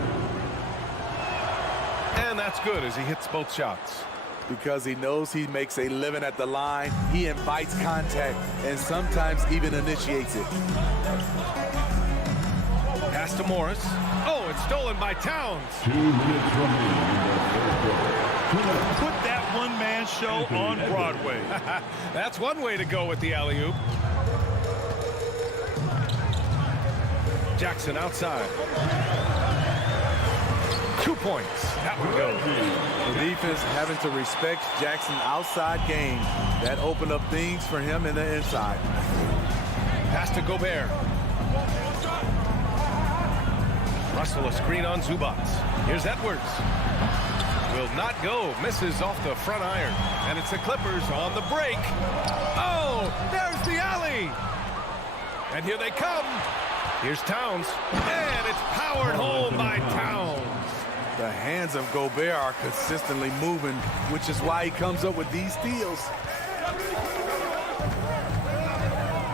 And that's good as he hits both shots. Because he knows he makes a living at the line, he invites contact and sometimes even initiates it. Pass to Morris. Oh, it's stolen by Towns. 2 minutes remaining in the third quarter. Put that one-man show on Broadway. That's one way to go with the alley-oop. Jackson outside. 2 points. That would go. The defense having to respect Jackson's outside game. That opened up things for him in the inside. Pass to Gobert. Russell a screen on Zubats. Here's Edwards. Will not go. Misses off the front iron. And it's the Clippers on the break. Oh, there's the alley. And here they come. Here's Towns. And it's powered home by Towns. The hands of Gobert are consistently moving, which is why he comes up with these steals.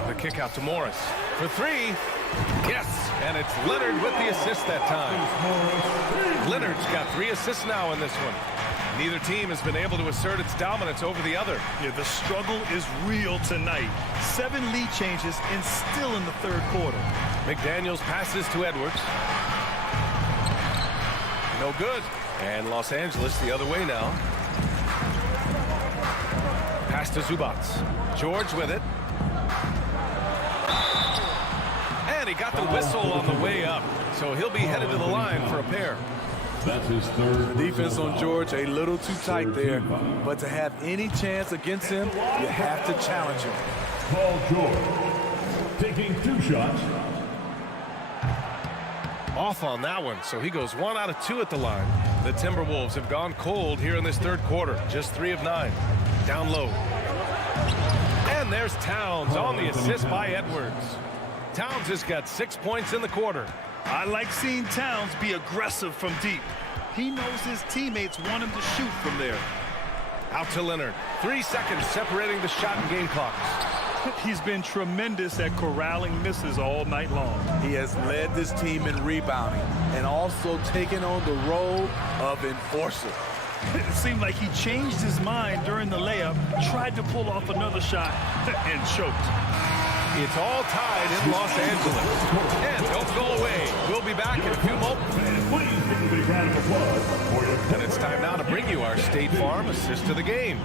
The kick out to Morris for 3. Yes, and it's Leonard with the assist that time. Leonard's got 3 assists now in this one. Neither team has been able to assert its dominance over the other. Yeah, the struggle is real tonight. 7 lead changes and still in the third quarter. McDaniels passes to Edwards. No good. And Los Angeles the other way now. Pass to Zubats. George with it. And he got the whistle on the way up. So he'll be headed to the line for a pair. That's his third. Defense on George a little too tight there. But to have any chance against him, you have to challenge him. Paul George taking 2 shots. Off on that one, so he goes 1 out of 2 at the line. The Timberwolves have gone cold here in this third quarter. Just 3 of 9. Down low. And there's Towns on the assist by Edwards. Towns has got 6 points in the quarter. I like seeing Towns be aggressive from deep. He knows his teammates want him to shoot from there. Out to Leonard. 3 seconds separating the shot and game clocks. He's been tremendous at corralling misses all night long. He has led this team in rebounding and also taken on the role of enforcer. It seemed like he changed his mind during the layup, tried to pull off another shot, and choked. It's all tied in Los Angeles. And don't go away. We'll be back in a few moments. And it's time now to bring you our State Farm assist to the game.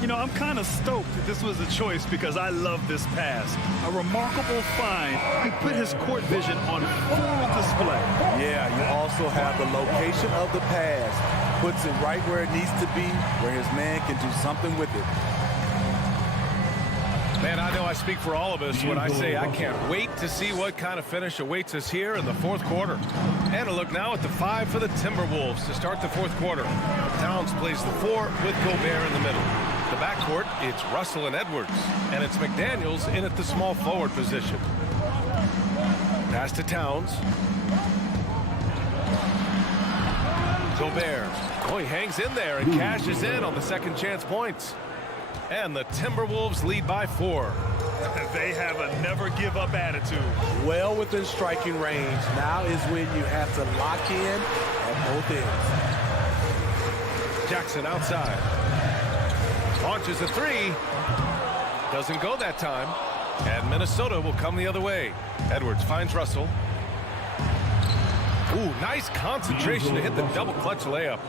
You know, I'm kind of stoked that this was a choice because I love this pass. A remarkable find. He put his court vision on full display. Yeah, you also have the location of the pass. Puts it right where it needs to be, where his man can do something with it. Man, I know I speak for all of us when I say I can't wait to see what kind of finish awaits us here in the fourth quarter. And a look now at the 5 for the Timberwolves to start the fourth quarter. Towns plays the 4 with Gobert in the middle. The backcourt, it's Russell and Edwards. And it's McDaniels in at the small forward position. Pass to Towns. Gobert. Oh, he hangs in there and cashes in on the second chance points. And the Timberwolves lead by 4. They have a never-give-up attitude. Well within striking range. Now is when you have to lock in at both ends. Jackson outside. Launches a three. Doesn't go that time. And Minnesota will come the other way. Edwards finds Russell. Ooh, nice concentration to hit the double clutch layup.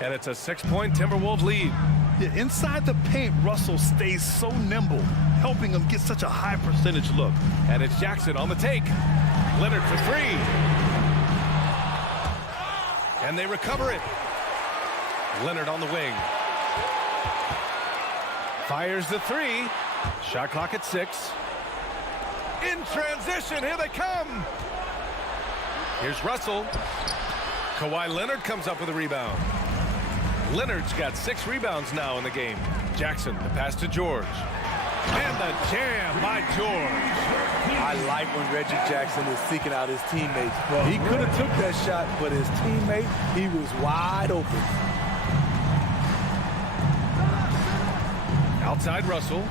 And it's a 6-point Timberwolves lead. Yeah, inside the paint, Russell stays so nimble, helping him get such a high percentage look. And it's Jackson on the take. Leonard for three. And they recover it. Leonard on the wing. Fires the three. Shot clock at 6. In transition, here they come. Here's Russell. Kawhi Leonard comes up with a rebound. Leonard's got 6 rebounds now in the game. Jackson, the pass to George. And the jam by George. I like when Reggie Jackson is seeking out his teammates. He could have took that shot, but his teammate, he was wide open. Outside Russell.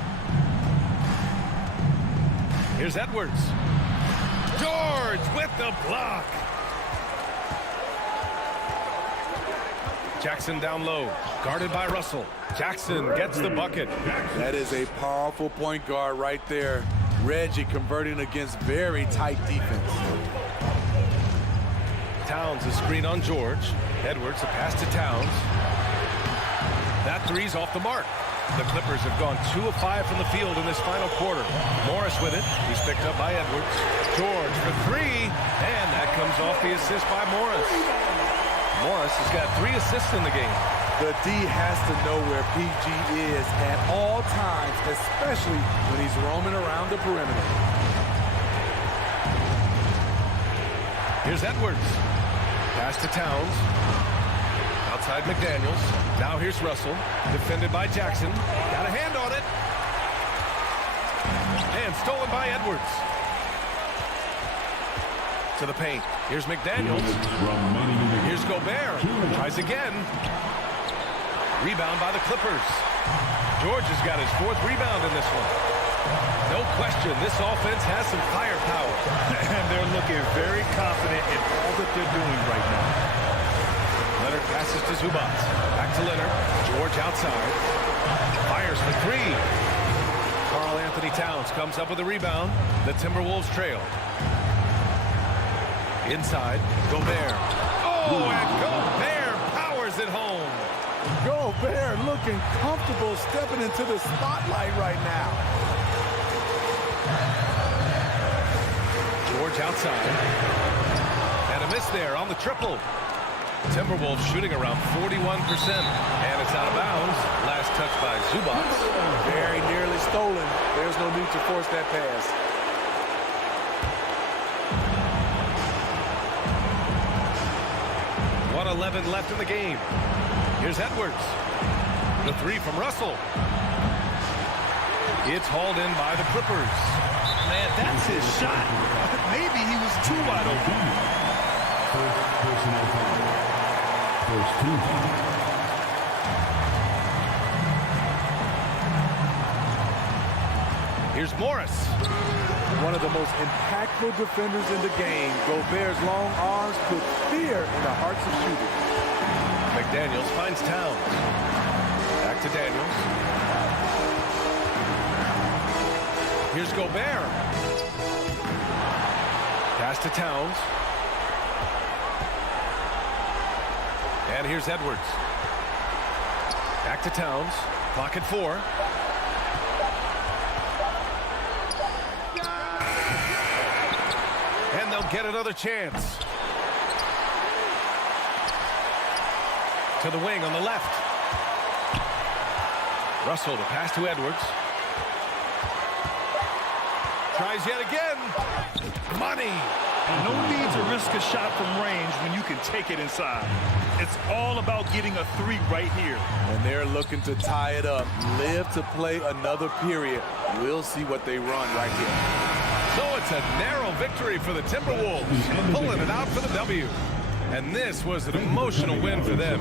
Here's Edwards. George with the block. Jackson down low, guarded by Russell. Jackson gets the bucket. That is a powerful point guard right there. Reggie converting against very tight defense. Towns a screen on George. Edwards a pass to Towns. That three's off the mark. The Clippers have gone 2 of 5 from the field in this final quarter. Morris with it. He's picked up by Edwards. George for 3. And that comes off the assist by Morris. Morris has got 3 assists in the game. The D has to know where PG is at all times, especially when he's roaming around the perimeter. Here's Edwards. Pass to Towns. Outside McDaniels. Now here's Russell. Defended by Jackson. Got a hand on it. And stolen by Edwards. To the paint. Here's McDaniels. Here's Gobert. Tries again. Rebound by the Clippers. George has got his 4th rebound in this one. No question, this offense has some firepower. And they're looking very confident in all that they're doing right now. Leonard passes to Zubac. Back to Leonard. George outside. Fires for 3. Karl Anthony Towns comes up with a rebound. The Timberwolves trail. Inside, Gobert. Oh, and Gobert powers it home. Gobert looking comfortable stepping into the spotlight right now. George outside. And a miss there on the triple. Timberwolves shooting around 41%. And it's out of bounds. Last touch by Zubac. Very nearly stolen. There's no need to force that pass. .11 left in the game. Here's Edwards. The 3 from Russell. It's hauled in by the Clippers. Man, that's his shot. Maybe he was too wide open. First personal foul. First team foul. Here's Morris. One of the most impactful defenders in the game. Gobert's long arms put fear in the hearts of shooters. McDaniels finds Towns. Back to Daniels. Here's Gobert. Pass to Towns. And here's Edwards. Back to Towns. Clock at 4. And they'll get another chance. To the wing on the left. Russell to pass to Edwards. Tries yet again. Money. No need to risk a shot from range when you can take it inside. It's all about getting a 3 right here. And they're looking to tie it up. Live to play another period. We'll see what they run right here. So it's a narrow victory for the Timberwolves, pulling it out for the W. And this was an emotional win for them.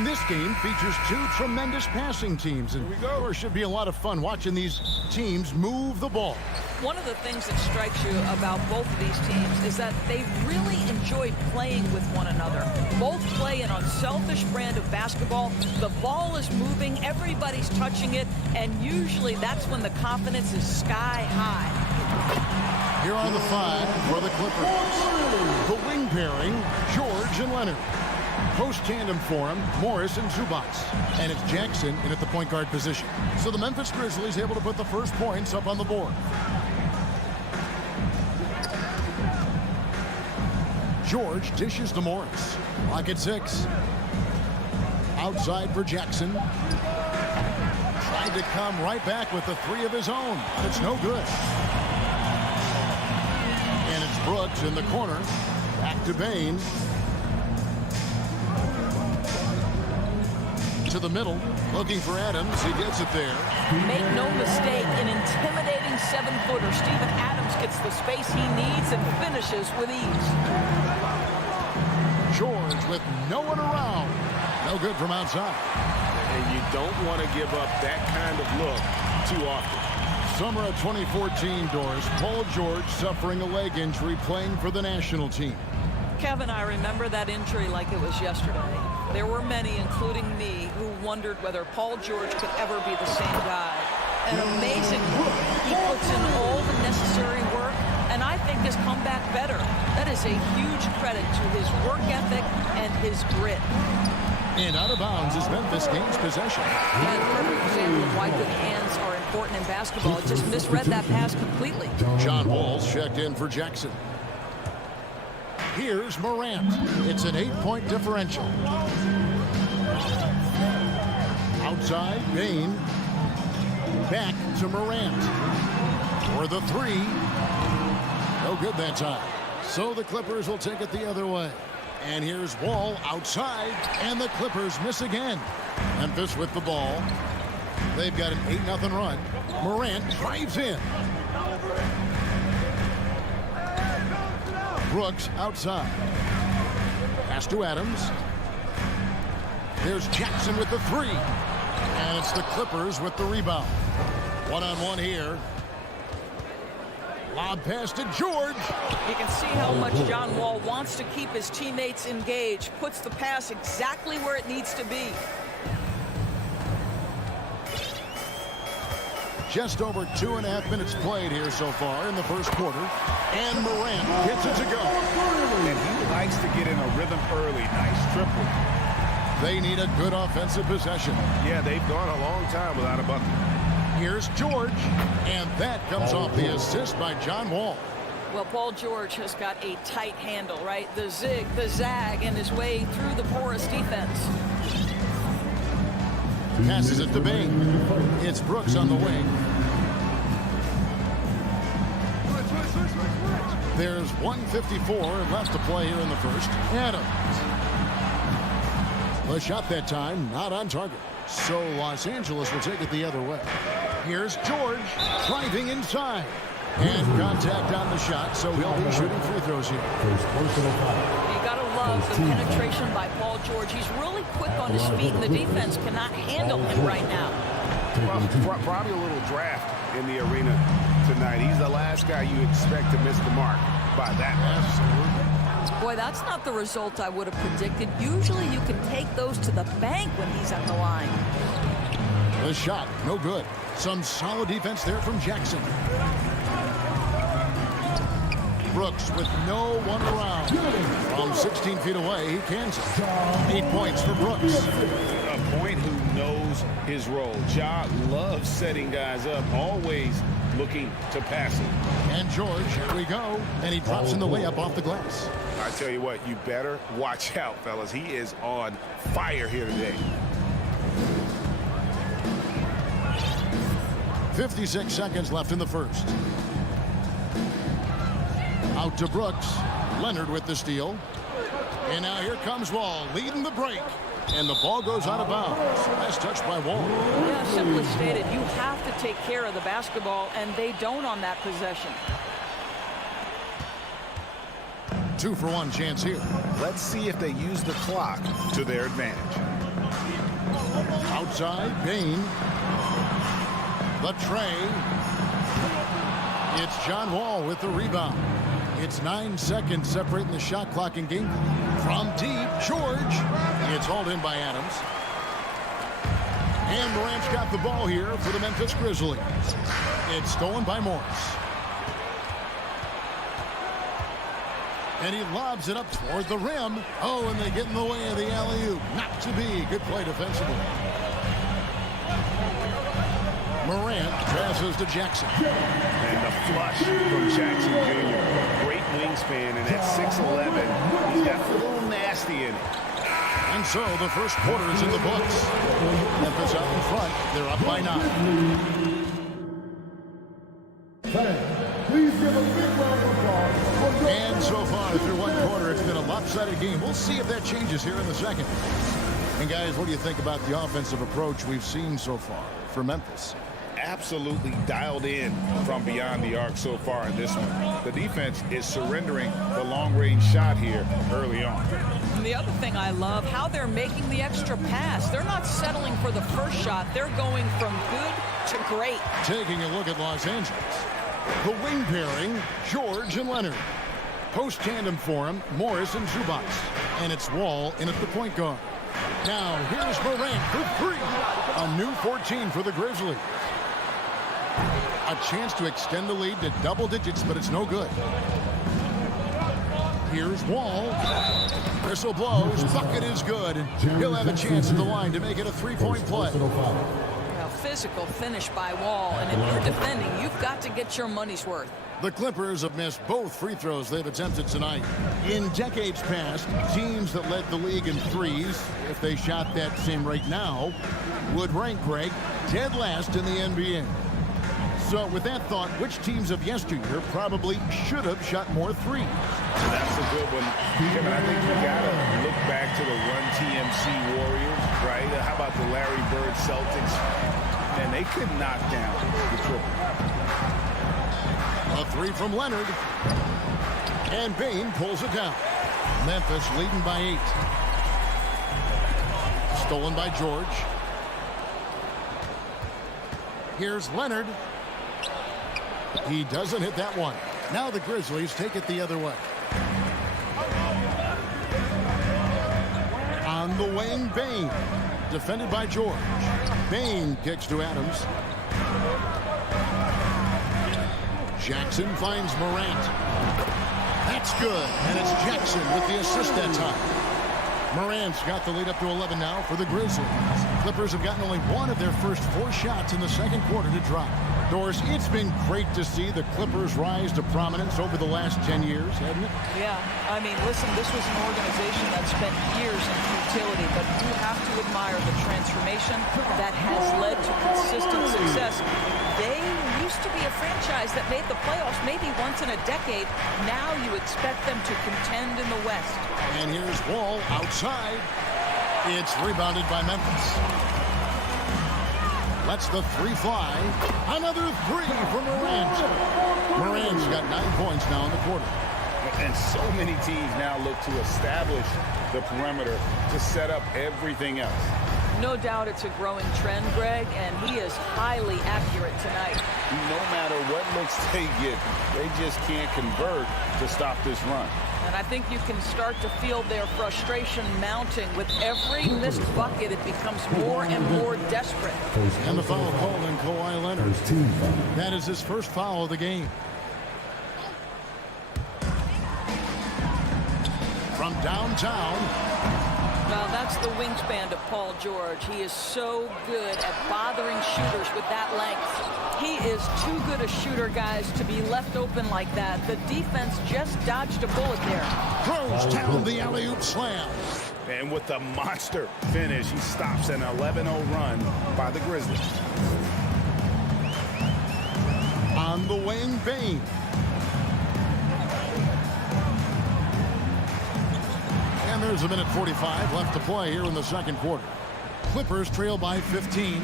And this game features two tremendous passing teams. And there should be a lot of fun watching these teams move the ball. One of the things that strikes you about both of these teams is that they really enjoy playing with one another. Both play an unselfish brand of basketball. The ball is moving, everybody's touching it, and usually that's when the confidence is sky high. Here are the five for the Clippers. The wing pairing, George and Leonard. Post tandem for him, Morris and Zubats. And it's Jackson in at the point guard position. So the Memphis Grizzlies able to put the first points up on the board. George dishes to Morris. Clock at 6. Outside for Jackson. Tried to come right back with the three of his own. But it's no good. And it's Brooks in the corner. Back to Bain. To the middle, looking for Adams. He gets it there. Make no mistake, an intimidating 7-footer. Steven Adams gets the space he needs and finishes with ease. George with no one around. No good from outside. And you don't want to give up that kind of look too often. Summer of 2014, Doris. Paul George suffering a leg injury playing for the national team. Kevin, I remember that injury like it was yesterday. There were many, including me, who wondered whether Paul George could ever be the same guy. An amazing look. He puts in all the necessary work, and I think has come back better. That is a huge credit to his work ethic and his grit. And out of bounds as Memphis gains possession. That perfect example of why good hands are important in basketball. It just misread that pass completely. John Wall's checked in for Jackson. Here's Morant. It's an 8-point differential. Outside, Bain. Back to Morant. For the three. No good that time. So the Clippers will take it the other way. And here's Wall outside. And the Clippers miss again. Memphis with the ball. They've got an 8-0 run. Morant drives in. Brooks outside. Pass to Adams. There's Jackson with the three. And it's the Clippers with the rebound. One-on-one here. Lob pass to George. You can see how much John Wall wants to keep his teammates engaged. Puts the pass exactly where it needs to be. Just over 2.5 minutes played here so far in the first quarter. And Morant gets it to go. And he likes to get in a rhythm early. Nice triple. They need a good offensive possession. Yeah, they've gone a long time without a bucket. Here's George. And that comes off the assist by John Wall. Well, Paul George has got a tight handle, right? The zig, the zag, and his way through the porous defense. Passes it to Bain. It's Brooks on the wing. There's 1:54 left to play here in the first. Adams. The shot that time, not on target. So Los Angeles will take it the other way. Here's George driving inside. And contact on the shot, so he'll be shooting free throws here. You got to love the penetration by Paul George. He's really quick on his feet, and the defense cannot handle him right now. Well, probably a little draft in the arena tonight. He's the last guy you expect to miss the mark by that much. Boy, that's not the result I would have predicted. Usually you can take those to the bank when he's at the line. The shot, no good. Some solid defense there from Jackson. Brooks with no one around. From 16 feet away, he cans it. 8 points for Brooks. A point who knows his role. Ja loves setting guys up, always looking to pass it. And George, here we go. And he drops in the layup off the glass. I tell you what, you better watch out, fellas. He is on fire here today. 56 seconds left in the first. Out to Brooks. Leonard with the steal. And now here comes Wall leading the break. And the ball goes out of bounds. Nice touch by Wall. Yeah, simply stated, you have to take care of the basketball, and they don't on that possession. 2-for-1 chance here. Let's see if they use the clock to their advantage. Outside, Bain. The tray. It's John Wall with the rebound. It's 9 seconds separating the shot clock and game. From deep, George. It's hauled in by Adams. And Morant's got the ball here for the Memphis Grizzlies. It's stolen by Morris. And he lobs it up toward the rim. Oh, and they get in the way of the alley-oop. Not to be. Good play defensively. Morant passes to Jackson. And the flush from Jackson Jr. Great wingspan, and at 6'11", he's got a little nasty in it. And so the first quarter is in the books. Memphis out in front. They're up by 9. Please give a big round of applause. And so far through one quarter, it's been a lopsided game. We'll see if that changes here in the second. And guys, what do you think about the offensive approach we've seen so far for Memphis? Absolutely dialed in from beyond the arc so far in this one. The defense is surrendering the long-range shot here early on. And the other thing I love, how they're making the extra pass. They're not settling for the first shot. They're going from good to great. Taking a look at Los Angeles. The wing pairing, George and Leonard. Post tandem for him, Morris and Zubac. And it's Wall in at the point guard. Now here's Morant for 3. A new 14 for the Grizzlies. A chance to extend the lead to double digits, but it's no good. Here's Wall. Whistle blows. Bucket is good. He'll have a chance at the line to make it a 3-point play. Physical finish by Wall, and if you're defending, you've got to get your money's worth. The Clippers have missed both free throws they've attempted tonight. In decades past, teams that led the league in threes, if they shot that same rate now, would rank, Greg, dead last in the NBA. So with that thought, which teams of yesteryear probably should have shot more threes? That's a good one, Kevin. I think you got to look back to the Run TMC Warriors, right? How about the Larry Bird Celtics? And they could knock down the triple. A 3 from Leonard. And Bain pulls it down. Memphis leading by 8. Stolen by George. Here's Leonard. He doesn't hit that one. Now the Grizzlies take it the other way. On the wing, Bain. Defended by George. Bain kicks to Adams. Jackson finds Morant. That's good. And it's Jackson with the assist that time. Morant's got the lead up to 11 now for the Grizzlies. Clippers have gotten only one of their first 4 shots in the second quarter to drop. Doris, it's been great to see the Clippers rise to prominence over the last 10 years, hasn't it? Yeah, I mean, listen, this was an organization that spent years in futility, but you have to admire the transformation that has led to consistent success. They used to be a franchise that made the playoffs maybe once in a decade. Now you expect them to contend in the West. And here's Wall outside. It's rebounded by Memphis. Lets the 3 fly. Another 3 for Morant. Morant's got 9 points now in the quarter. And so many teams now look to establish the perimeter to set up everything else. No doubt it's a growing trend, Greg, and he is highly accurate tonight. No matter what looks they get, they just can't convert to stop this run. And I think you can start to feel their frustration mounting. With every missed bucket, it becomes more and more desperate. And the foul called on Kawhi Leonard. That is his first foul of the game. From downtown. Well, that's the wingspan of Paul George. He is so good at bothering shooters with that length. He is too good a shooter, guys, to be left open like that. The defense just dodged a bullet there. Throws down the alley-oop slam. And with the monster finish, he stops an 11-0 run by the Grizzlies. On the wing, Bain. And there's a minute 45 left to play here in the second quarter. Clippers trail by 15.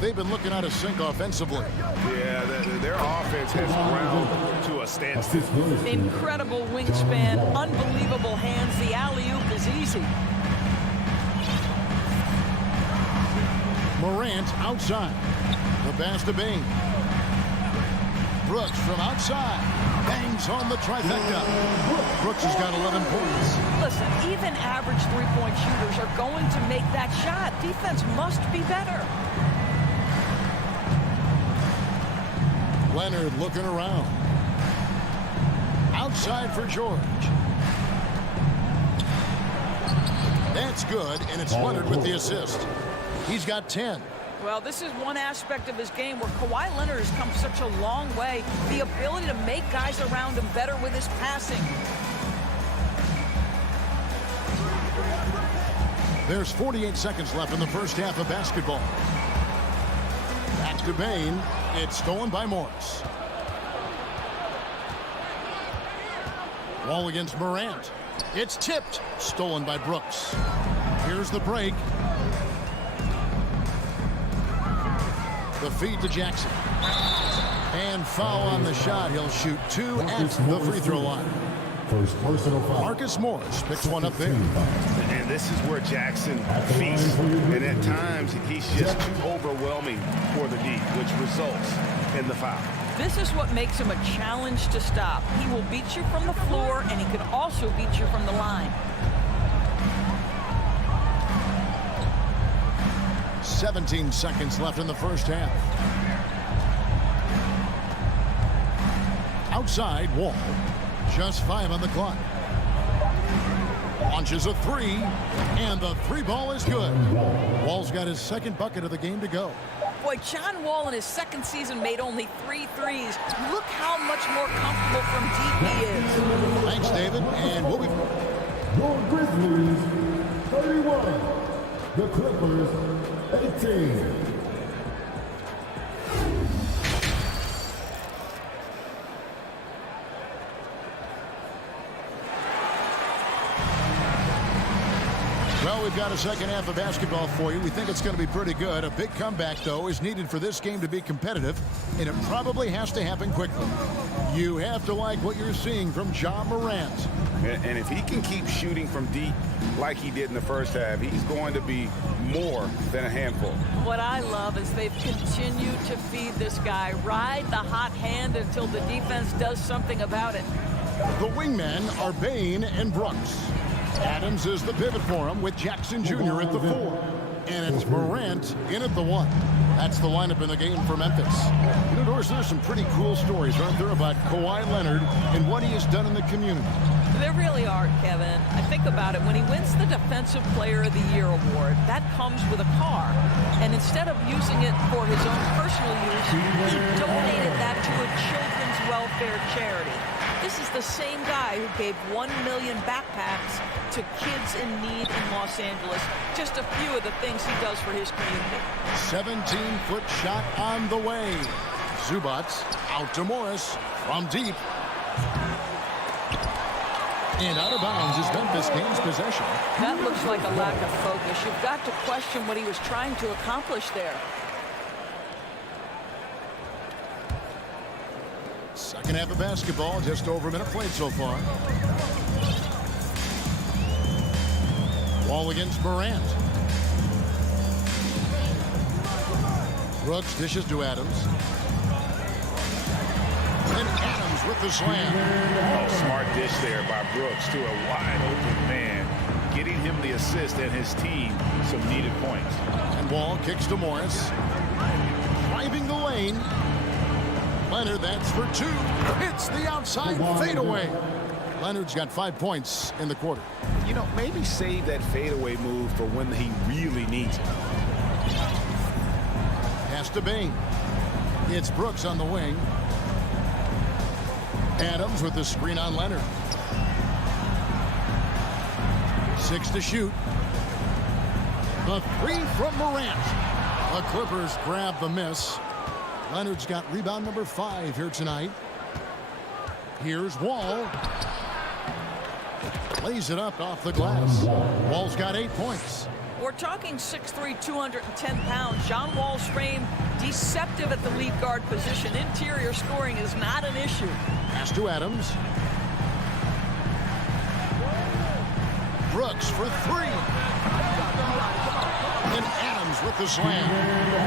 They've been looking out of sync offensively. Yeah, their offense has ground to a standstill. Incredible wingspan, unbelievable hands. The alley-oop is easy. Morant outside. The pass to Bain. Brooks from outside. Bangs on the trifecta. Brooks has got 11 points. Listen, even average three-point shooters are going to make that shot. Defense must be better. Leonard looking around. Outside for George. That's good, and it's Leonard with the assist. He's got 10. Well, this is one aspect of his game where Kawhi Leonard has come such a long way. The ability to make guys around him better with his passing. There's 48 seconds left in the first half of basketball. Back to Bain. It's stolen by Morris. Wall against Morant. It's tipped. Stolen by Brooks. Here's the break. The feed to Jackson. And foul on the shot. He'll shoot 2 at the free throw line. First personal foul. Marcus Morris picks one up there. And this is where Jackson feasts. And at times, he's just too overwhelming for the D, which results in the foul. This is what makes him a challenge to stop. He will beat you from the floor, and he can also beat you from the line. 17 seconds left in the first half. Outside, Wall. Just 5 on the clock. Launches a 3, and the 3 ball is good. Wall's got his second bucket of the game to go. Boy, John Wall in his second season made only 3 threes. Look how much more comfortable from deep he is. Thanks, David. And we'll be... Your Grizzlies, 31. The Clippers, 18. Well, we've got a second half of basketball for you. We think it's going to be pretty good. A big comeback, though, is needed for this game to be competitive, and it probably has to happen quickly. You have to like what you're seeing from Ja Morant. And if he can keep shooting from deep like he did in the first half, he's going to be more than a handful. What I love is they've continued to feed this guy. Ride the hot hand until the defense does something about it. The wingmen are Bain and Brooks. Adams is the pivot for him with Jackson Jr. at the 4. And it's Morant in at the 1. That's the lineup in the game for Memphis. You know, Doris, there's some pretty cool stories, aren't there, about Kawhi Leonard and what he has done in the community. There really are, Kevin. I think about it. When he wins the Defensive Player of the Year award, that comes with a car. And instead of using it for his own personal use, he donated that to a children's welfare charity. This is the same guy who gave 1 million backpacks to kids in need in Los Angeles. Just a few of the things he does for his community. 17-foot shot on the way. Zubac out to Morris from deep. And out of bounds is Memphis gains possession. That looks like a lack of focus. You've got to question what he was trying to accomplish there. Second half of basketball, just over a minute played so far. Wall against Morant. Brooks dishes to Adams. And Adams with the slam. Oh, smart dish there by Brooks to a wide open man, getting him the assist and his team some needed points. And Wall kicks to Morris. Driving the lane. Leonard, that's for 2. Hits the outside fadeaway. Leonard's got 5 points in the quarter. You know, maybe save that fadeaway move for when he really needs it. Pass to Bain. It's Brooks on the wing. Adams with the screen on Leonard. 6 to shoot. The 3 from Morant. The Clippers grab the miss. Leonard's got rebound number 5 here tonight. Here's Wall. Lays it up off the glass. Wall's got 8 points. We're talking 6'3", 210 pounds. John Wall's frame deceptive at the lead guard position. Interior scoring is not an issue. Pass to Adams. Brooks for 3. And Adams with the slam.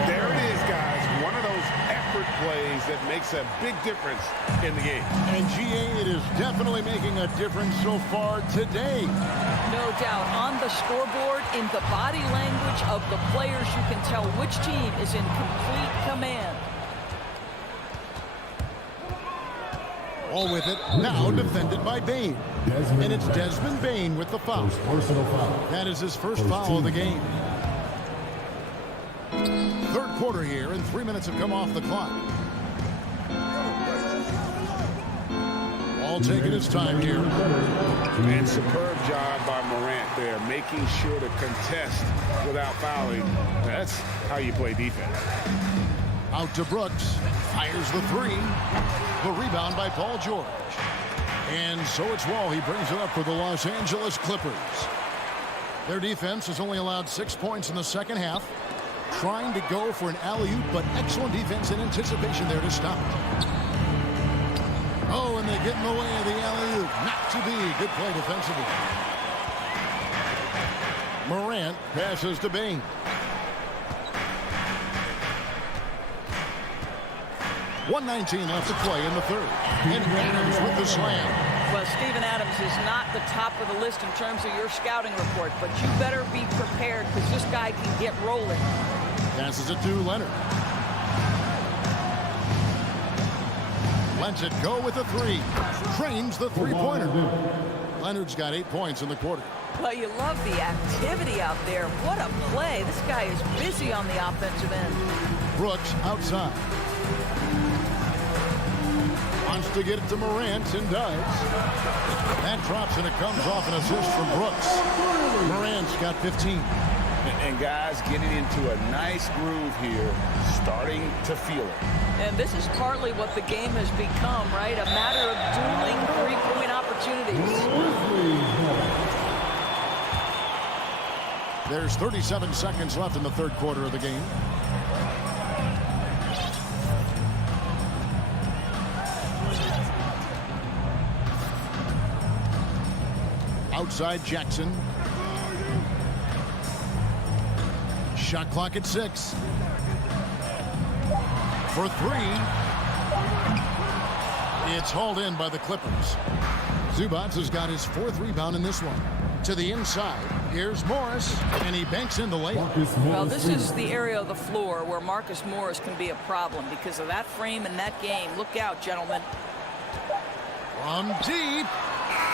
There it is, guys. One of those effort plays that makes a big difference in the game. And GA, it is definitely making a difference so far today. No doubt. On the scoreboard, in the body language of the players, you can tell which team is in complete command. All with it, now defended by Bain. And it's Desmond Bain with the foul. That is his first foul of the game. Third quarter here, and 3 minutes have come off the clock. All taking his time here. And superb job by Morant there, making sure to contest without fouling. That's how you play defense. Out to Brooks. Fires the three. The rebound by Paul George. And so it's Wall. He brings it up for the Los Angeles Clippers. Their defense has only allowed 6 points in the second half. Trying to go for an alley-oop, but excellent defense and anticipation there to stop. Oh, and they get in the way of the alley-oop. Not to be. Good play defensively. Morant passes to Bain. .119 left to play in the third. And Adams with the slam. Well, Steven Adams is not the top of the list in terms of your scouting report, but you better be prepared because this guy can get rolling. Passes it to Leonard. Lets it go with the three. Trains the three-pointer. Leonard's got 8 points in the quarter. Well, you love the activity out there. What a play. This guy is busy on the offensive end. Brooks outside. Wants to get it to Morant and does. That drops and it comes off an assist from Brooks. Morant's got 15. And guys getting into a nice groove here, starting to feel it. And this is partly what the game has become, right? A matter of dueling three-point opportunities. There's 37 seconds left in the third quarter of the game. Outside Jackson. Shot clock at 6. For 3. It's hauled in by the Clippers. Zubac has got his 4th rebound in this one. To the inside. Here's Morris, and he banks in the layup. Well, this is the area of the floor where Marcus Morris can be a problem because of that frame and that game. Look out, gentlemen. From deep.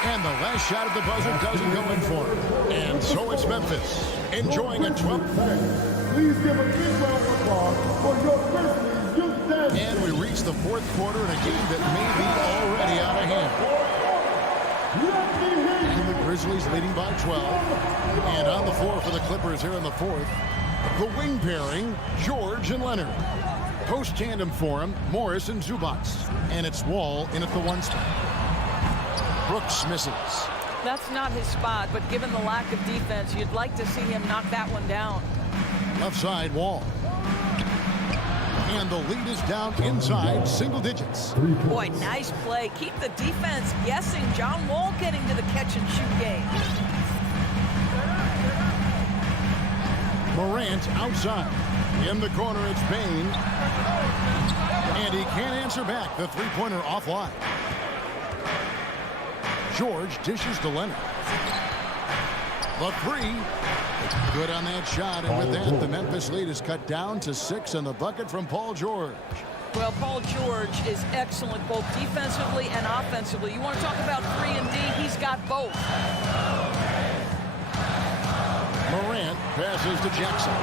And the last shot at the buzzer doesn't go in for him. And so it's Memphis enjoying a 12th. Please give a big round of applause for your Grizzlies youth dance. And we reach the fourth quarter in a game that may be already out of hand. And the Grizzlies leading by 12. And on the floor for the Clippers here in the fourth, the wing pairing, George and Leonard. Post tandem for him, Morris and Zubac. And it's Wall in at the 1 spot. Brooks misses. That's not his spot, but given the lack of defense, you'd like to see him knock that one down. Left side, Wall. And the lead is down inside single digits. Boy, nice play. Keep the defense guessing. John Wall getting to the catch-and-shoot game. Morant outside. In the corner, it's Bain. And he can't answer back. The three-pointer offline. George dishes to Leonard. The 3. Good on that shot, and with that, the Memphis lead is cut down to 6 on the bucket from Paul George. Well, Paul George is excellent both defensively and offensively. You want to talk about 3 and D, he's got both. Morant passes to Jackson.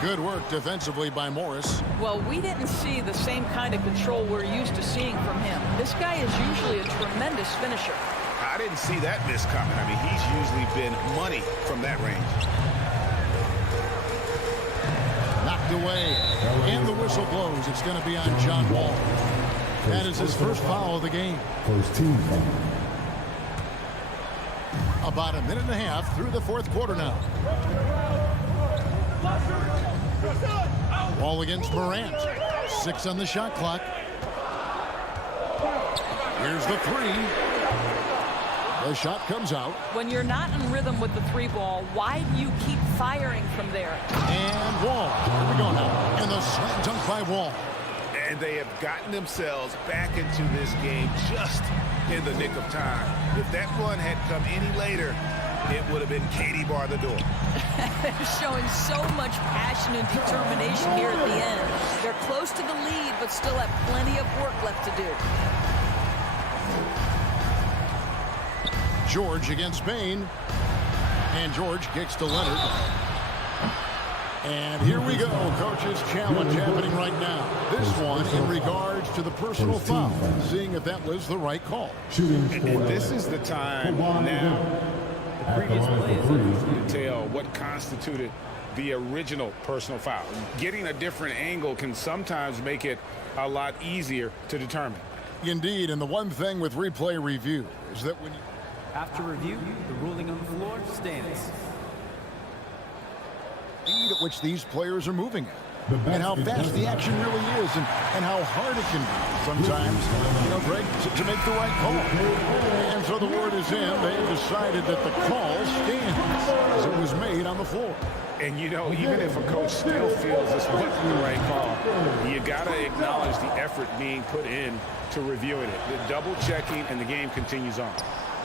Good work defensively by Morris. Well, we didn't see the same kind of control we're used to seeing from him. This guy is usually a tremendous finisher. I didn't see that miss coming. I mean, he's usually been money from that range. Knocked away. And the whistle blows. It's going to be on John Wall. That is his first foul of the game. First team foul. About a minute and a half through the fourth quarter now. Wall against Morant. 6 on the shot clock. Here's the 3. The shot comes out. When you're not in rhythm with the 3-ball, why do you keep firing from there? And Wall. Here we go now. And the slam dunk by Wall. And they have gotten themselves back into this game just in the nick of time. If that run had come any later, it would have been Katie bar the door. Showing so much passion and determination here at the end. They're close to the lead, but still have plenty of work left to do. George against Spain. And George kicks to Leonard. And here we go. Coach's challenge happening right now. This one in regards to the personal foul. Seeing if that was the right call. And this is the time now. The previous play is to tell what constituted the original personal foul. Getting a different angle can sometimes make it a lot easier to determine. Indeed, and the one thing with replay review is that when you... After review, the ruling on the floor stands. Speed at which these players are moving at. And how fast the action really is, and how hard it can be sometimes, Greg, to make the right call. And so the word is in. They've decided that the call stands as it was made on the floor. And, even if a coach still feels this wasn't the right call, you got to acknowledge the effort being put in to reviewing it. The double-checking, and the game continues on.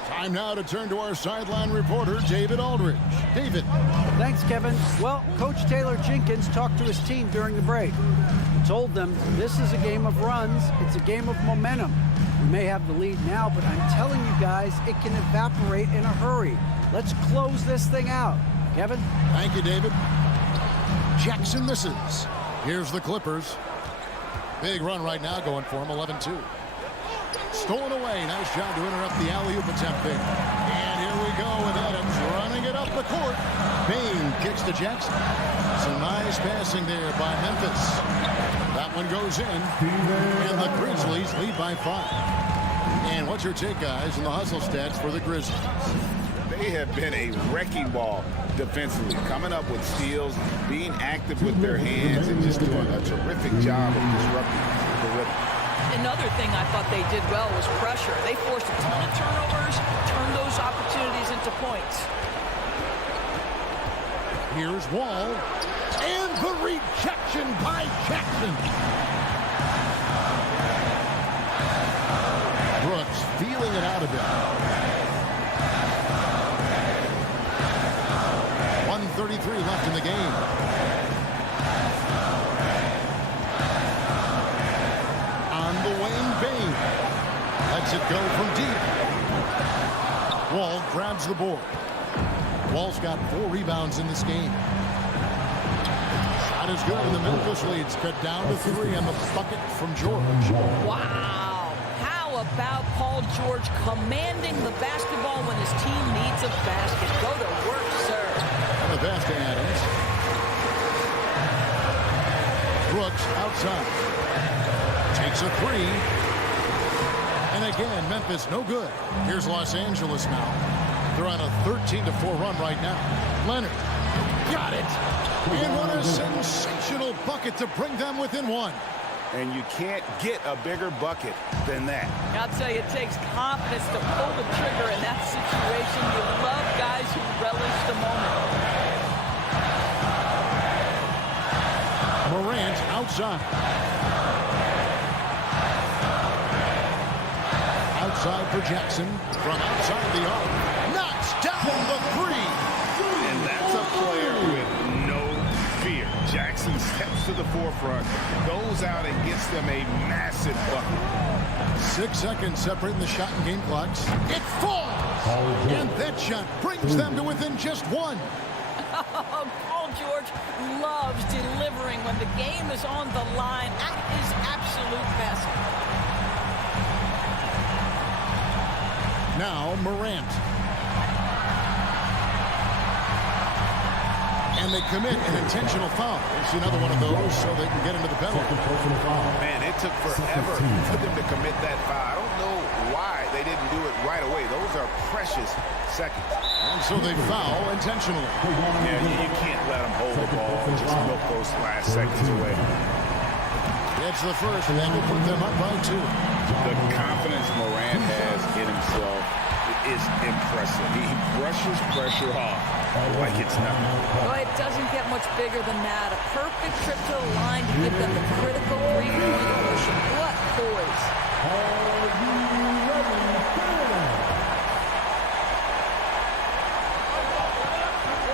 Time now to turn to our sideline reporter, David Aldridge. David. Thanks, Kevin. Well, Coach Taylor Jenkins talked to his team during the break. He told them this is a game of runs. It's a game of momentum. We may have the lead now, but I'm telling you guys, it can evaporate in a hurry. Let's close this thing out. Kevin? Thank you, David. Jackson misses. Here's the Clippers. Big run right now going for him, 11-2. Stolen away. Nice job to interrupt the alley-oop attempt there. And here we go with Adams running it up the court. Bain kicks to Jackson. Some nice passing there by Memphis. That one goes in. And the Grizzlies lead by 5. And what's your take, guys, in the hustle stats for the Grizzlies? They have been a wrecking ball defensively, coming up with steals, being active with their hands, and just doing a terrific job of disrupting the rhythm. Another thing I thought they did well was pressure. They forced a ton of turnovers, turned those opportunities into points. Here's Wall. And the rejection by Jackson. Brooks feeling it out a bit. 1:33 left in the game. Bain lets it go from deep. Wall grabs the board. Wall's got 4 rebounds in this game. Shot is good, and the Memphis leads cut down to 3 on the bucket from George. Wow. How about Paul George commanding the basketball when his team needs a basket? Go to work, sir. And the pass to Adams. Brooks outside. Takes a 3. And again, Memphis no good. Here's Los Angeles now. They're on a 13-4 run right now. Leonard got it. And what a sensational bucket to bring them within 1. And you can't get a bigger bucket than that. I'll tell you, it takes confidence to pull the trigger in that situation. You love guys who relish the moment. Morant outside. Outside for Jackson. From outside the arc. Knocks down the 3. And that's a player with no fear. Jackson steps to the forefront, goes out and gets them a massive bucket. 6 seconds separating the shot and game clocks. It falls! And that shot brings them to within just 1. Paul George loves delivering when the game is on the line at his absolute best. Now Morant. And they commit an intentional foul. It's another one of those so they can get into the penalty. Man, it took forever for them to commit that foul. I don't know why they didn't do it right away. Those are precious seconds. And so they foul intentionally. Yeah, you can't let them hold the ball and just milk those last seconds away. It's the first, and that will put them up by 2. The confidence Morant has in himself, is impressive. He brushes pressure off like it's nothing. Well, it doesn't get much bigger than that. A perfect trip to the line to give them the critical three-point conversion. What poise.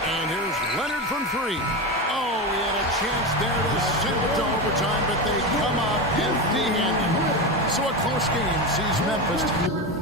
And here's Leonard from three. Oh, he had a chance there to send it to overtime, but they come up empty-handed. So a close game sees Memphis